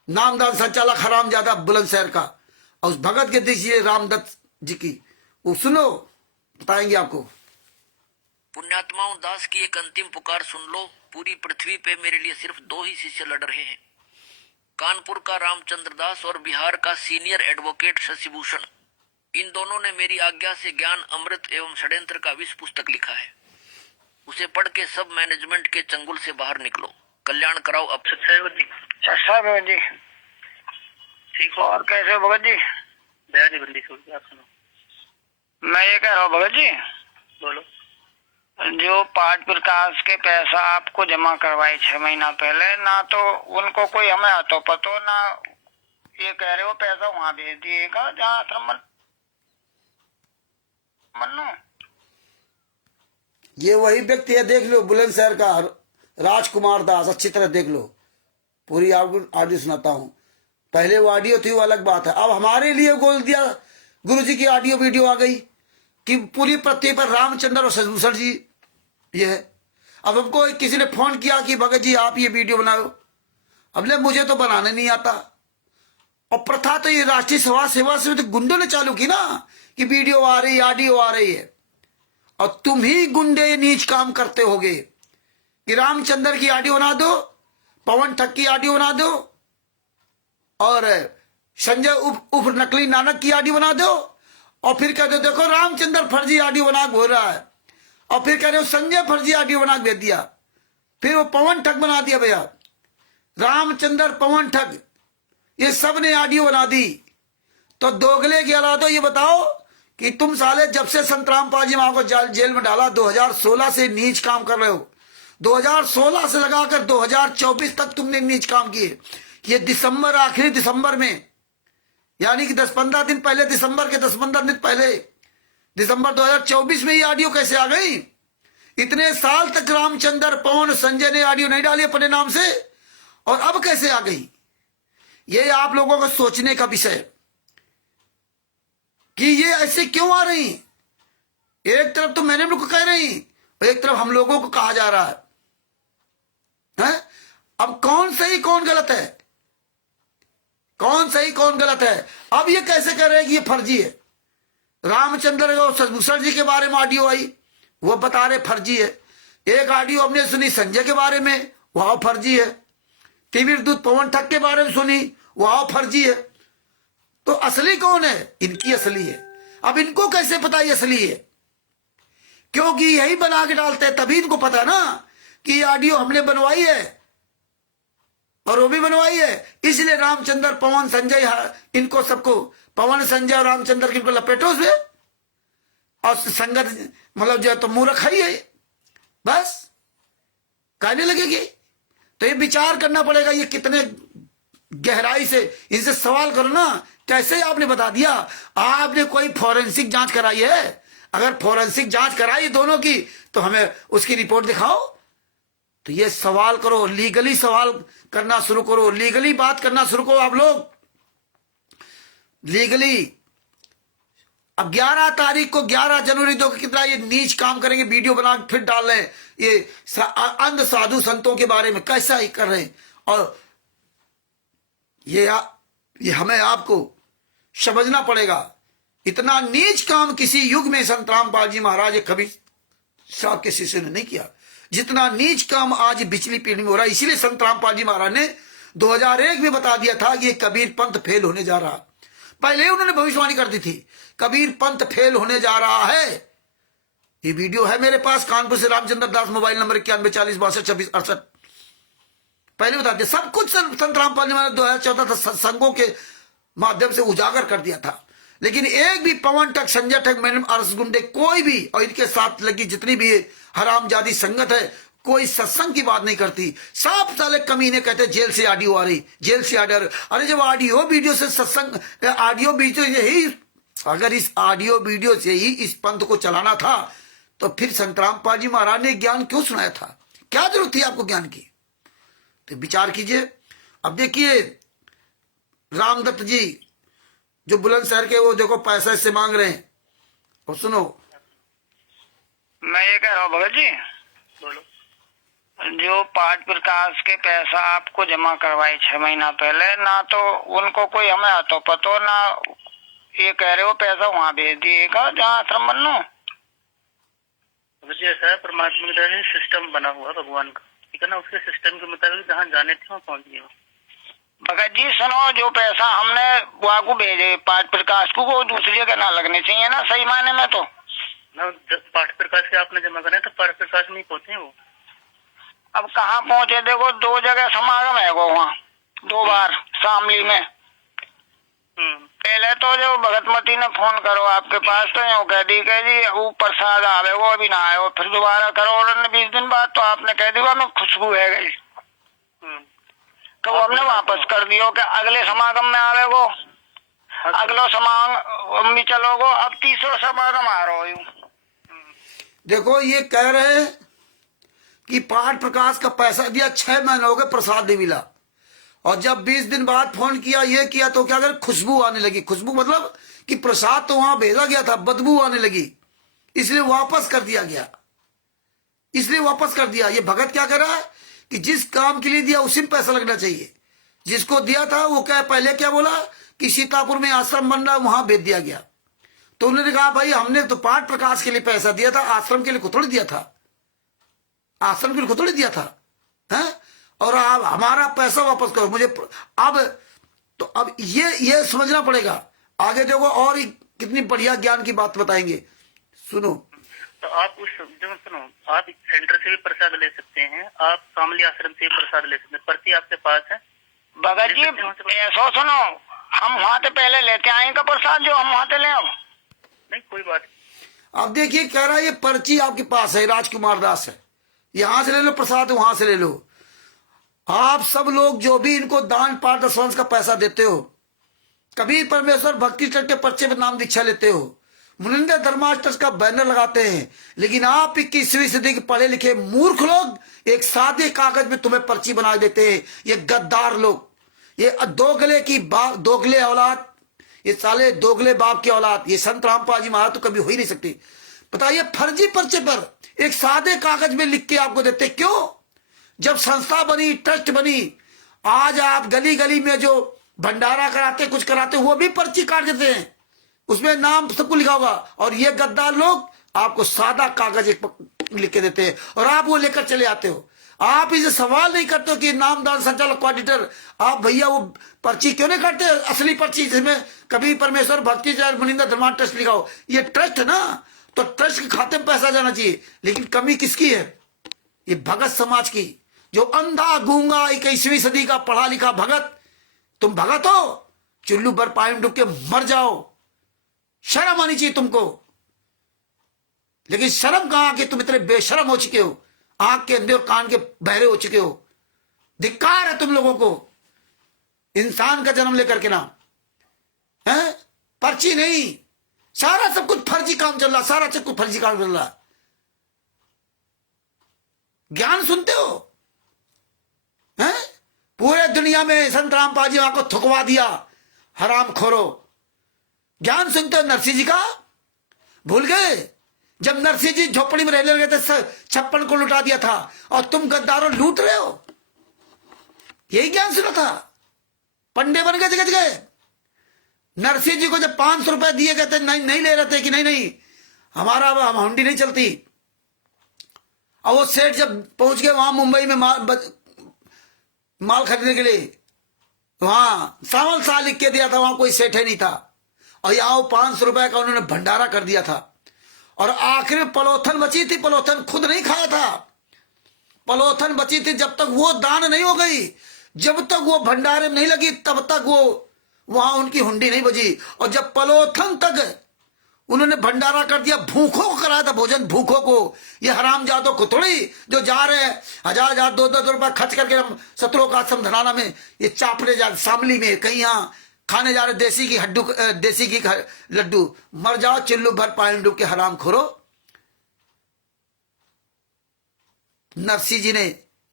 नामदान संचालक हरामजादा बुलंदशहर का, और उस भगत के दीजिए रामदत्त जी की, वो सुनो, बताएंगे आपको। पुण्यात्माओं, दास की एक अंतिम पुकार सुन लो। पूरी पृथ्वी पे मेरे लिए सिर्फ 2 ही शिष्य लड़ रहे हैं, कानपुर का रामचंद्र दास और बिहार का सीनियर एडवोकेट शशिभूषण। इन दोनों ने मेरी आज्ञा से ज्ञान अमृत एवं षड्यंत्र का विश्व पुस्तक लिखा है। उसे पढ़ के सब मैनेजमेंट के चंगुल से बाहर निकलो, कल्याण कराओ। अब भगत जी ठीक हो? और कैसे हो भगत जी? जी बंदी छोड़ आप सुनो। मैं ये कह रहा हूँ भगत जी, बोलो। जो पाठ प्रकाश के पैसा आपको जमा करवाए 6 महीना पहले, ना तो उनको कोई हमें हाथों पतो, ना ये कह रहे हो पैसा वहां भेज दिएगा जहाँ आश्रम मन्नो। ये वही व्यक्ति है, देख लो, बुलंदशहर का राजकुमार दास। अच्छी तरह देख लो, पूरी ऑडियो सुनाता हूँ। पहले वो ऑडियो थी, वो अलग बात है। अब हमारे लिए बोल दिया गुरुजी की ऑडियो वीडियो आ गई कि पूरी पृथ्वी पर रामचंद्र और शशिभूषण जी ये है। अब हमको किसी ने फोन किया कि भगत जी आप ये वीडियो बनाओ। अब ले मुझे तो बनाने नहीं आता। और प्रथा तो ये राष्ट्रीय समाज सेवा से तो गुंडों ने चालू की ना कि वीडियो आ रही, ऑडियो आ रही है। और तुम ही गुंडे नीच काम करते होगे कि रामचंद्र की ऑडियो बना दो, पवन ठग की ऑडियो बना दो, और संजय उर्फ नकली नानक की ऑडियो बना दो, और फिर कह दो देखो रामचंद्र फर्जी ऑडियो बना के हो रहा है, और फिर कह रहे हो संजय फर्जी ऑडियो बना के भेज दिया, फिर वो पवन ठग बना दिया। भैया रामचंद्र, पवन ठग, ये सब ने ऑडियो बना दी। तो दोगले के अलावा ये बताओ कि तुम साले जब से संतराम पाजी मां को जेल में डाला 2016 से नीच काम कर रहे हो। 2016 से लगाकर 2024 तक तुमने नीच काम किए। ये दिसंबर, आखिरी दिसंबर में, यानी कि 10-15 दिन पहले, दिसंबर के 10-15 दिन पहले, दिसंबर 2024 में ये ऑडियो कैसे आ गई? इतने साल तक रामचंद्र, पवन, संजय ने ऑडियो नहीं डाली अपने नाम से, और अब कैसे आ गई? ये आप लोगों को सोचने का विषय कि ये ऐसे क्यों आ रही। एक तरफ तो मैंने लोग कह रही, एक तरफ हम लोगों को कहा जा रहा है? अब कौन सही कौन गलत है? कौन सही कौन गलत है? अब ये कैसे कह रहे हैं कि ये फर्जी है? रामचंद्र और शशिभूषण जी के बारे में ऑडियो आई, वो बता रहे फर्जी है। एक ऑडियो हमने सुनी संजय के बारे में, वह फर्जी है। तीव्र दूत पवन ठग के बारे में सुनी, वह फर्जी है। तो असली कौन है? इनकी असली है। अब इनको कैसे पता ये असली है? क्योंकि यही बना के डालते हैं, तभी इनको पता ना कि ये ऑडियो हमने बनवाई है और वो भी बनवाई है। इसलिए रामचंद्र, पवन, संजय, इनको सबको, पवन, संजय और रामचंद्र इनको लपेटो उसमें, और संगत मतलब जो है तो मूर्ख है ये, बस कहने लगेगी। तो ये विचार करना पड़ेगा, ये कितने गहराई से इनसे सवाल करो ना, कैसे आपने बता दिया? आपने कोई फोरेंसिक जांच कराई है? अगर फोरेंसिक जांच कराई दोनों की तो हमें उसकी रिपोर्ट दिखाओ। तो ये सवाल करो, लीगली सवाल करना शुरू करो, लीगली बात करना शुरू करो आप लोग, लीगली। अब 11 तारीख को, 11 जनवरी 2000 कितना ये नीच काम करेंगे, वीडियो बना फिर डाल रहे हैं ये अंध साधु संतों के बारे में, कैसा ही कर रहे हैं। और ये हमें आपको समझना पड़ेगा, इतना नीच काम किसी युग में संत रामपाल जी महाराज कभी साहब के शिष्य ने नहीं किया, जितना नीच काम आज बिचली पीढ़ी में हो रहा है। इसीलिए संत रामपाल जी महाराज ने 2001 में बता दिया था कि ये कबीर पंथ फेल होने जा रहा। पहले उन्होंने भविष्यवाणी कर दी थी, कबीर पंथ फेल होने जा रहा है। ये वीडियो है मेरे पास, कानपुर से रामचंद्र दास, मोबाइल नंबर 9140622668। पहले बता दिया सब कुछ। संत रामपाल जी महाराज 2014 सत्संगों के माध्यम से उजागर कर दिया था। लेकिन एक भी पवन ठग, संजय ठग, मैडम आरएस गुंडे, कोई भी, और इनके साथ लगी जितनी भी हरामजादी संगत है, कोई सत्संग की बात नहीं करती। सब साले कमीने कहते जेल से ऑडियो आ रही, जेल से ऑडियो। अरे जब ऑडियो वीडियो से सत्संग, ऑडियो वीडियो यही, अगर इस ऑडियो वीडियो से ही इस पंथ को चलाना था तो फिर संत रामपाल जी महाराज ने ज्ञान क्यों सुनाया था? क्या जरूरत थी आपको ज्ञान की? तो विचार कीजिए। अब देखिए रामदत्त जी जो बुलंदशहर के, वो देखो पैसा इससे मांग रहे हैं। और सुनो, मैं ये कह रहा हूँ भगत जी, बोलो, जो पाठ प्रकाश के पैसा आपको जमा करवाए 6 महीना पहले, ना तो उनको कोई हमें हाथों पतो, ना ये कह रहे हो पैसा वहाँ भेज दिएगा जहाँ आश्रम बन लो। मुझे ऐसा है, परमात्मा के द्वारा सिस्टम बना हुआ भगवान का, ठीक है ना, उसके सिस्टम के मुताबिक जहाँ जाने थे वहाँ पहुँच गए। भगत जी सुनो, जो पैसा हमने बुआ को भेजे पाठ प्रकाश को, वो दूसरी जगह ना लगने चाहिए ना, सही मायने में तो ना। पाठ प्रकाश के आपने जमा करे तो पाठ प्रकाश नहीं पहुंचे वो। अब कहाँ पहुँचे? देखो 2 जगह समागम है वो, वहाँ 2 बार शामली में। पहले तो जो भगतमती ने फोन करो आपके पास तो यूँ कह दी कि जी वो प्रसाद आवे, वो अभी ना आयो। फिर दोबारा करो उन्होंने 20 दिन बाद, तो आपने कह दिया मैं खुशबू है गई, तो हमने वापस कर दियो कि अगले समागम में आवे वो, अगलो समागम भी चलोगो। अब 3रा समागम आ रहा हो। देखो ये कह रहे हैं कि पाठ प्रकाश का पैसा दिया, 6 महीने हो गए, प्रसाद नहीं मिला। और जब 20 दिन बाद फोन किया, ये किया, तो क्या कर, खुशबू आने लगी। खुशबू मतलब कि प्रसाद तो वहां भेजा गया था, बदबू आने लगी, इसलिए वापस कर दिया गया, इसलिए वापस कर दिया। ये भगत क्या कर रहा है कि जिस काम के लिए दिया उसी में पैसा लगना चाहिए। जिसको दिया था वो क्या, पहले क्या बोला कि सीतापुर में आश्रम बन रहा है, वहां भेज दिया गया। तो उन्होंने कहा भाई हमने तो पाठ प्रकाश के लिए पैसा दिया था, आश्रम के लिए थोड़ी दिया था, आश्रम के लिए थोड़ी दिया था, है? और आप हमारा पैसा वापस करो मुझे। अब ये समझना पड़ेगा। आगे देखो और कितनी बढ़िया ज्ञान की बात बताएंगे, सुनो। तो आप सुनो, आप सेंटर से भी प्रसाद ले सकते हैं, आप शामली आश्रम से भी प्रसाद ले सकते हैं, पर्ची आपके पास है। भगत जी ऐसा सुनो, हम वहाँ से पहले लेते आएंगे प्रसाद, जो हम वहाँ से ले आओ। नहीं कोई बात। अब देखिए कह रहा है ये पर्ची आपके पास है, राजकुमार दास है, यहां से ले लो प्रसाद, वहां से ले लो। आप सब लोग जो भी इनको दान पाठ दशवंश का पैसा देते हो, कबीर परमेश्वर भक्ति ट्रस्ट के पर्चे में नाम दीक्षा लेते हो, मुनिंदर धर्माष्टक का बैनर लगाते हैं, लेकिन आप 21वीं सदी के पढ़े लिखे मूर्ख लोग एक सादे कागज में तुम्हें पर्ची बना देते हैं। ये गद्दार लोग, ये दोगले औलाद, ये साले दोगले बाप की औलाद, ये संत रामपाल जी महाराज तो कभी हो ही नहीं सकती। बताइए फर्जी पर्चे पर एक सादे कागज में लिख के आपको देते, क्यों? जब संस्था बनी, ट्रस्ट बनी, आज आप गली गली में जो भंडारा कराते, कुछ कराते, वो भी पर्ची काट देते हैं, उसमें नाम सबको लिखा होगा। और ये गद्दार लोग आपको सादा कागज एक लिख के देते हैं और आप वो लेकर चले आते हो। आप इसे सवाल नहीं करते हो कि नामदान संचालक ऑडिटर, आप भैया वो पर्ची क्यों नहीं काटते? असली पर्ची जिसमें कभी परमेश्वर भक्ति मुनिंदर धर्मार्थ ट्रस्ट लिखा हो। ये ट्रस्ट है ना, तो ट्रस्ट के खाते में पैसा जाना चाहिए। लेकिन कमी किसकी है? ये भगत समाज की, जो अंधा गूंगा 21वीं सदी का पढ़ा लिखा भगत। तुम भगत हो, चुल्लू पर पानी डूब के मर जाओ, शर्म आनी चाहिए तुमको। लेकिन शर्म कहां कि तुम इतने बेशर्म हो चुके हो, आंख के अंधे और कान के बहरे हो चुके हो। धिक्कार है तुम लोगों को, इंसान का जन्म लेकर के ना, है? पर्ची नहीं, सारा सब कुछ फर्जी काम चल रहा, सारा सब कुछ फर्जी काम चल रहा। ज्ञान सुनते हो, हैं? पूरे दुनिया में संत रामपाल जी वहां को थुकवा दिया, हराम खोरो। ज्ञान सुनते हो नरसिंह जी का? भूल गए जब नरसिंह जी झोपड़ी में रहने लगे थे, 56 को लुटा दिया था, और तुम गद्दारों लूट रहे हो। यही ज्ञान सुना था, पंडे बन गए जगह जगह। नरसिंह जी को जब 500 रुपए दिए गए थे, नहीं ले रहे थे कि नहीं हमारा हम हुंडी नहीं चलती। और वो सेठ जब पहुंच गए वहां मुंबई में माल खरीदने के लिए, वहां सावल सा लिख के दिया था, वहां कोई सेठ नहीं था, और यहाँ 500 रुपए का उन्होंने भंडारा कर दिया था। और आखिर में पलोथन बची थी, पलोथन खुद नहीं खाया था, पलोथन बची थी। जब तक वो दान नहीं हो गई, जब तक वो भंडारे में नहीं लगी, तब तक वो वहां उनकी हुंडी नहीं बजी। और जब पलोथन तक उन्होंने भंडारा कर दिया, भूखों को कराया था भोजन, भूखों को। ये हरामजादों को थोड़ी जो जा रहे हैं 1000 200 रुपए खर्च करके हम सत्रों का आश्रम धराना में ये चापने जा, शामली में कहीं यहाँ खाने जा रहे देसी घी का लड्डू। मर जाओ चिल्लू भर पानी डूब के, हराम खोरो। नरसिंह जी ने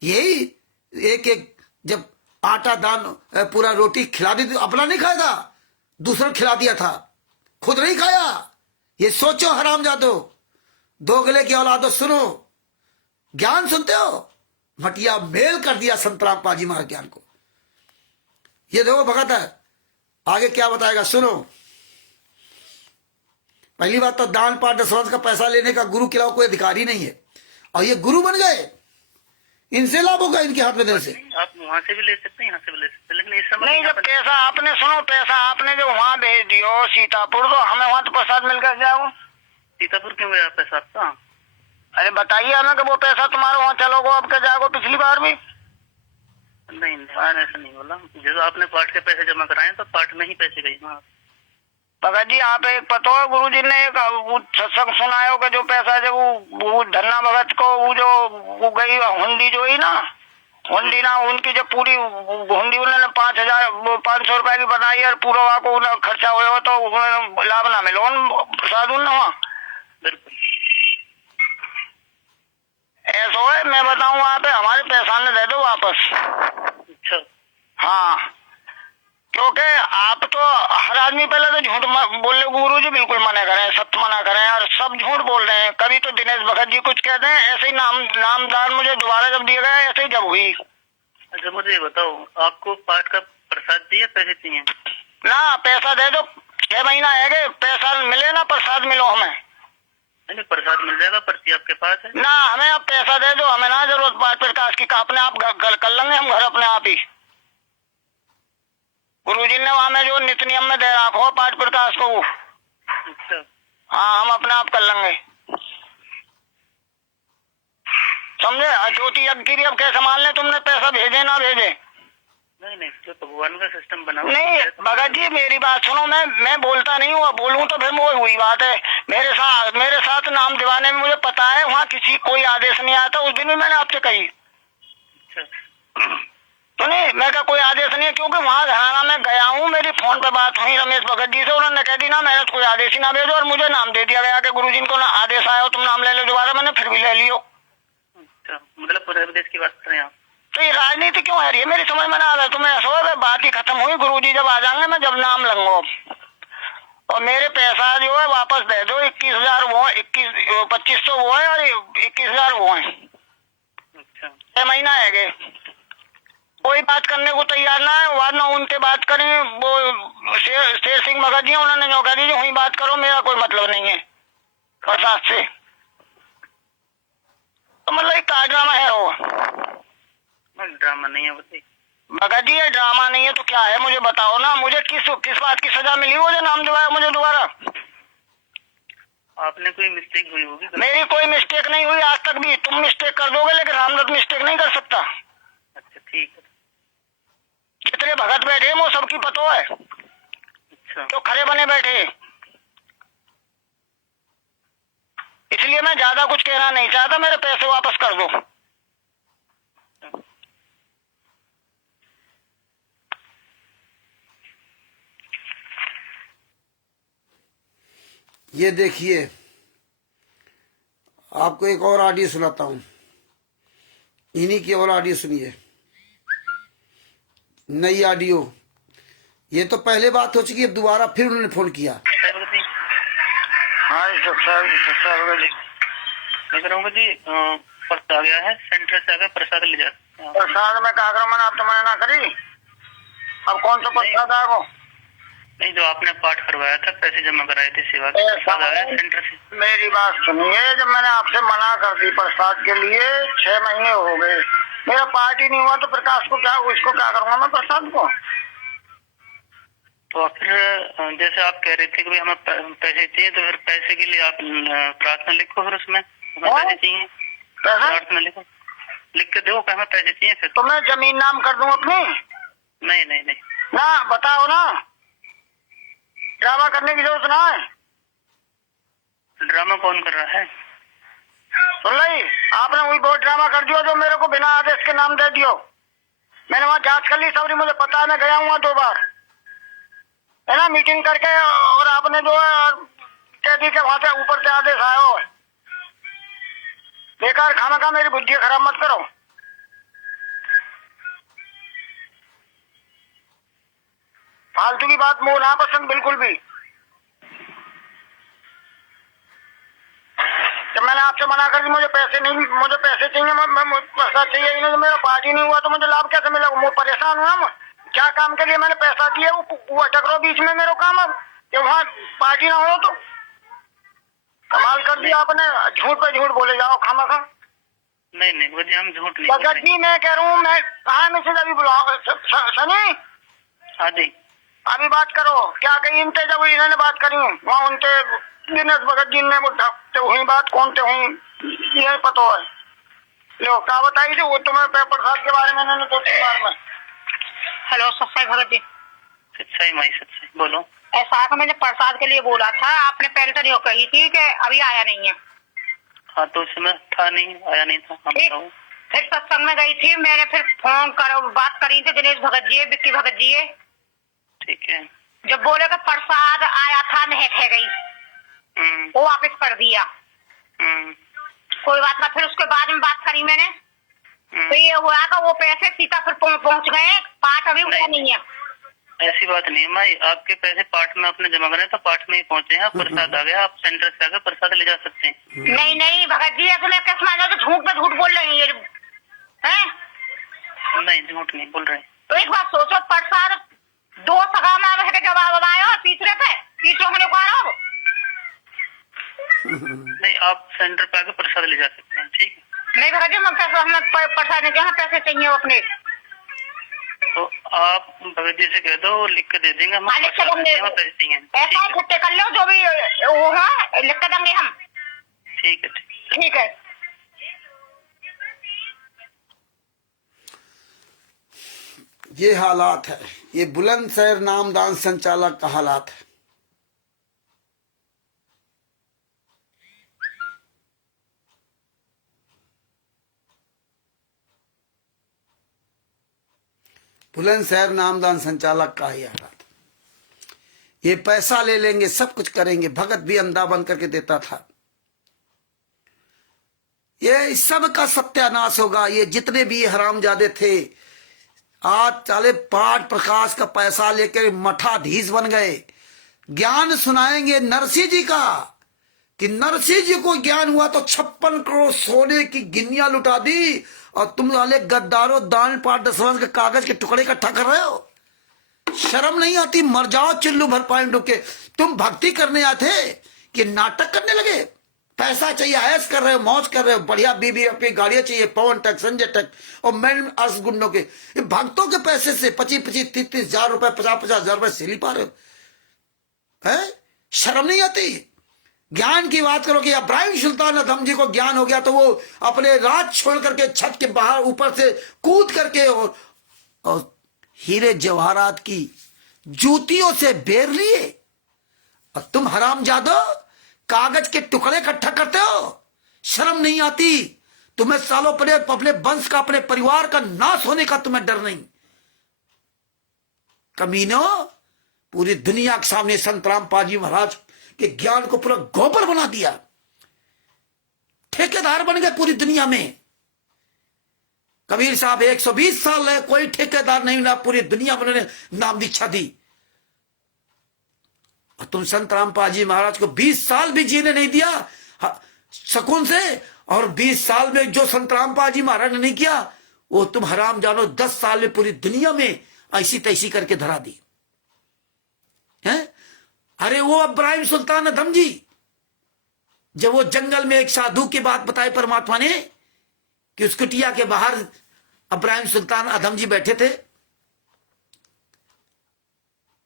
यही एक जब आटा दान पूरा रोटी खिला दी, अपना नहीं खाया था, दूसरा खिला दिया था, खुद नहीं खाया। ये सोचो हरामजादो, दोगले की औलादो, सुनो, ज्ञान सुनते हो? मटिया मेल कर दिया संत रामपाल जी महाराज ज्ञान को। ये देखो भगत है, आगे क्या बताएगा सुनो। पहली बात तो दान पाठ दशवंश का पैसा लेने का गुरु के अलावा कोई अधिकारी नहीं है, और ये गुरु बन गए, इनसे लाभ होगा इनके हाथ में देने से। आप वहाँ से भी ले सकते हैं, यहाँ से भी ले सकते हैं, लेकिन इस समय नहीं, जब पैसा आपने सुनो, पैसा आपने जो वहाँ भेज दियो सीतापुर, तो हमें वहाँ तो प्रसाद मिलकर जाओ। सीतापुर क्यों गया पैसा आपका? अरे बताइए हमें कि वो पैसा तुम्हारे वहाँ चलोगे, अब क्या जाओगे? पिछली बार भी नहीं मैंने ऐसा नहीं बोला। जब आपने पाठ के पैसे जमा कराए तो पाठ में ही पैसे गए ना। भगत जी आप एक पता हो, गुरु जी ने एक सत्संग सुनायो कि जो पैसा जब वो धन्ना भगत को वो गई हुंडी जो ही ना, हुंडी ना, उनकी जब पूरी हुंडी उन्होंने 500 रुपए की बनाई और पूरा वहाँ को खर्चा हुआ तो उन्हें लाभ ना मिलो प्रसाद उन वहाँ। बिल्कुल ऐसा है, मैं बताऊँ वहाँ पे हमारे पैसा ने दे दो वापस। अच्छा हाँ, क्योंकि आप तो हर आदमी पहले तो झूठ बोलने गुरु जी बिल्कुल मना करें, सत्य मना करें, और सब झूठ बोल रहे हैं। कभी तो दिनेश भगत जी कुछ कहते हैं, ऐसे ही नामदार मुझे दोबारा जब दिया गया ऐसे ही जब हुई। अच्छा मुझे ये बताओ, आपको पाठ का प्रसाद चाहिए, पैसे चाहिए? ना पैसा दे दो, 6 महीना है, पैसा मिले ना प्रसाद मिलो हमें। नहीं, प्रसाद मिल जाएगा, पर्ची आपके पास है ना हमें अब पैसा दे दो, हमें ना जरूरत पाठ प्रकाश की, अपने आप कर लेंगे हम घर अपने आप ही। गुरुजी ने वहां में जो नित्य नियम में दे रखो पाठ प्रकाश को। अच्छा, हाँ, हम अपने आप कर लेंगे, समझे। ज्योति यज्ञ की भी अब कैसे मान ले, तुमने पैसा भेजे ना भेजे? नहीं जो भगवान का सिस्टम बना हुआ नहीं भगत जी मेरी बात सुनो, मैं बोलता नहीं हूँ, बोलूँ तो फिर वो हुई बात है। मेरे साथ नाम दिवाने में मुझे पता है, वहाँ किसी कोई आदेश नहीं आया था। उस दिन भी मैंने आपसे कही तो नहीं, मैं का कोई आदेश नहीं है, क्योंकि वहाँ घराना में गया हूँ, मेरी फोन पे बात हुई रमेश भगत जी से, उन्होंने कह दी ना मैंने कोई आदेश ही ना भेजो, और मुझे नाम दे दिया गया कि गुरुजी को ना आदेश आया हो तुम नाम ले लो दोबारा। मैंने फिर भी ले लियो। अच्छा, मतलब पूरे प्रदेश की बात कर रहे हैं आप? तो ये राजनीति क्यों है, ये मेरी समझ में ना आ रहा है। तुम्हें ऐसा हो, बात ही खत्म हुई, गुरुजी जब आ जाएंगे मैं जब नाम लूंगा, और मेरे पैसा जो है वापस दे दो। 21,000 वो 2500 वो है, और 21,000 वो है। अच्छा, 6 महीना है, कोई बात करने को तैयार ना है। बाद में उनसे बात करेंगे, वो शेर सिंह भगत जी उन्होंने जो कह दी हुई बात करो, मेरा कोई मतलब नहीं है प्रसाद से। तो मतलब एक ड्रामा है वो। ड्रामा नहीं है बताइए। भगत जी ये ड्रामा नहीं है तो क्या है, मुझे बताओ ना। मुझे किस बात की सजा मिली, वो जो नाम दिलाया मुझे दोबारा? आपने कोई मिस्टेक हुई होगी? मेरी कोई मिस्टेक नहीं हुई आज तक भी। तुम मिस्टेक कर दोगे, लेकिन रामदत्त मिस्टेक नहीं कर सकता। अच्छा ठीक है। जितने भगत बैठे वो सबकी पतो है, अच्छा, तो खड़े बने बैठे। इसलिए मैं ज्यादा कुछ कहना नहीं चाहता, मेरे पैसे वापस कर दो। ये देखिए, आपको एक और ऑडियो सुनाता हूं, इन्हीं की और ऑडियो सुनिए, नई ऑडियो। ये तो पहले बात हो चुकी है, दोबारा फिर उन्होंने फोन किया। हाँ जी, पर्स आ गया है, सेंटर से आ गया, प्रसाद ले जाते हैं। प्रसाद में आक्रमण आप तो मैंने ना करी, अब कौन सा प्रसाद आएगा? नहीं, जो आपने पाठ करवाया था, पैसे जमा कराए थे सेवा के, प्रसाद आ गया सेंटर से। मेरी बात सुनिए, जब मैंने आपसे मना कर दी प्रसाद के लिए, 6 महीने हो गए, मेरा पार्टी नहीं हुआ, तो प्रकाश को क्या, उसको क्या करूंगा मैं प्रसाद को? तो फिर जैसे आप कह रहे थे कि हमें पैसे चाहिए, तो फिर पैसे के लिए आप प्रार्थना लिखो, फिर उसमें हमें पैसे चाहिए, प्रार्थना लिखो, लिख के दो कि हमें पैसे चाहिए। फिर तो मैं जमीन नाम कर दूं अपनी? नहीं नहीं नहीं ना, बताओ ना, ड्रामा करने की जरूरत ना है। ड्रामा कौन कर रहा है? सुन ली, आपने वही बहुत ड्रामा कर दिया जो मेरे को बिना आदेश के नाम दे दियो। मैंने वहाँ जांच कर ली सबरी, मुझे पता है, मैं गया हूँ 2 बार, है ना, मीटिंग करके, और आपने जो है कह दी कि वहां से ऊपर से आदेश आया हो। बेकार खाना खा मेरी बुद्धि खराब मत करो। फालतू की बात मुझे ना पसंद बिल्कुल भी। जब मैंने आपसे मना कर दी, मुझे पैसे नहीं, मुझे पैसे चाहिए, पैसा चाहिए, इन्होंने मेरा पार्टी नहीं हुआ तो मुझे लाभ कैसे मिला? मैं परेशान हुआ, क्या काम के लिए मैंने पैसा दिया, वो अटक रहा बीच में मेरा काम। अब कि वहाँ पार्टी ना हो तो कमाल कर दिया आपने, झूठ पे झूठ बोले जाओ खामा खा। नहीं नहीं मुझे, हम झूठ नहीं भगत जी मैं कह रहा हूँ, मैं कहा मैसेज अभी बुलाओ सनी, हाँ जी, अभी बात करो। क्या कही इनसे, जब इन्होंने बात करी वहाँ उनसे दिनेश भगत जी ने हुई बात, कौन से हुई ये पता है। लो क्या बताई थी वो तुम्हें प्रसाद के बारे में, इन्होंने 2-3 बार में। हेलो सच्चाई भगत जी। सच्चाई माई सच्चाई बोलो। ऐसा कि मैंने प्रसाद के लिए बोला था, आपने पहले तो नहीं कही थी कि अभी आया नहीं है। हाँ तो उसमें था नहीं, आया नहीं था। फिर सत्संग में गई थी, मैंने फिर फोन कर बात करी थी दिनेश भगत जी, विक्की भगत जी, ठीक है। जब बोले कि प्रसाद आया था महक है गई, वो वापस कर दिया। कोई बात ना, फिर उसके बाद में बात करी मैंने, तो ये हुआ का वो पैसे सीता फिर पहुंच गए, पाठ अभी हुआ नहीं है। ऐसी बात नहीं है माई, आपके पैसे पाठ में आपने जमा करे तो पाठ में ही पहुंचे हैं। प्रसाद आ गया, आप सेंटर से आगे प्रसाद ले जा सकते हैं। नहीं नहीं भगत जी, ऐसे मैं कैसे मानो, तो झूठ पे झूठ बोल रहे हैं ये हैं? नहीं, झूठ नहीं बोल रहे। तो एक बात सोचो, प्रसाद 2 सगा में रह के जवाब आयो, तीसरे में उकारो। नहीं, आप सेंटर पे आके प्रसाद ले जा सकते हैं, ठीक है? नहीं भगत जी, मैं पैसा हमें प्रसाद नहीं चाहिए, पैसे चाहिए अपने। तो आप भगत जी से कह दो, लिख के दे देंगे हम। लिख के देंगे, हमें पैसे चाहिए। ऐसा इकट्ठे कर लो जो भी वो है, लिख के देंगे हम। ठीक है, ठीक है। ये हालात है, ये बुलंदशहर नामदान संचालक का हालात है। बुलंदशहर नामदान संचालक का ही हालात। ये पैसा ले लेंगे, सब कुछ करेंगे। भगत भी अंधा बन करके देता था। ये सब का सत्यानाश होगा। ये जितने भी हरामजादे थे, आज चाले पाठ प्रकाश का पैसा लेकर मठाधीश बन गए। ज्ञान सुनाएंगे नरसिंह जी का, कि नरसिंह जी को ज्ञान हुआ तो 56 करोड़ सोने की गिन्नियां लुटा दी, और तुम वाले गद्दारों दान पाठ दसवंश के कागज के टुकड़े इकट्ठा कर रहे हो। शर्म नहीं आती? मर जाओ चिल्लू भर पानी डुके। तुम भक्ति करने आए थे कि नाटक करने लगे? पैसा चाहिए, ऐश कर रहे हो, मौज कर रहे हो, बढ़िया बीबी अपनी गाड़ियां चाहिए, पवन टक, संजय टक और मैन अर्श गुंडों के। भक्तों के पैसे से 25-25, 30-30 हजार रुपए, 50-50 हजार रुपए सिली पा रहे हो। है? शर्म नहीं आती? ज्ञान की बात करो कि इब्राहिम सुल्तान अदम जी को ज्ञान हो गया तो वो अपने राज छोड़ करके छत के बाहर ऊपर से कूद करके और हीरे जवाहरात की जूतियों से बेर लिए। और तुम हरामजादो कागज के टुकड़े इकट्ठा करते हो। शर्म नहीं आती? तुम्हें सालों अपने वंश का, अपने परिवार का नाश होने का तुम्हें डर नहीं? कमीनो, पूरी दुनिया के सामने संत रामपाल जी महाराज के ज्ञान को पूरा गोबर बना दिया। ठेकेदार बन गए पूरी दुनिया में। कबीर साहब 120 साल रहे, कोई ठेकेदार नहीं मिला, पूरी दुनिया में उन्होंने नाम दीक्षा दी। और तुम संत रामपाल जी महाराज को 20 साल भी जीने नहीं दिया सुकून से। और 20 साल में जो संत रामपाल जी महाराज ने नहीं किया, वो तुम हराम जानो 10 साल में पूरी दुनिया में ऐसी तैसी करके धरा दी है। अरे वो इब्राहिम सुल्तान अदम जी, जब वो जंगल में एक साधु की बात बताई परमात्मा ने कि उस कुटिया के बाहर इब्राहिम सुल्तान अदम जी बैठे थे।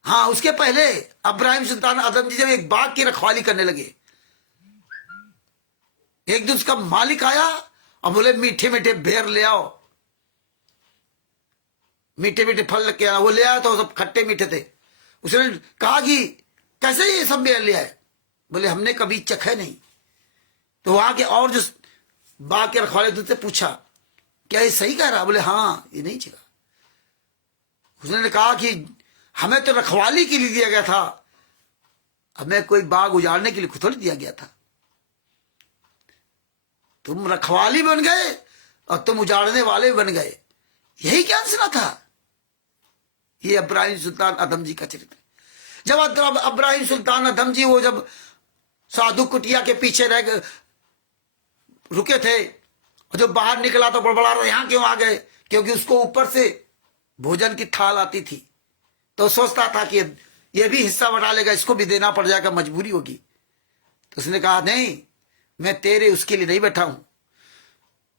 हाँ, उसके पहले इब्राहिम सुल्तान अदम जी जब एक बाग की रखवाली करने लगे, एक दिन उसका मालिक आया और बोले मीठे मीठे बेर ले आओ, मीठे मीठे फल लेके आना। वो ले आया तो सब खट्टे मीठे थे। उसने कहा कि कैसे ये सब बेर ले आए? बोले हमने कभी चखे नहीं। तो वहां के और जो बाग के रखवाले से पूछा क्या ये सही कह रहा? बोले हाँ, ये नहीं चखा। उसने कहा कि हमें तो रखवाली के लिए दिया गया था, हमें कोई बाग उजाड़ने के लिए खुद थोड़ी दिया गया था। तुम रखवाली बन गए और तुम उजाड़ने वाले बन गए। यही ज्ञान सुना था। ये इब्राहिम सुल्तान अदम जी का चरित्र। जब इब्राहिम सुल्तान अदम जी वो जब साधु कुटिया के पीछे रह गए, रुके थे, और जब बाहर निकला तो बड़बड़ा रहा, यहां क्यों आ गए? क्योंकि उसको ऊपर से भोजन की थाल आती थी, तो सोचता था कि ये भी हिस्सा बटा लेगा, इसको भी देना पड़ जाएगा, मजबूरी होगी। तो उसने कहा नहीं, मैं तेरे उसके लिए नहीं बैठा हूं।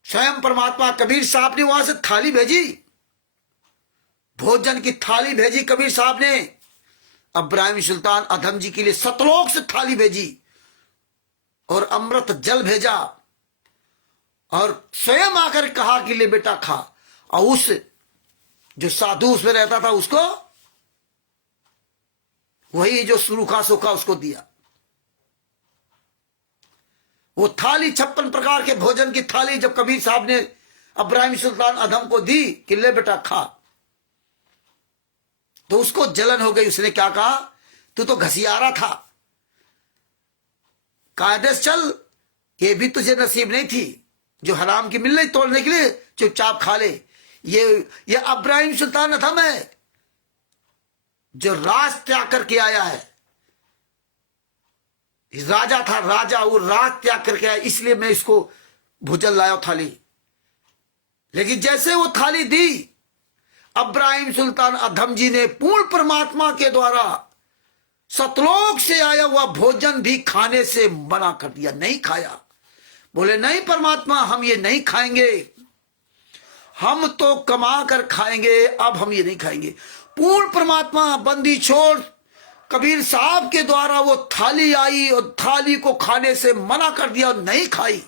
स्वयं परमात्मा कबीर साहब ने वहां से थाली भेजी, भोजन की थाली भेजी कबीर साहब ने। इब्राहिम सुल्तान अदम जी के लिए सतलोक से थाली भेजी और अमृत जल भेजा, और स्वयं आकर कहा कि ले बेटा खा। और उस जो साधु उसमें रहता था उसको वही जो सूखा सूखा उसको दिया। वो थाली 56 प्रकार के भोजन की थाली जब कबीर साहब ने इब्राहिम सुल्तान अदम को दी कि ले बेटा खा, तो उसको जलन हो गई। उसने क्या कहा? तू तो घसियारा था, कायदे से चल, ये भी तुझे नसीब नहीं थी। जो हराम की मिल रही तोड़ने के लिए चुपचाप खा ले। ये इब्राहिम सुल्तान अथम है जो राज त्याग करके आया है। राजा था, राजा, वो राज त्याग करके आया, इसलिए मैं इसको भुजल लाया थाली। लेकिन जैसे वो थाली दी, इब्राहिम सुल्तान अधम जी ने पूर्ण परमात्मा के द्वारा सतलोक से आया हुआ भोजन भी खाने से मना कर दिया, नहीं खाया। बोले नहीं परमात्मा, हम ये नहीं खाएंगे, हम तो कमा कर खाएंगे, अब हम ये नहीं खाएंगे। पूर्ण परमात्मा बंदी छोड़ कबीर साहब के द्वारा वो थाली आई और थाली को खाने से मना कर दिया और नहीं खाई।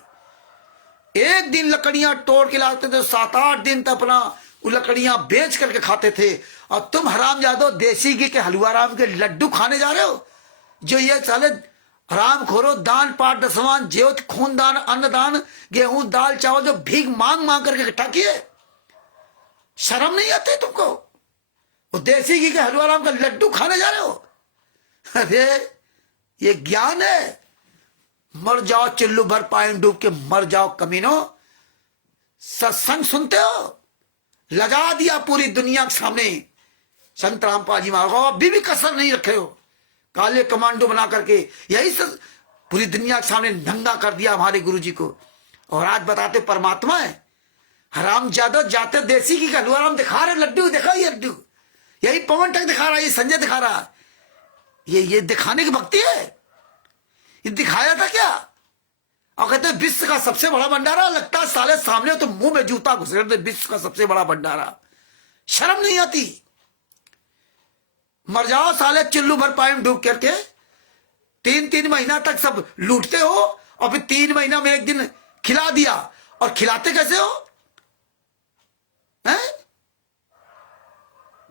एक दिन लकड़ियां तोड़ के लाते थे, 7-8 दिन तक अपना वो लकड़ियां बेच करके खाते थे। और तुम हरामजादो देसी घी के हलवा राम के लड्डू खाने जा रहे हो, जो ये साले हराम खोरो दान पाठ दसवान ज्योत खून दान अन्न दान गेहूं दाल चावल जो भीख मांग मांग करके इकट्ठा किए। शर्म नहीं आती तुमको? वो देसी घी के हलवा राम का लड्डू खाने जा रहे हो? अरे ये ज्ञान है। मर जाओ चुल्लू भर पानी डूब के मर जाओ कमीनो। सत्संग सुनते हो? लगा दिया पूरी दुनिया के सामने संत रामपाल जी महाराज, अभी भी कसर नहीं रखे हो। काले कमांडो बना करके यही सब पूरी दुनिया के सामने नंगा कर दिया हमारे गुरु जी को। और आज बताते परमात्मा है। हराम ज्यादा जाते देसी की हलवा दिखा रहे, लड्डू दिखा, ये लड्डू, यही पवन टक दिखा रहा है, ये संजय दिखा रहा है। ये दिखाने की भक्ति है? ये दिखाया था क्या? और कहते विश्व का सबसे बड़ा भंडारा, लगता है साले सामने तो मुंह में जूता घुस रहे थे। विश्व का सबसे बड़ा भंडारा, शर्म नहीं आती? मर जाओ साले चुल्लू भर पानी डूब करके। 3-3 महीना तक सब लूटते हो और फिर 3 महीना में एक दिन खिला दिया। और खिलाते कैसे हो? हैं?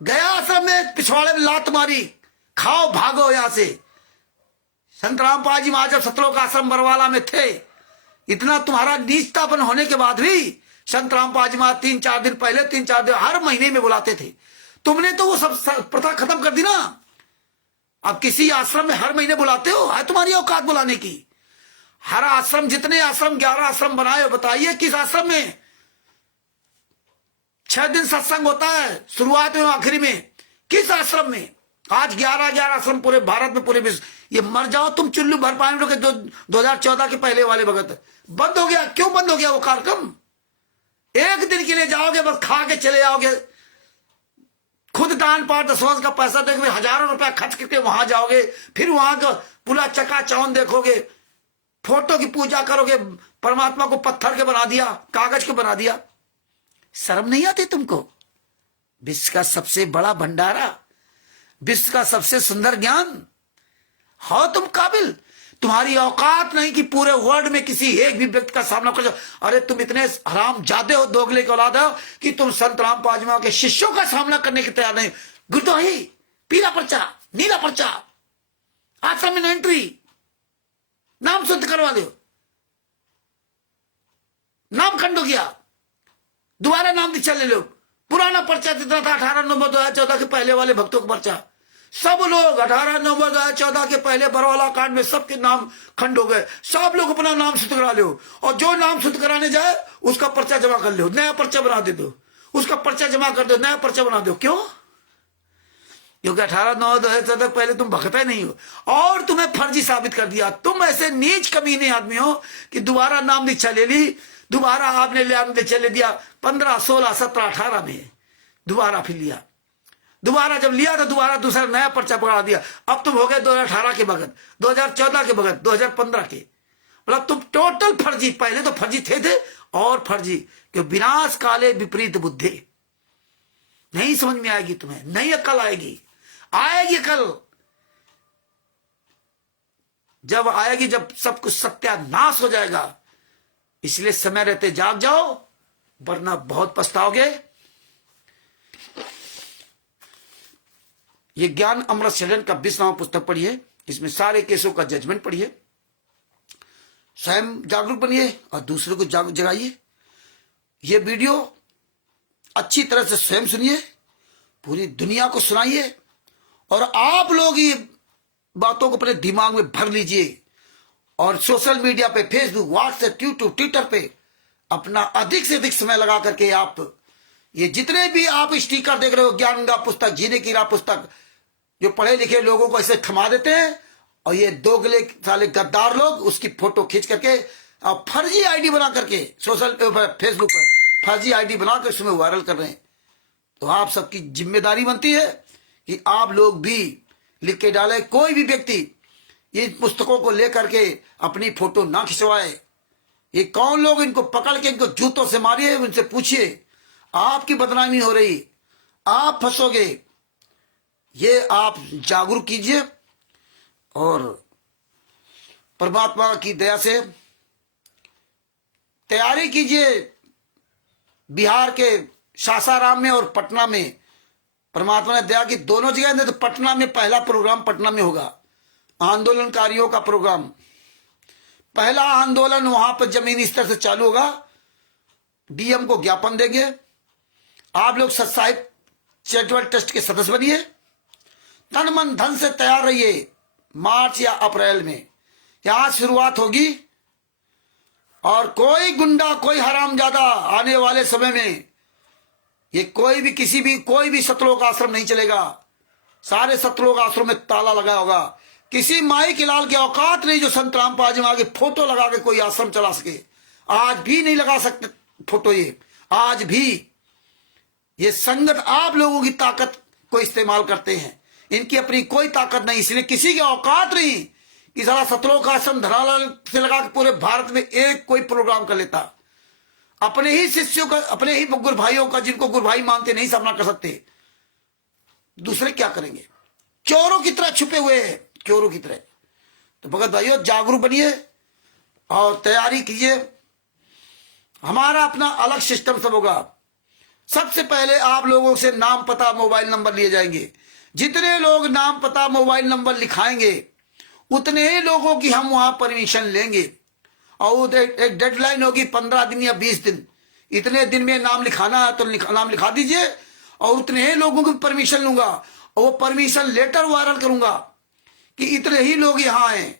गया आश्रम में पिछवाड़े में लात मारी, खाओ भागो यहां से। संत रामपाल जी महाराज सतलोक आश्रम बरवाला में थे, इतना तुम्हारा नीचतापन होने के बाद भी संत रामपाल जी महाराज 3-4 दिन पहले 3-4 दिन हर महीने में बुलाते थे। तुमने तो वो सब प्रथा खत्म कर दी ना। अब किसी आश्रम में हर महीने बुलाते हो? है तुम्हारी औकात बुलाने की? हर आश्रम, जितने आश्रम 11 आश्रम बनाए हो, बताइए किस आश्रम में 6 दिन सत्संग होता है, शुरुआत में आखिरी में? किस आश्रम में? आज 11 आश्रम पूरे भारत में, पूरे विश्व। ये मर जाओ तुम चुल्लू भर पानी के 2014 के पहले वाले भगत बंद हो गया। क्यों बंद हो गया वो कार्यक्रम? एक दिन के लिए जाओगे, बस खा के चले जाओगे। खुद दान पाठ दसवां का पैसा देके हजारों रुपया खर्च करके वहां जाओगे, फिर वहां का पूरा चकाचौंध देखोगे, फोटो की पूजा करोगे। परमात्मा को पत्थर के बना दिया, कागज के बना दिया। शर्म नहीं आती तुमको? विश्व का सबसे बड़ा भंडारा, विश्व का सबसे सुंदर ज्ञान, हो तुम काबिल? तुम्हारी औकात नहीं कि पूरे वर्ल्ड में किसी एक भी व्यक्ति का सामना कर जाओ। अरे तुम इतने हराम जादे हो, दोगले के औलाद हो कि तुम संत रामपाल जी महाराज के शिष्यों का सामना करने के तैयार नहीं। गुरुद्रोही, पीला पर्चा, नीला पर्चा, आश्रम में एंट्री, नाम शुद्ध करवा दो। नाम खंड हो गया, दोबारा नाम दीक्षा ले लो। पुराना पर्चा जितना था 18 नवंबर 2014 के पहले वाले भक्तों का पर्चा, सब लोग 18 नवंबर 2014 के पहले बरवाला कांड में सबके नाम खंड हो गए। सब लोग अपना नाम शुद्ध करा लो, और जो नाम शुद्ध कराने जाए उसका पर्चा जमा कर लो, नया पर्चा बना दे दो। उसका पर्चा जमा कर दो, नया पर्चा बना दो। क्यों? क्योंकि 18 नवंबर 2014 पहले तुम भगता नहीं हो और तुम्हें फर्जी साबित कर दिया। तुम ऐसे नीच कमीने आदमी हो कि दोबारा नाम दीक्षा ले ली, दोबारा आपने नाम दीक्षा ले दिया 15, 16, 17, 18 में, दोबारा फिर लिया। दोबारा जब लिया तो दोबारा दूसरा नया पर्चा पकड़ा दिया। अब तुम हो गए 2018 के भगत, 2014 के भगत, 2015 के। मतलब तुम टोटल फर्जी, पहले तो फर्जी थे और फर्जी। कि विनाश काले विपरीत बुद्धि। नहीं समझ में आएगी तुम्हें, नहीं अकल आएगी। आएगी कल, जब आएगी, जब सब कुछ सत्यानाश हो जाएगा। इसलिए समय रहते जाग जाओ, वरना बहुत पछताओगे। ये ज्ञान अमृत सृजन का 20वां पुस्तक पढ़िए, इसमें सारे केसों का जजमेंट पढ़िए, स्वयं जागरूक बनिए और दूसरों को जागरूक जगाइए। ये वीडियो अच्छी तरह से स्वयं सुनिए, पूरी दुनिया को सुनाइए, और आप लोग ये बातों को अपने दिमाग में भर लीजिए। और सोशल मीडिया पे, फेसबुक, व्हाट्सएप, यूट्यूब, ट्विटर पे अपना अधिक से अधिक समय लगा करके आप ये जितने भी आप स्टिकर देख रहे हो, ज्ञान गंगा पुस्तक, जीने की राह पुस्तक, जो पढ़े लिखे लोगों को ऐसे थमा देते हैं, और ये दोगले साले गद्दार लोग उसकी फोटो खींच करके और फर्जी आईडी बना करके सोशल फेसबुक पर फर्जी आईडी बनाकर उसमें वायरल कर रहे हैं। तो आप सबकी जिम्मेदारी बनती है कि आप लोग भी लिख के डालें, कोई भी व्यक्ति इन पुस्तकों को लेकर के अपनी फोटो ना खिंचवाए। ये कौन लोग, इनको पकड़ के इनको जूतों से मारिए, उनसे पूछिए, आपकी बदनामी हो रही, आप फंसोगे। ये आप जागरूक कीजिए और परमात्मा की दया से तैयारी कीजिए। बिहार के सासाराम में और पटना में परमात्मा ने दया की, दोनों जगह नहीं तो पटना में पहला प्रोग्राम पटना में होगा, आंदोलनकारियों का प्रोग्राम। पहला आंदोलन वहां पर जमीनी स्तर से चालू होगा। डीएम को ज्ञापन देंगे, आप लोग सत्साहिब चैरिटेबल ट्रस्ट के सदस्य बनिए, तन मन धन से तैयार रहिए। मार्च या अप्रैल में यहां शुरुआत होगी, और कोई गुंडा, कोई हरामजादा आने वाले समय में ये कोई भी सतलोक आश्रम नहीं चलेगा। सारे सतलोक आश्रम में ताला लगा होगा। किसी माई के लाल की औकात नहीं जो संत रामपाल जी आगे फोटो लगा के कोई आश्रम चला सके। आज भी नहीं लगा सकते फोटो। ये आज भी ये संगत आप लोगों की ताकत को इस्तेमाल करते हैं, इनकी अपनी कोई ताकत नहीं, इसलिए किसी की औकात नहीं कि सारा सतलोक आश्रम धरालाल से लगा के पूरे भारत में एक कोई प्रोग्राम कर लेता। अपने ही शिष्यों का, अपने ही गुरु भाइयों का, जिनको गुरु भाई मानते नहीं सामना कर सकते, दूसरे क्या करेंगे? चोरों की तरह छुपे हुए हैं, चोरों की तरह। तो भगत भाइयों जागरूक बनिए और तैयारी कीजिए। हमारा अपना अलग सिस्टम सब होगा। सबसे पहले आप लोगों से नाम पता मोबाइल नंबर लिए जाएंगे। जितने लोग नाम पता मोबाइल नंबर लिखाएंगे उतने ही लोगों की हम वहां परमिशन लेंगे, और एक डेडलाइन होगी 15 दिन या 20 दिन। इतने दिन में नाम लिखाना है तो नाम लिखा दीजिए, और उतने ही लोगों की परमिशन लूंगा, और वो परमिशन लेटर वायरल करूंगा कि इतने ही लोग यहाँ आए।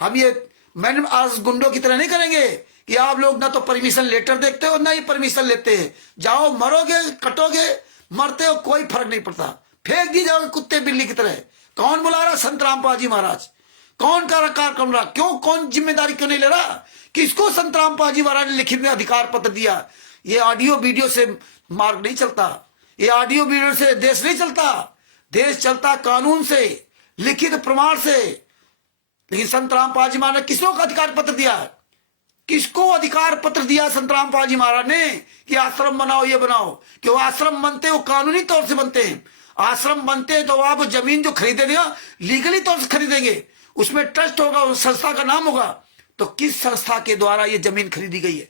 हम ये मैंने आज गुंडों की तरह नहीं करेंगे कि आप लोग ना तो परमिशन लेटर देखते हो ना ही परमिशन लेते हैं। जाओ, मरोगे, कटोगे, मरते हो, कोई फर्क नहीं पड़ता, फेंक दी जाओगे कुत्ते बिल्ली की तरह। कौन बुला रहा? संत रामपाल जी महाराज। कौन कार्यकार कर रहा? क्यों? कौन जिम्मेदारी क्यों नहीं ले रहा? किसको संत रामपाल जी महाराज ने लिखित में अधिकार पत्र दिया? ये ऑडियो वीडियो से मार्ग नहीं चलता, ये ऑडियो वीडियो से देश नहीं चलता। देश चलता कानून से, लिखित प्रमाण से। लेकिन संत रामपाल जी महाराज ने किसको अधिकार पत्र दिया? किसको अधिकार पत्र दिया संत रामपाल जी महाराज ने कि आश्रम बनाओ, ये बनाओ? कि वो आश्रम बनते वो कानूनी तौर से बनते हैं। आश्रम बनते तो आप जमीन जो खरीदेंगे लीगली तौर से खरीदेंगे, उसमें ट्रस्ट होगा, उस संस्था का नाम होगा। तो किस संस्था के द्वारा ये जमीन खरीदी गई है?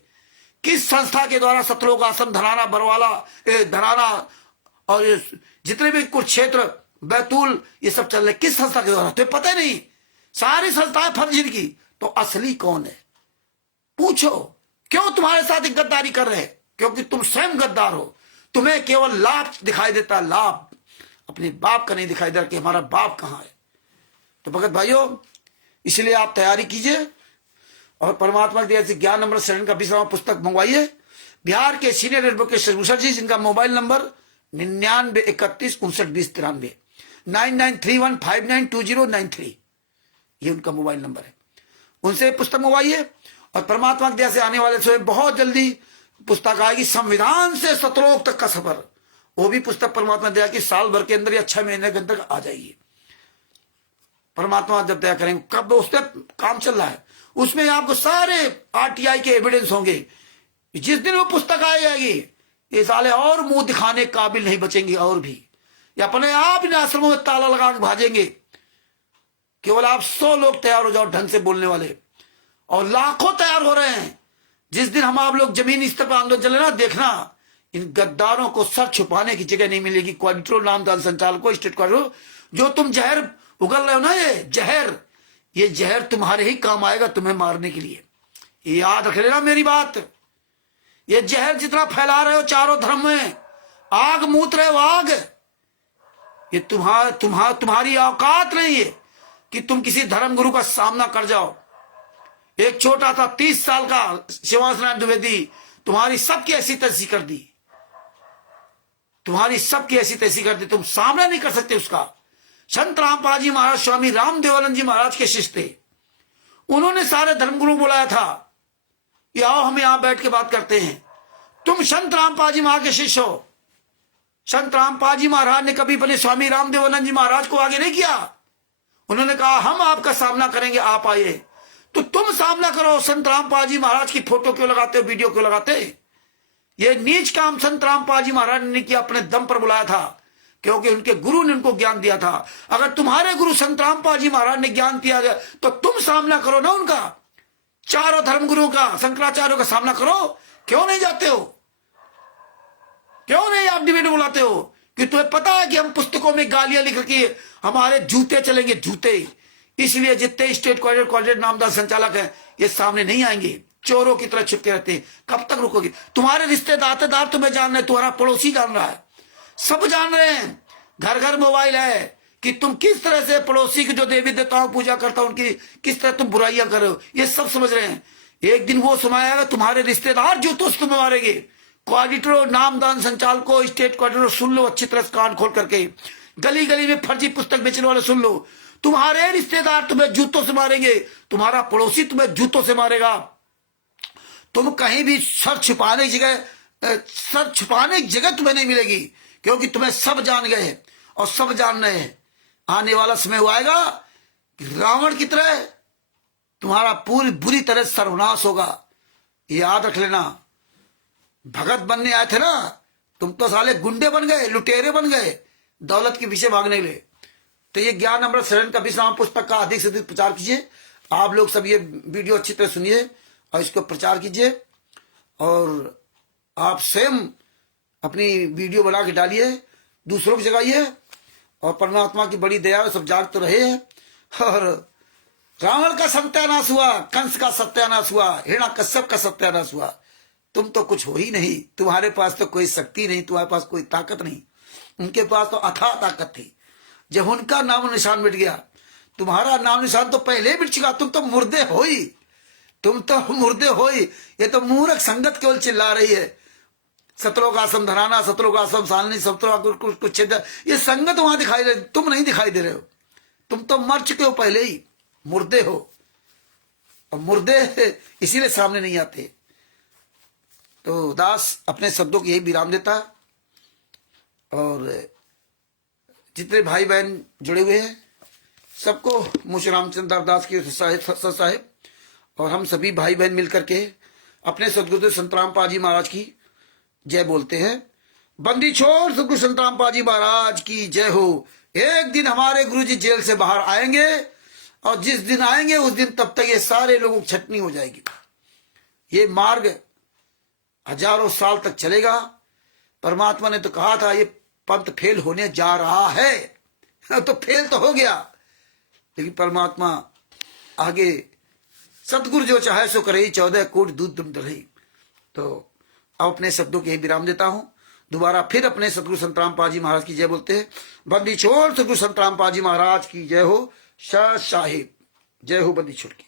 किस संस्था के द्वारा सतलोक आश्रम, धनाना, बरवाला, धनाना और जितने भी कुरुक्षेत्र, बैतूल, ये सब चल रहे, किस संस्था के द्वारा? तो पता नहीं। सारी संस्थाएं फर्जी की। तो असली कौन है? पूछो। क्यों तुम्हारे साथ गद्दारी कर रहे हैं? क्योंकि तुम स्वयं गद्दार हो। तुम्हें केवल लाभ दिखाई देता, लाभ, अपने बाप का नहीं दिखाई देता कि हमारा बाप कहां है। तो भगत भाइयों, इसलिए आप तैयारी कीजिए और परमात्मा की दया से ज्ञान अमृत शरण का 20वां पुस्तक मंगवाइए। बिहार के सीनियर एडवोकेट शर्मा जी, जिनका मोबाइल नंबर 9931592093 9931592093, ये उनका मोबाइल नंबर है। उनसे पुस्तक मंगवाइए और परमात्मा की दया से आने वाले समय बहुत जल्दी पुस्तक आएगी, संविधान से सतलोक तक का सफर। वो भी पुस्तक परमात्मा दया की साल भर के अंदर या 6 महीने के अंदर आ जाएगी। परमात्मा जब दया करेंगे, कब उस पर काम चल रहा है, उसमें आपको सारे आरटीआई के एविडेंस होंगे। जिस दिन वो पुस्तक आ जाएगी, ये साले और मुंह दिखाने काबिल नहीं बचेंगे, और भी ये अपने आप इन आश्रमों में ताला लगा के भाजेंगे। केवल आप 100 लोग तैयार हो जाओ ढंग से बोलने वाले, और लाखों तैयार हो रहे हैं। जिस दिन हम आप लोग जमीनी स्तर पर आंदोलन चले ना, देखना इन गद्दारों को सर छुपाने की जगह नहीं मिलेगी। क्वालिट्रो नामदार संचालकों, स्टेट क्वालिट्रो, जो तुम जहर उगल रहे हो ना, ये जहर तुम्हारे ही काम आएगा, तुम्हें मारने के लिए। ये याद रख लेना मेरी बात। ये जहर जितना फैला रहे हो चारों धर्म में, आग मूत रहे हो आग, ये तुम्हारी औकात नहीं है कि तुम किसी धर्म गुरु का सामना कर जाओ। एक छोटा था 30 साल का शिवांश नारायण द्विवेदी, तुम्हारी सबकी ऐसी तैसी कर दी, तुम्हारी सबकी ऐसी तैसी कर दी, तुम सामना नहीं कर सकते उसका। संत रामपाल जी महाराज स्वामी रामदेवानंद जी महाराज के शिष्य थे। उन्होंने सारे धर्मगुरु बुलाया था कि आओ हम यहां बैठ के बात करते हैं। तुम संत रामपाल जी महाराज के शिष्य हो। संत रामपाल जी महाराज ने कभी अपने स्वामी रामदेवानंद जी महाराज को आगे नहीं किया। उन्होंने कहा हम आपका सामना करेंगे, आप आइए। तो तुम सामना करो। संत रामपाल जी महाराज की फोटो क्यों लगाते हो, वीडियो क्यों लगाते? ये नीच काम संत रामपाल जी महाराज ने किया, अपने दम पर बुलाया था, क्योंकि उनके गुरु ने उनको ज्ञान दिया था। अगर तुम्हारे गुरु संत रामपाल जी महाराज ने ज्ञान दिया तो तुम सामना करो ना उनका, चारों धर्मगुरुओं का, शंकराचार्यों का सामना करो। क्यों नहीं जाते हो? क्यों नहीं आप डिबेट बुलाते हो? कि तुम्हें पता है कि हम पुस्तकों में गालियां लिख रखी है, हमारे जूते चलेंगे, जूते। इसलिए जितने स्टेट कोऑर्डिनेटर नामदार संचालक हैं ये सामने नहीं आएंगे, चोरों की तरह छिपके रहते हैं। कब तक रुकोगे? तुम्हारे रिश्तेदार तुम्हें जान रहे हैं, तुम्हारा पड़ोसी जान रहा है, सब जान रहे हैं। घर घर मोबाइल है कि तुम किस तरह से पड़ोसी की जो देवी देवताओं पूजा करता है उनकी किस तरह तुम बुराइयां कर रहे हो, ये सब समझ रहे हैं। एक दिन वो समय आएगा तुम्हारे रिश्तेदार जूतों से तुम्हें मारेंगे। कोऑर्डिनेटर, नामदान संचालकों, स्टेट कोऑर्डिनेटर सुन लो अच्छी तरह से, कान खोल करके। गली गली में फर्जी पुस्तक बेचने वाले सुन लो, तुम्हारे रिश्तेदार तुम्हें जूतों से मारेंगे, तुम्हारा पड़ोसी तुम्हें जूतों से मारेगा। तुम कहीं भी सर छुपाने की जगह तुम्हें नहीं मिलेगी, क्योंकि तुम्हें सब जान गए और सब जान रहे हैं। आने वाला समय वो आएगा कि रावण की तरह तुम्हारा पूरी बुरी तरह सर्वनाश होगा। याद रख लेना। भगत बनने आए थे ना, तुम तो साले गुंडे बन गए, लुटेरे बन गए, दौलत के पीछे भागने लगे। तो ये ज्ञान अमृत शरण का विश्राम पुस्तक का अधिक से अधिक प्रचार कीजिए। आप लोग सब ये वीडियो अच्छी तरह सुनिए और इसको प्रचार कीजिए, और आप स्वयं अपनी वीडियो बना के डालिए, दूसरों को जगाइए, और परमात्मा की बड़ी दया सब जाग तो रहे हैं। और रावण का सत्यानाश हुआ, कंस का सत्यानाश हुआ, हिरण्यकश्यप का सत्यानाश हुआ। तुम तो कुछ हो ही नहीं, तुम्हारे पास तो कोई शक्ति नहीं, तुम्हारे पास कोई ताकत नहीं। उनके पास तो अथाह ताकत थी। जब उनका नाम निशान मिट गया, तुम्हारा नाम निशान तो पहले ही मिट चुका। तुम तो मुर्दे हो ही, तुम तो मुर्दे हो ही। ये तो मूर्ख संगत केवल चिल्ला रही है, सतलोकाश्रम धराना, सतलोकाश्रम सालनी, कुछ ये संगत वहां दिखाई दे, तुम नहीं दिखाई दे रहे हो। तुम तो मर चुके हो पहले ही, मुर्दे हो। और मुर्दे इसीलिए सामने नहीं आते। तो दास अपने शब्दों को यही विराम देता, और जितने भाई बहन जुड़े हुए हैं सबको मुझे रामचंद्र दास की साहेब और हम सभी भाई बहन मिलकर के अपने सदगुरुदेव संत रामपाल जी महाराज की जय बोलते हैं। बंदी छोड़ सदगुरु संत रामपाल जी महाराज की जय हो। एक दिन हमारे गुरु जी जेल से बाहर आएंगे, और जिस दिन आएंगे उस दिन तब तक ये सारे लोगों की छटनी हो जाएगी। ये मार्ग हजारों साल तक चलेगा। परमात्मा ने तो कहा था ये पंथ फेल होने जा रहा है, तो फेल तो हो गया, लेकिन परमात्मा आगे सतगुरु जो चाहे सो करे, 14 कोट दूध दुम दही। तो अब अपने शब्दों के विराम देता हूं। दोबारा फिर अपने सतगुरु संत रामपाल जी महाराज की जय बोलते हैं। बंदी छोड़ सतगुरु संत रामपाल जी महाराज की जय हो। शाह साहिब जय हो। बंदी छोड़ की।